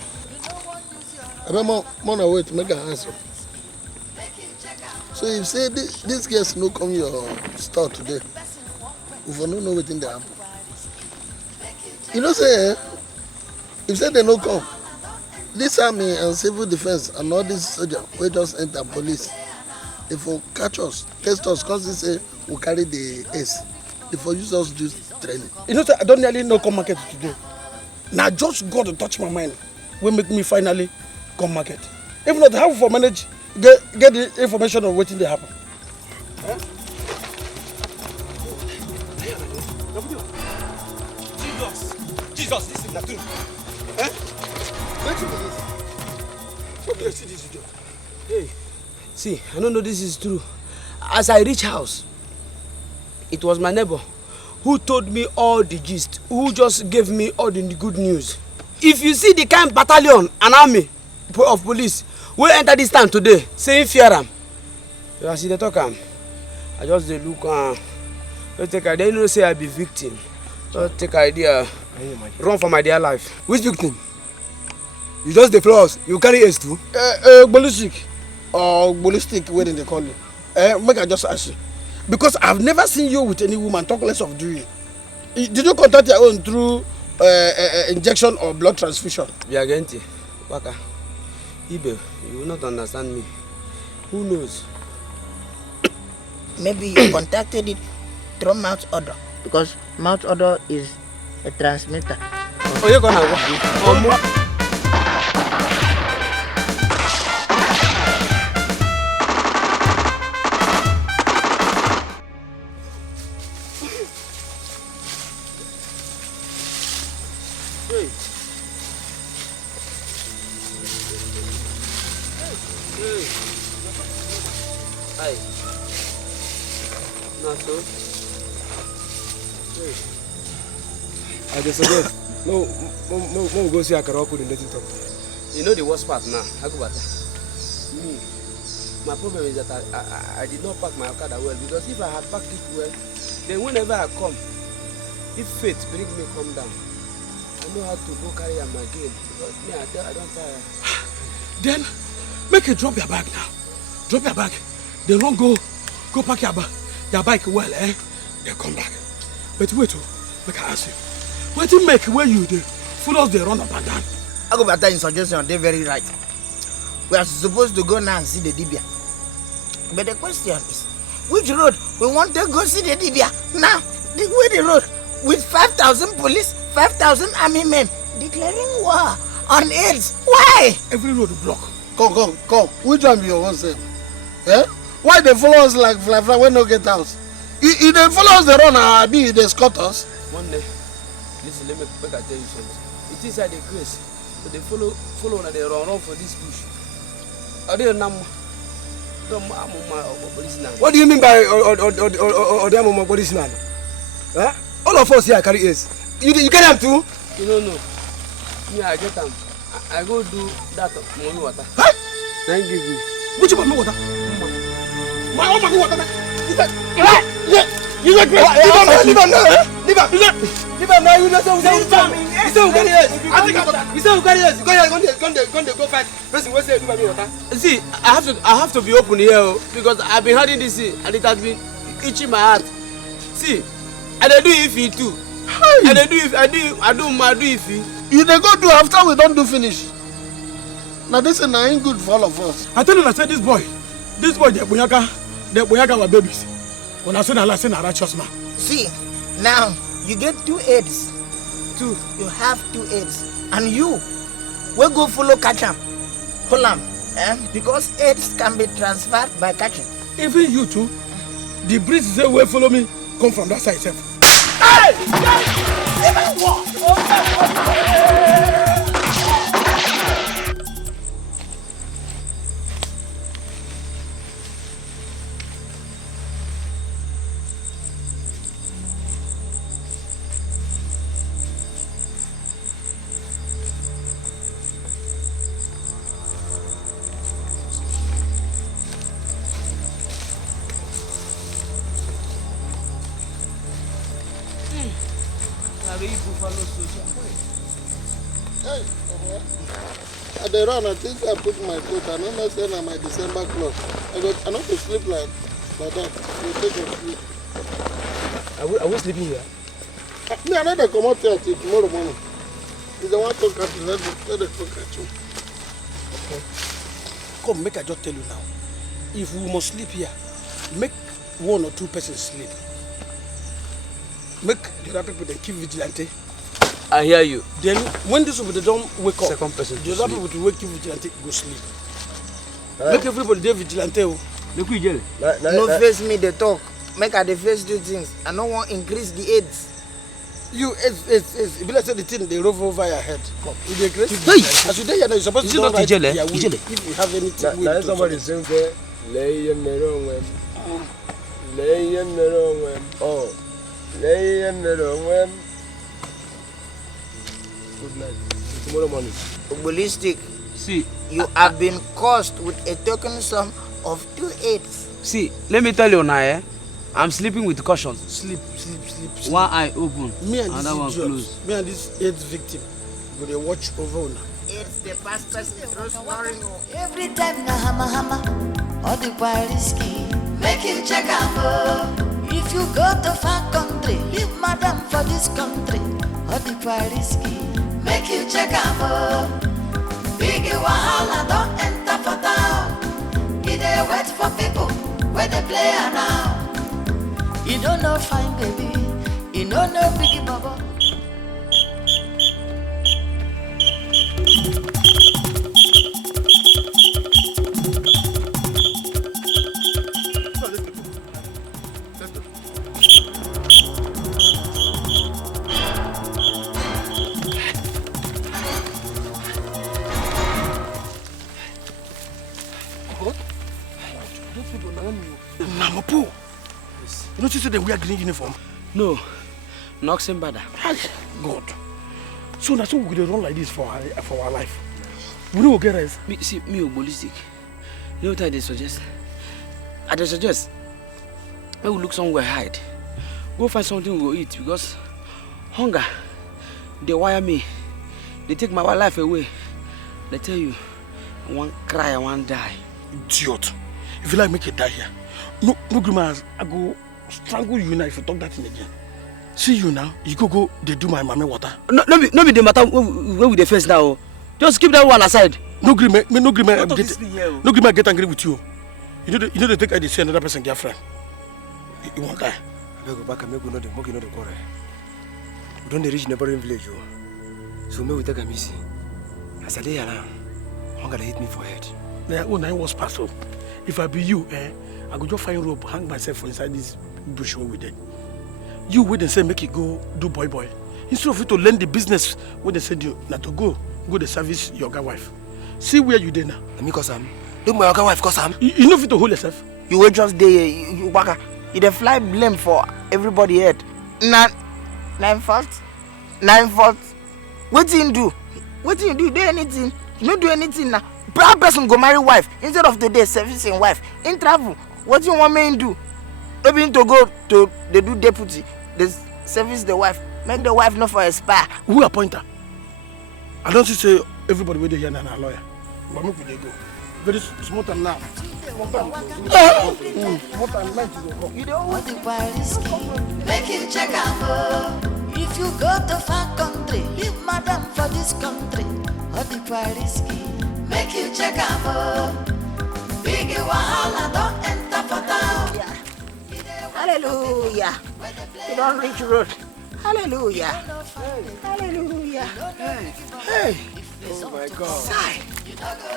I mean, more wait, make an answer. So if say this guest no come your store today, if you don't know what in the happen. You know say, if say they no come, this army and civil defense and all these soldiers we just enter police, if we catch us, test us, cause they say we carry the ace, if we use us do training. You know say I don't nearly know come market today. Now just God to touch my mind will make me finally come market. If not, how for manage get the information of what they happen. Jesus, this is not true. What do you see this video? Hey, see, I don't know this is true. As I reach house, it was my neighbor who told me all the gist, who just gave me all the good news. If you see the kind battalion and army of police we enter this town today, saying fear am. As they talk am, I just dey look just take idea, you know say I be victim. Just take idea, run for my dear life. Which victim? You just the floors. You carry ace too? Bolusik, or ballistic, where they call it. Make I just ask you. Because I've never seen you with any woman, talk less of doing. Did you contact your own through injection or blood transfusion? Viagente, Waka, Ibe, you will not understand me. Who knows? Maybe you contacted it through mouth odor, because mouth odor is a transmitter. Oh, you're gonna go. I just suggest no go see a karaoke in the top. You know the worst part now. I go back. Me, my problem is that I did not park my car well, because if I had parked it well, then whenever I come, if fate bring me come down, I know how to go carry am again. Because me, I don't tire. Then make it drop your bag now. Drop your bag. Then run go park your bike well, eh? Then come back. But wait, make I ask you. What do you make where you do? Full of the run up and down. I go back in suggestion, they're very right. We are supposed to go now and see the Dibia. But the question is, which road we want to go see the Dibia? Now, the road with 5,000 police, 5,000 army men declaring war on AIDS. Why? Every road block. Come. Which one be your own self? Eh? Why they follow us like fly when no get house? If they follow us, they run and be they escort us. One day, listen, let me tell you something. It is at the grace, but they follow and they run for this bush. Are they number? What do you mean by or police now? Huh? All of us here carry AIDS. You carry them too? No. Me, I get them. I go do that money water. Huh? Then give me. Which money water? My own money water. You get leave him now. You know so go fight. Person will say do water. See, I have to be open here because I've been hiding this and it has been itching my heart. See, and I do if too. And I do if you they go do after we don't do finish. Now this is not good for all of us. I tell you, I said this boy, the Boyaka were babies. When I said I said a righteous man. See, now you get 2 AIDS. You have 2 AIDS. And you will go follow catch him. Pull him. Because AIDS can be transferred by catching. Even you too. The breeze say will follow me come from that side itself. Hey! Even what? At the run, I think I put my coat. I don't understand my December clothes. I not to sleep like that. You take a sleep. Are we sleeping here? Me, I know they come out here till tomorrow morning. If they want to catch you, let them catch you. Okay. Come, make I just tell you now. If we must sleep here, make 1 or 2 persons sleep. Make the other people they keep vigilante. I hear you. Then when this people they don't wake up, second person the other people to wake you vigilante go sleep. Make everybody they vigilante. No face me they talk. Make I the face do things. I don't want increase the AIDS. You it's if you say the thing they roll over your head. Come. If they increase as you there you're supposed to not Ijele. If you have anything with somebody saying there lay in the wrong oh lay in the wrong good night. Tomorrow morning. Ballistic. See, you have been cursed with a token sum of 2 AIDS. See, let me tell you now, I'm sleeping with caution. Sleep. One eye open. Me and another one closed. Me and this AIDS victim, will they watch over now. it's the past person throw snoring. Every time na hammer, all the while risky. Make you check out. If you go to far country, leave madam for this country. All the while risky. Make you check out. Big wahala don't enter for town. He dey wait for people where they play now. You don't know fine baby. You don't know biggie baba. Namapo. You know, she said they wear green uniform. No, Noxen Bada. God. So that's why we run like this for our life. We don't get us. See, me ballistic. You know what I suggest? I suggest I will look somewhere hide. Go find something we'll eat because hunger. They wire me. They take my life away. They tell you, I want cry, I want die. Idiot. If you like, make it die here. No grimace. I go strangle you now if you talk that thing again. See you now. You go. They do my mommy water. No be the matter where we the face now. Just keep that one aside. No grimace. No grimace. No grimace. Get angry with you. You know they take I see another person girlfriend. You won't die. I go back and make you know the quarrel. We don't reach neighboring village, so me we take a missing. As I lay here now, hunger hit me for head. Yeah, I was past. If I be you, I go just find rope, hang myself inside this bush where we did. You wait and say make it go do boy. Instead of you to learn the business where they said you not to go to service your wife. See where you there now. Me cause am. Do my wife cause am. You know fit to hold yourself. You will just there. You waka. You dey fly blame for everybody head. Nine fault. What you do? Do you do anything? You don't do anything now. Proud person go marry wife instead of today servicing wife. In travel, what do you want me to do? Maybe to go to they do deputy, they service the wife, make the wife not for expire. Who appoint her? I don't say everybody where they here now a lawyer. But maybe they go. Very small time now. Small time you don't want the risky. Make you check out. If you go to far country, leave madam for this country. All the risky. Make you check out. Big wahala don't enter for town. Hallelujah. You don't reach road. Hallelujah. Hallelujah. Hey. Oh my God. Sigh.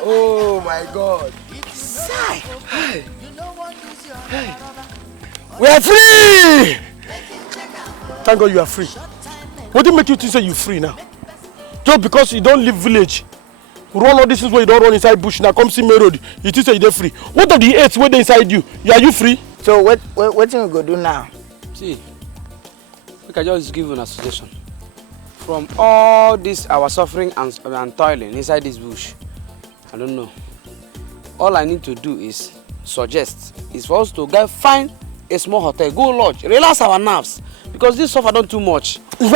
Oh my God. Sigh. Hey. Hey. We are free. Thank God you are free. What do you make you think say you free now? Just because you don't leave village. Run all this is where you don't run inside bush now. Come see me road. You think say you're free. What are the 8 where they inside you? Are you free? So what thing we go do now? See, we can just give you a suggestion. From all this our suffering and toiling inside this bush, I don't know. All I need to do is suggest is for us to go find a small hotel, go lodge, relax our nerves because this suffer done too much. You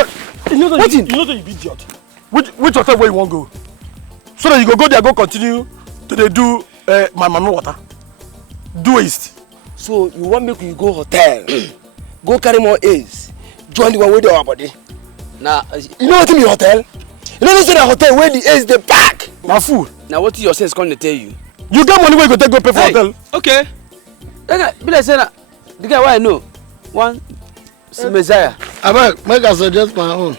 know that you be idiot. Which hotel where you want to go? So that you go there, go continue to do my mommy water. Do it. So you want me to go hotel, go carry more A's, join the one with our body. Now, you know what I mean hotel? You know the hotel where the A's they pack. My fool. Now what your sense going to tell you? You got money where you go take go pay for hotel. Okay. Be like saying the guy why I know one Messiah. I make I suggest my own.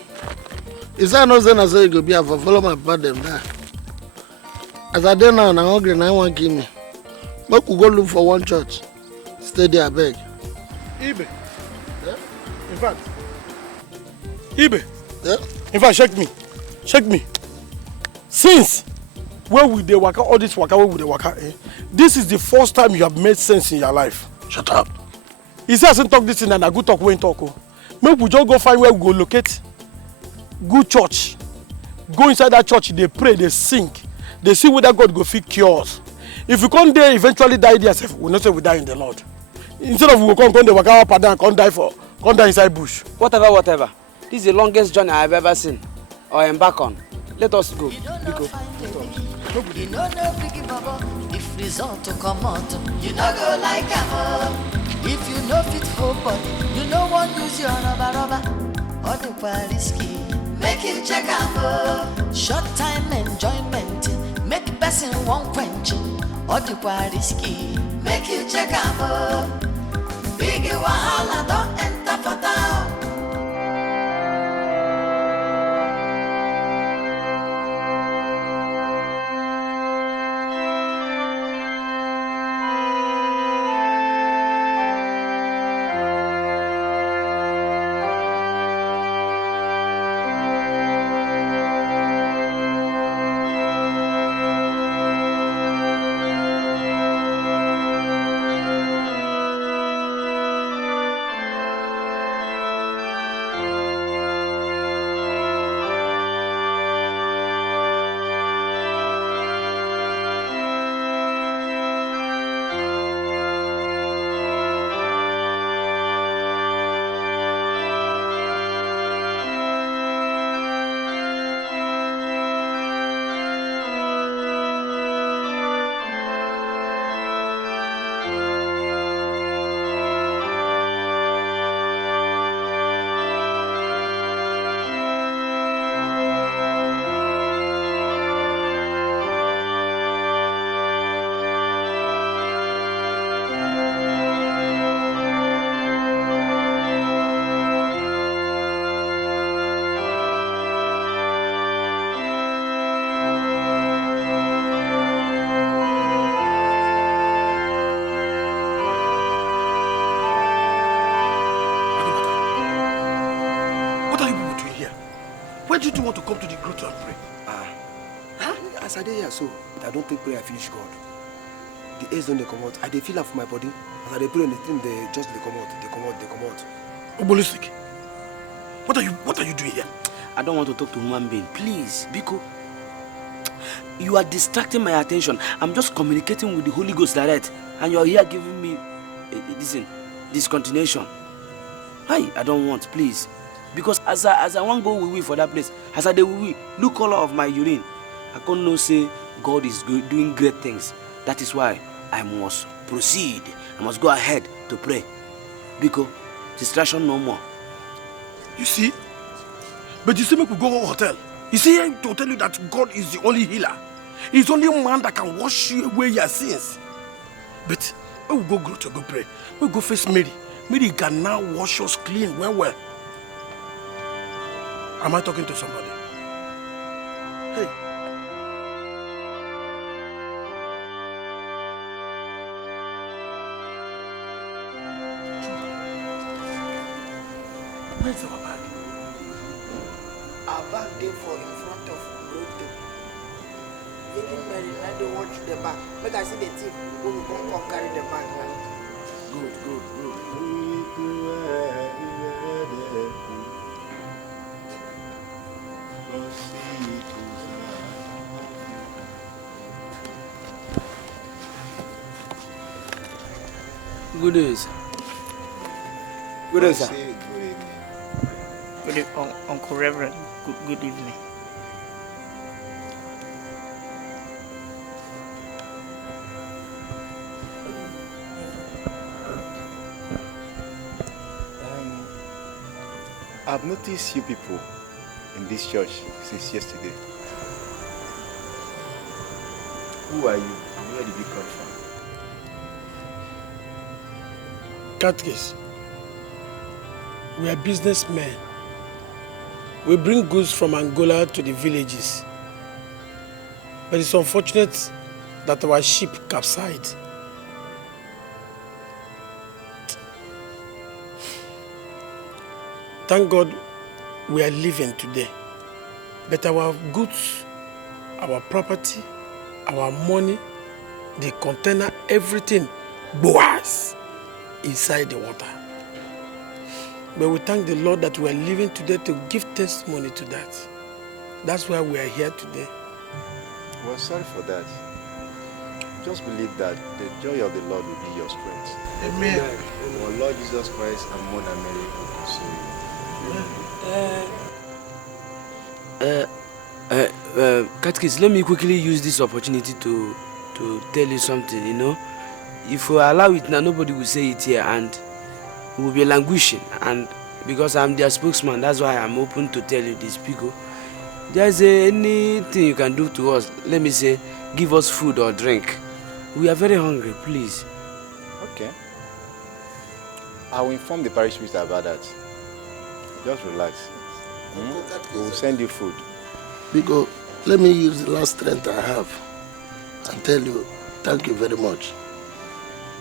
Is that no saying I say you go be for follow my papa them there. As I did now, I'm hungry, now I want to give me. Make we go look for one church. Stay there, beg. Ibe. Yeah? In fact. Ibe. Yeah? In fact, check me. Since where we dey waka, all this waka, where we dey waka, this is the first time you have made sense in your life. Shut up. He says I talk this thing and I go talk when talk. Maybe we just go find where we go locate good church. Go inside that church, they pray, they sing. They see whether God go fit cure us. If we come there, eventually die there, we not say we die in the Lord. Instead of we come there, waka up and down, come die inside bush. Whatever. This is the longest journey I've ever seen or embark on. Let us go. You know no biggie bubble. If result to come out, you no go like am. If you know fit whole body, you no one use your rubber. All the while risky. Make you check am. Short time enjoyment. Make person one quench. All the while risky. Make you check am. Big wahala don't enter for town. Why did you want to come to the grotto and pray? As I did here, so I don't think prayer finish God. The airs don't they come out. I dey feel am for my body. As I dey pray on the thing, they just they come out. Obolistic, what are you doing here? I don't want to talk to human being, please, because you are distracting my attention. I'm just communicating with the Holy Ghost direct, and you are here giving me this continuation. I don't want, please. Because as I want go wee for that place, as I dey wee, look color of my urine. I can't know say God is doing great things. That is why I must proceed. I must go ahead to pray. Because distraction no more. You see? But you see me go to a hotel. You see to tell you that God is the only healer. He's the only man that can wash you away your sins. But we will go to go pray. We will go face Mary. Mary can now wash us clean well. Am I talking to somebody? Hey. Where's our bag? Our bag there for in front of Grotto. Taking Mary, now they watch the bag. Make I see the thief who will come carry the bag now. Good. Good news. Good news, sir. Good evening, Uncle Reverend. Good evening. I've noticed you people in this church since yesterday. Who are you and where did you come from? Catechist, we are businessmen. We bring goods from Angola to the villages. But it's unfortunate that our ship capsized. Thank God we are living today. But our goods, our property, our money, the container, everything, boas inside the water. But we thank the Lord that we are living today to give testimony to that. That's why we are here today. Well, sorry for that. Just believe that the joy of the Lord will be your strength. Amen. Our Lord Jesus Christ and more than many will console you. Katkis, let me quickly use this opportunity to tell you something, you know. If we allow it now, nobody will say it here and we will be languishing. And because I'm their spokesman, that's why I'm open to tell you this, Pico. There's anything you can do to us, let me say, give us food or drink. We are very hungry, please. Okay. I will inform the parish priest about that. Just relax. We will send you food. Pico, let me use the last strength I have and tell you, thank you very much.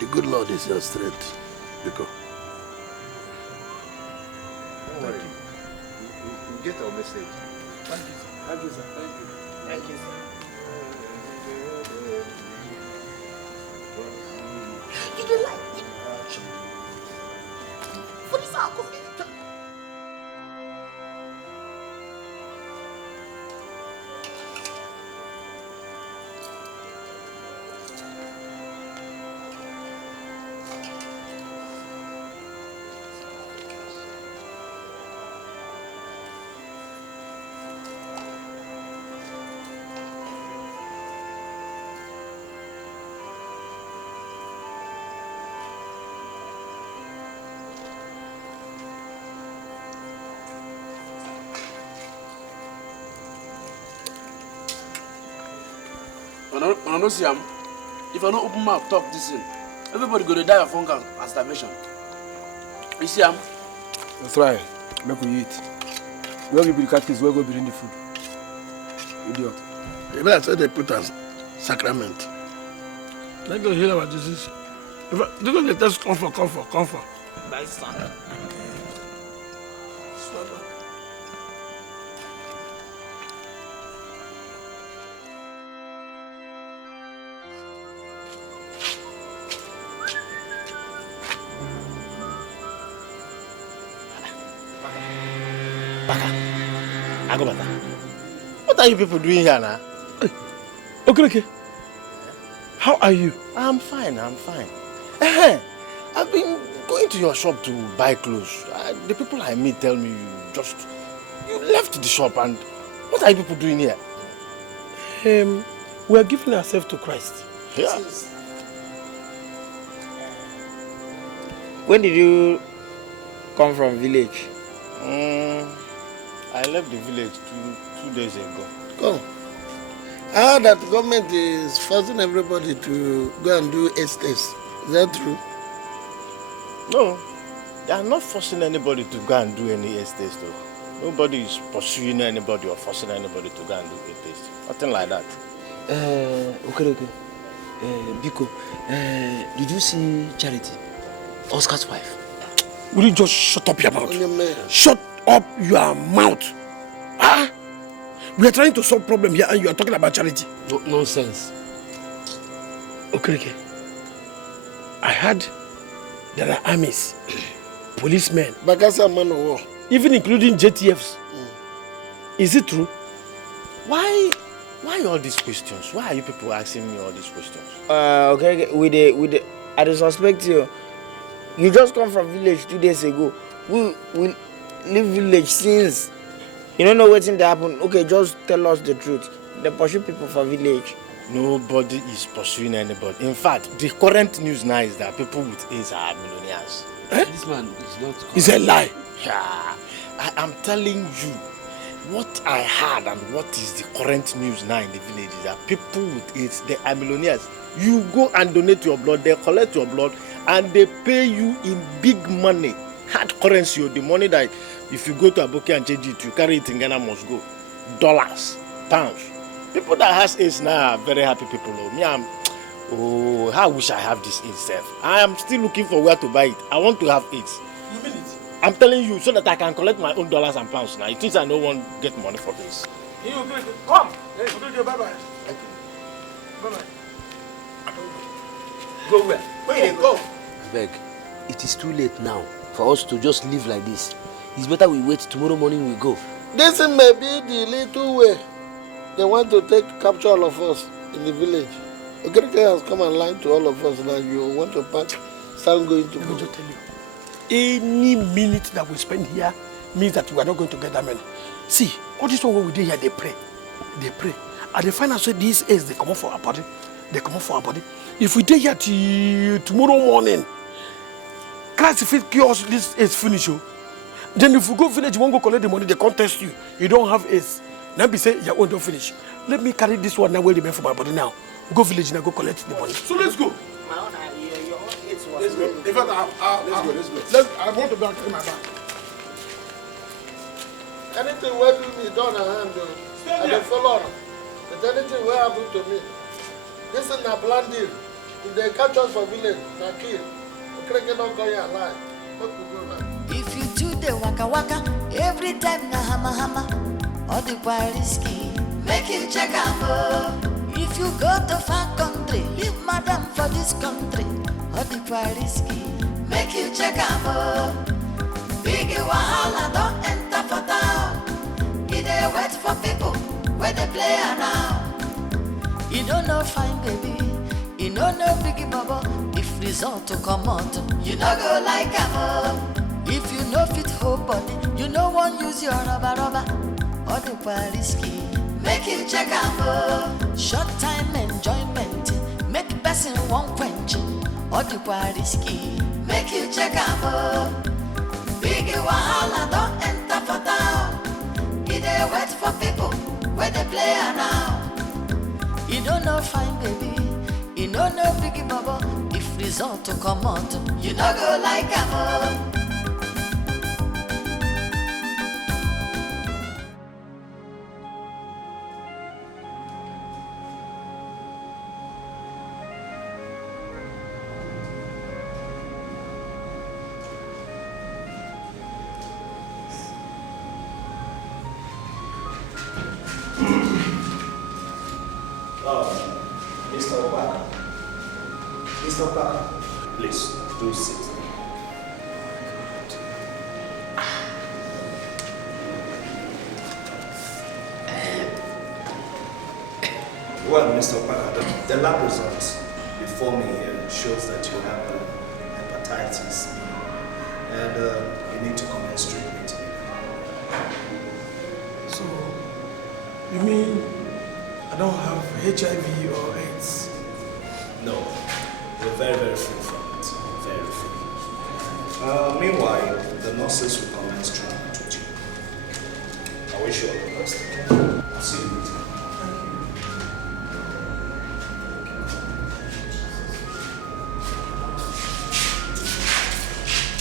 The good Lord is your strength, Pico. Don't worry. We'll get our message. Thank you, sir. Thank you, sir. Thank you. Thank you, sir. You don't like it? For this alcohol. When I don't see him, if I don't open mouth talk this thing, everybody go to die of hunger and starvation. You see him? That's right. Make we eat. Where will be the catfish? Where will be the food? Idiot. You better say they put us sacrament. Let go heal our disease. They're going to test comfort. My son. Swallow. Agobata, what are you people doing here now? Okay. How are you? I'm fine. I've been going to your shop to buy clothes. The people I meet tell me you left the shop, and what are you people doing here? We are giving ourselves to Christ. Yeah. When did you come from village? I left the village two days ago. Come. I heard that the government is forcing everybody to go and do AIDS test. Is that true? No, they are not forcing anybody to go and do any AIDS test. Nobody is pursuing anybody or forcing anybody to go and do AIDS test. Nothing like that. Okay. Biko, did you see Charity? Oscar's wife. Will you just shut up your mouth? Shut up your mouth. Ah? We are trying to solve problem here and you are talking about Charity. No, nonsense. Okay. I heard there are armies, policemen, Bagasa man of war, even including JTFs. Is it true? Why all these questions? Why are you people asking me all these questions? Okay. With the, I don't suspect you. You just come from village 2 days ago. We leave village since. You don't know what's in the happen. Okay, just tell us the truth. They pursue people for village. Nobody is pursuing anybody. In fact, the current news now is that people with AIDS are millionaires. This man is not. It's a lie. Yeah, I am telling you, what I heard and what is the current news now in the village is that people with AIDS, they are millionaires. You go and donate your blood, they collect your blood, and they pay you in big money, hard currency, the money that if you go to Aboki and change it, you carry it in Ghana must go. Dollars, pounds. People that has AIDS now are very happy people. How wish I have this AIDS self. I am still looking for where to buy it. I want to have AIDS. You mean it? I'm telling you so that I can collect my own dollars and pounds now. It means I don't want to get money for this. Come. Hey, bye-bye. Bye-bye. Go where? Where you go? Beg, it is too late now for us to just live like this. It's better we wait. Tomorrow morning we go. This may be the little way they want to capture all of us in the village. Okereke has come and lied to all of us now. You want to start going to go. Tell you. Any minute that we spend here means that we are not going to get that money. See, all this one we do here, they pray. they pray. And they find out so these AIDS, they come up for our body. They come up for our body. If we take here till tomorrow morning, Christ, if it cures this AIDS finish you, then if we go village, you won't go collect the money, they contest you. You don't have AIDS. Now be say, your own don't finish. Let me carry this one now where they made for my body now. Go village now, go collect the money. So let's go. My own, your own AIDS was... Let's go. In fact, let's go. I want to go and clean my back. Anything where do me done a hand, I don't follow. But anything where happen to me, this is a blind deal. If they catch us for village, they kill. We can't not go here alive. If you do the waka waka, every time na hama hama, all the while risky, make you check out. If you go to far country, leave madam for this country, all the while risky, make you check out. Big wahala don't enter for town. It dey wait for people where they play around. You don't know fine baby, you don't know biggie bubble. If result to come out, you no go like am. If you know fit whole body, you no one use your rubber. All the while risky, make you check out. Short time enjoyment, make person one quench. All the while risky, make you check out. Big wahala don't enter for town. It dey wait for people where they play around. You don't know fine baby, you don't know biggie bubble. If result to come out, you no go like am. Mr. Parker, please do sit. Well, Mr. Parker, the lab results before me here shows that you have hepatitis B, and you need to commence treatment. So, you mean I don't have HIV or AIDS? No, you're very, very free from it. Very free. Meanwhile, the nurses will commence treatment with you. I wish you all the best. I'll see you later.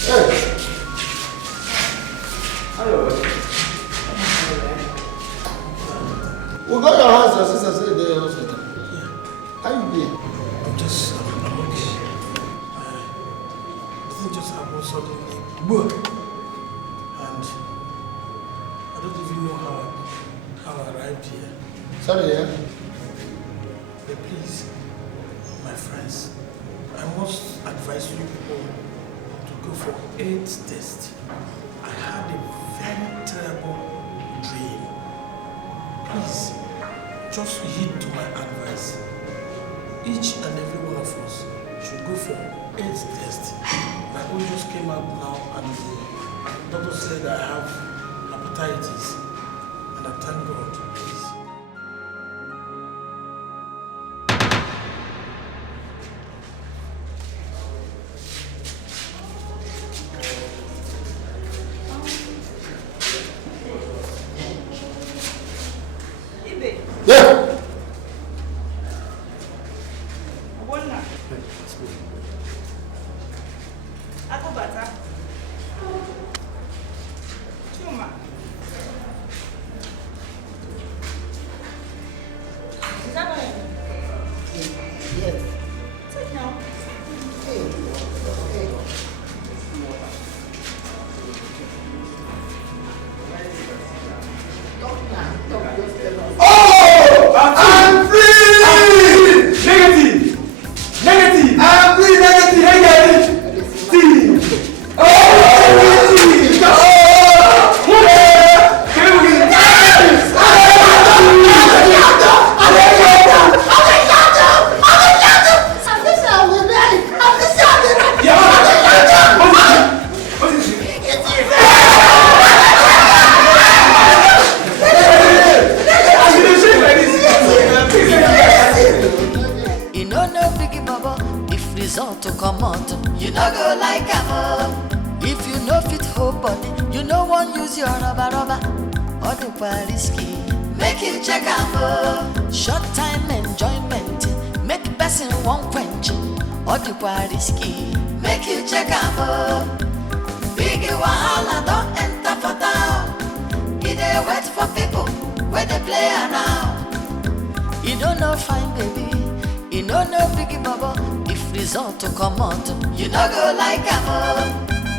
Hey! Hello. We got your house, your sister said they're in the hospital. Yeah. How you been? I'm okay. This just happened suddenly. And I don't even know how I arrived here. Sorry, yeah? But please, my friends, I must advise you people to go for AIDS test. I had a very terrible dream. Please, just heed to my advice. Each and every one of us should go for AIDS test. My own just came out now and the doctor said I have hepatitis. And I thank God. Please. Yeah. to come out, you no go like am. If you no fit hold body, you no want use your rubber. All the while risky, make you check am. Short time enjoyment, make person one quench. All the while risky, make you check am. Big wahala don't enter for town. It dey wait for people where they play around. You don't know fine baby, you don't know biggie bubble. If result to come out, you no go like am.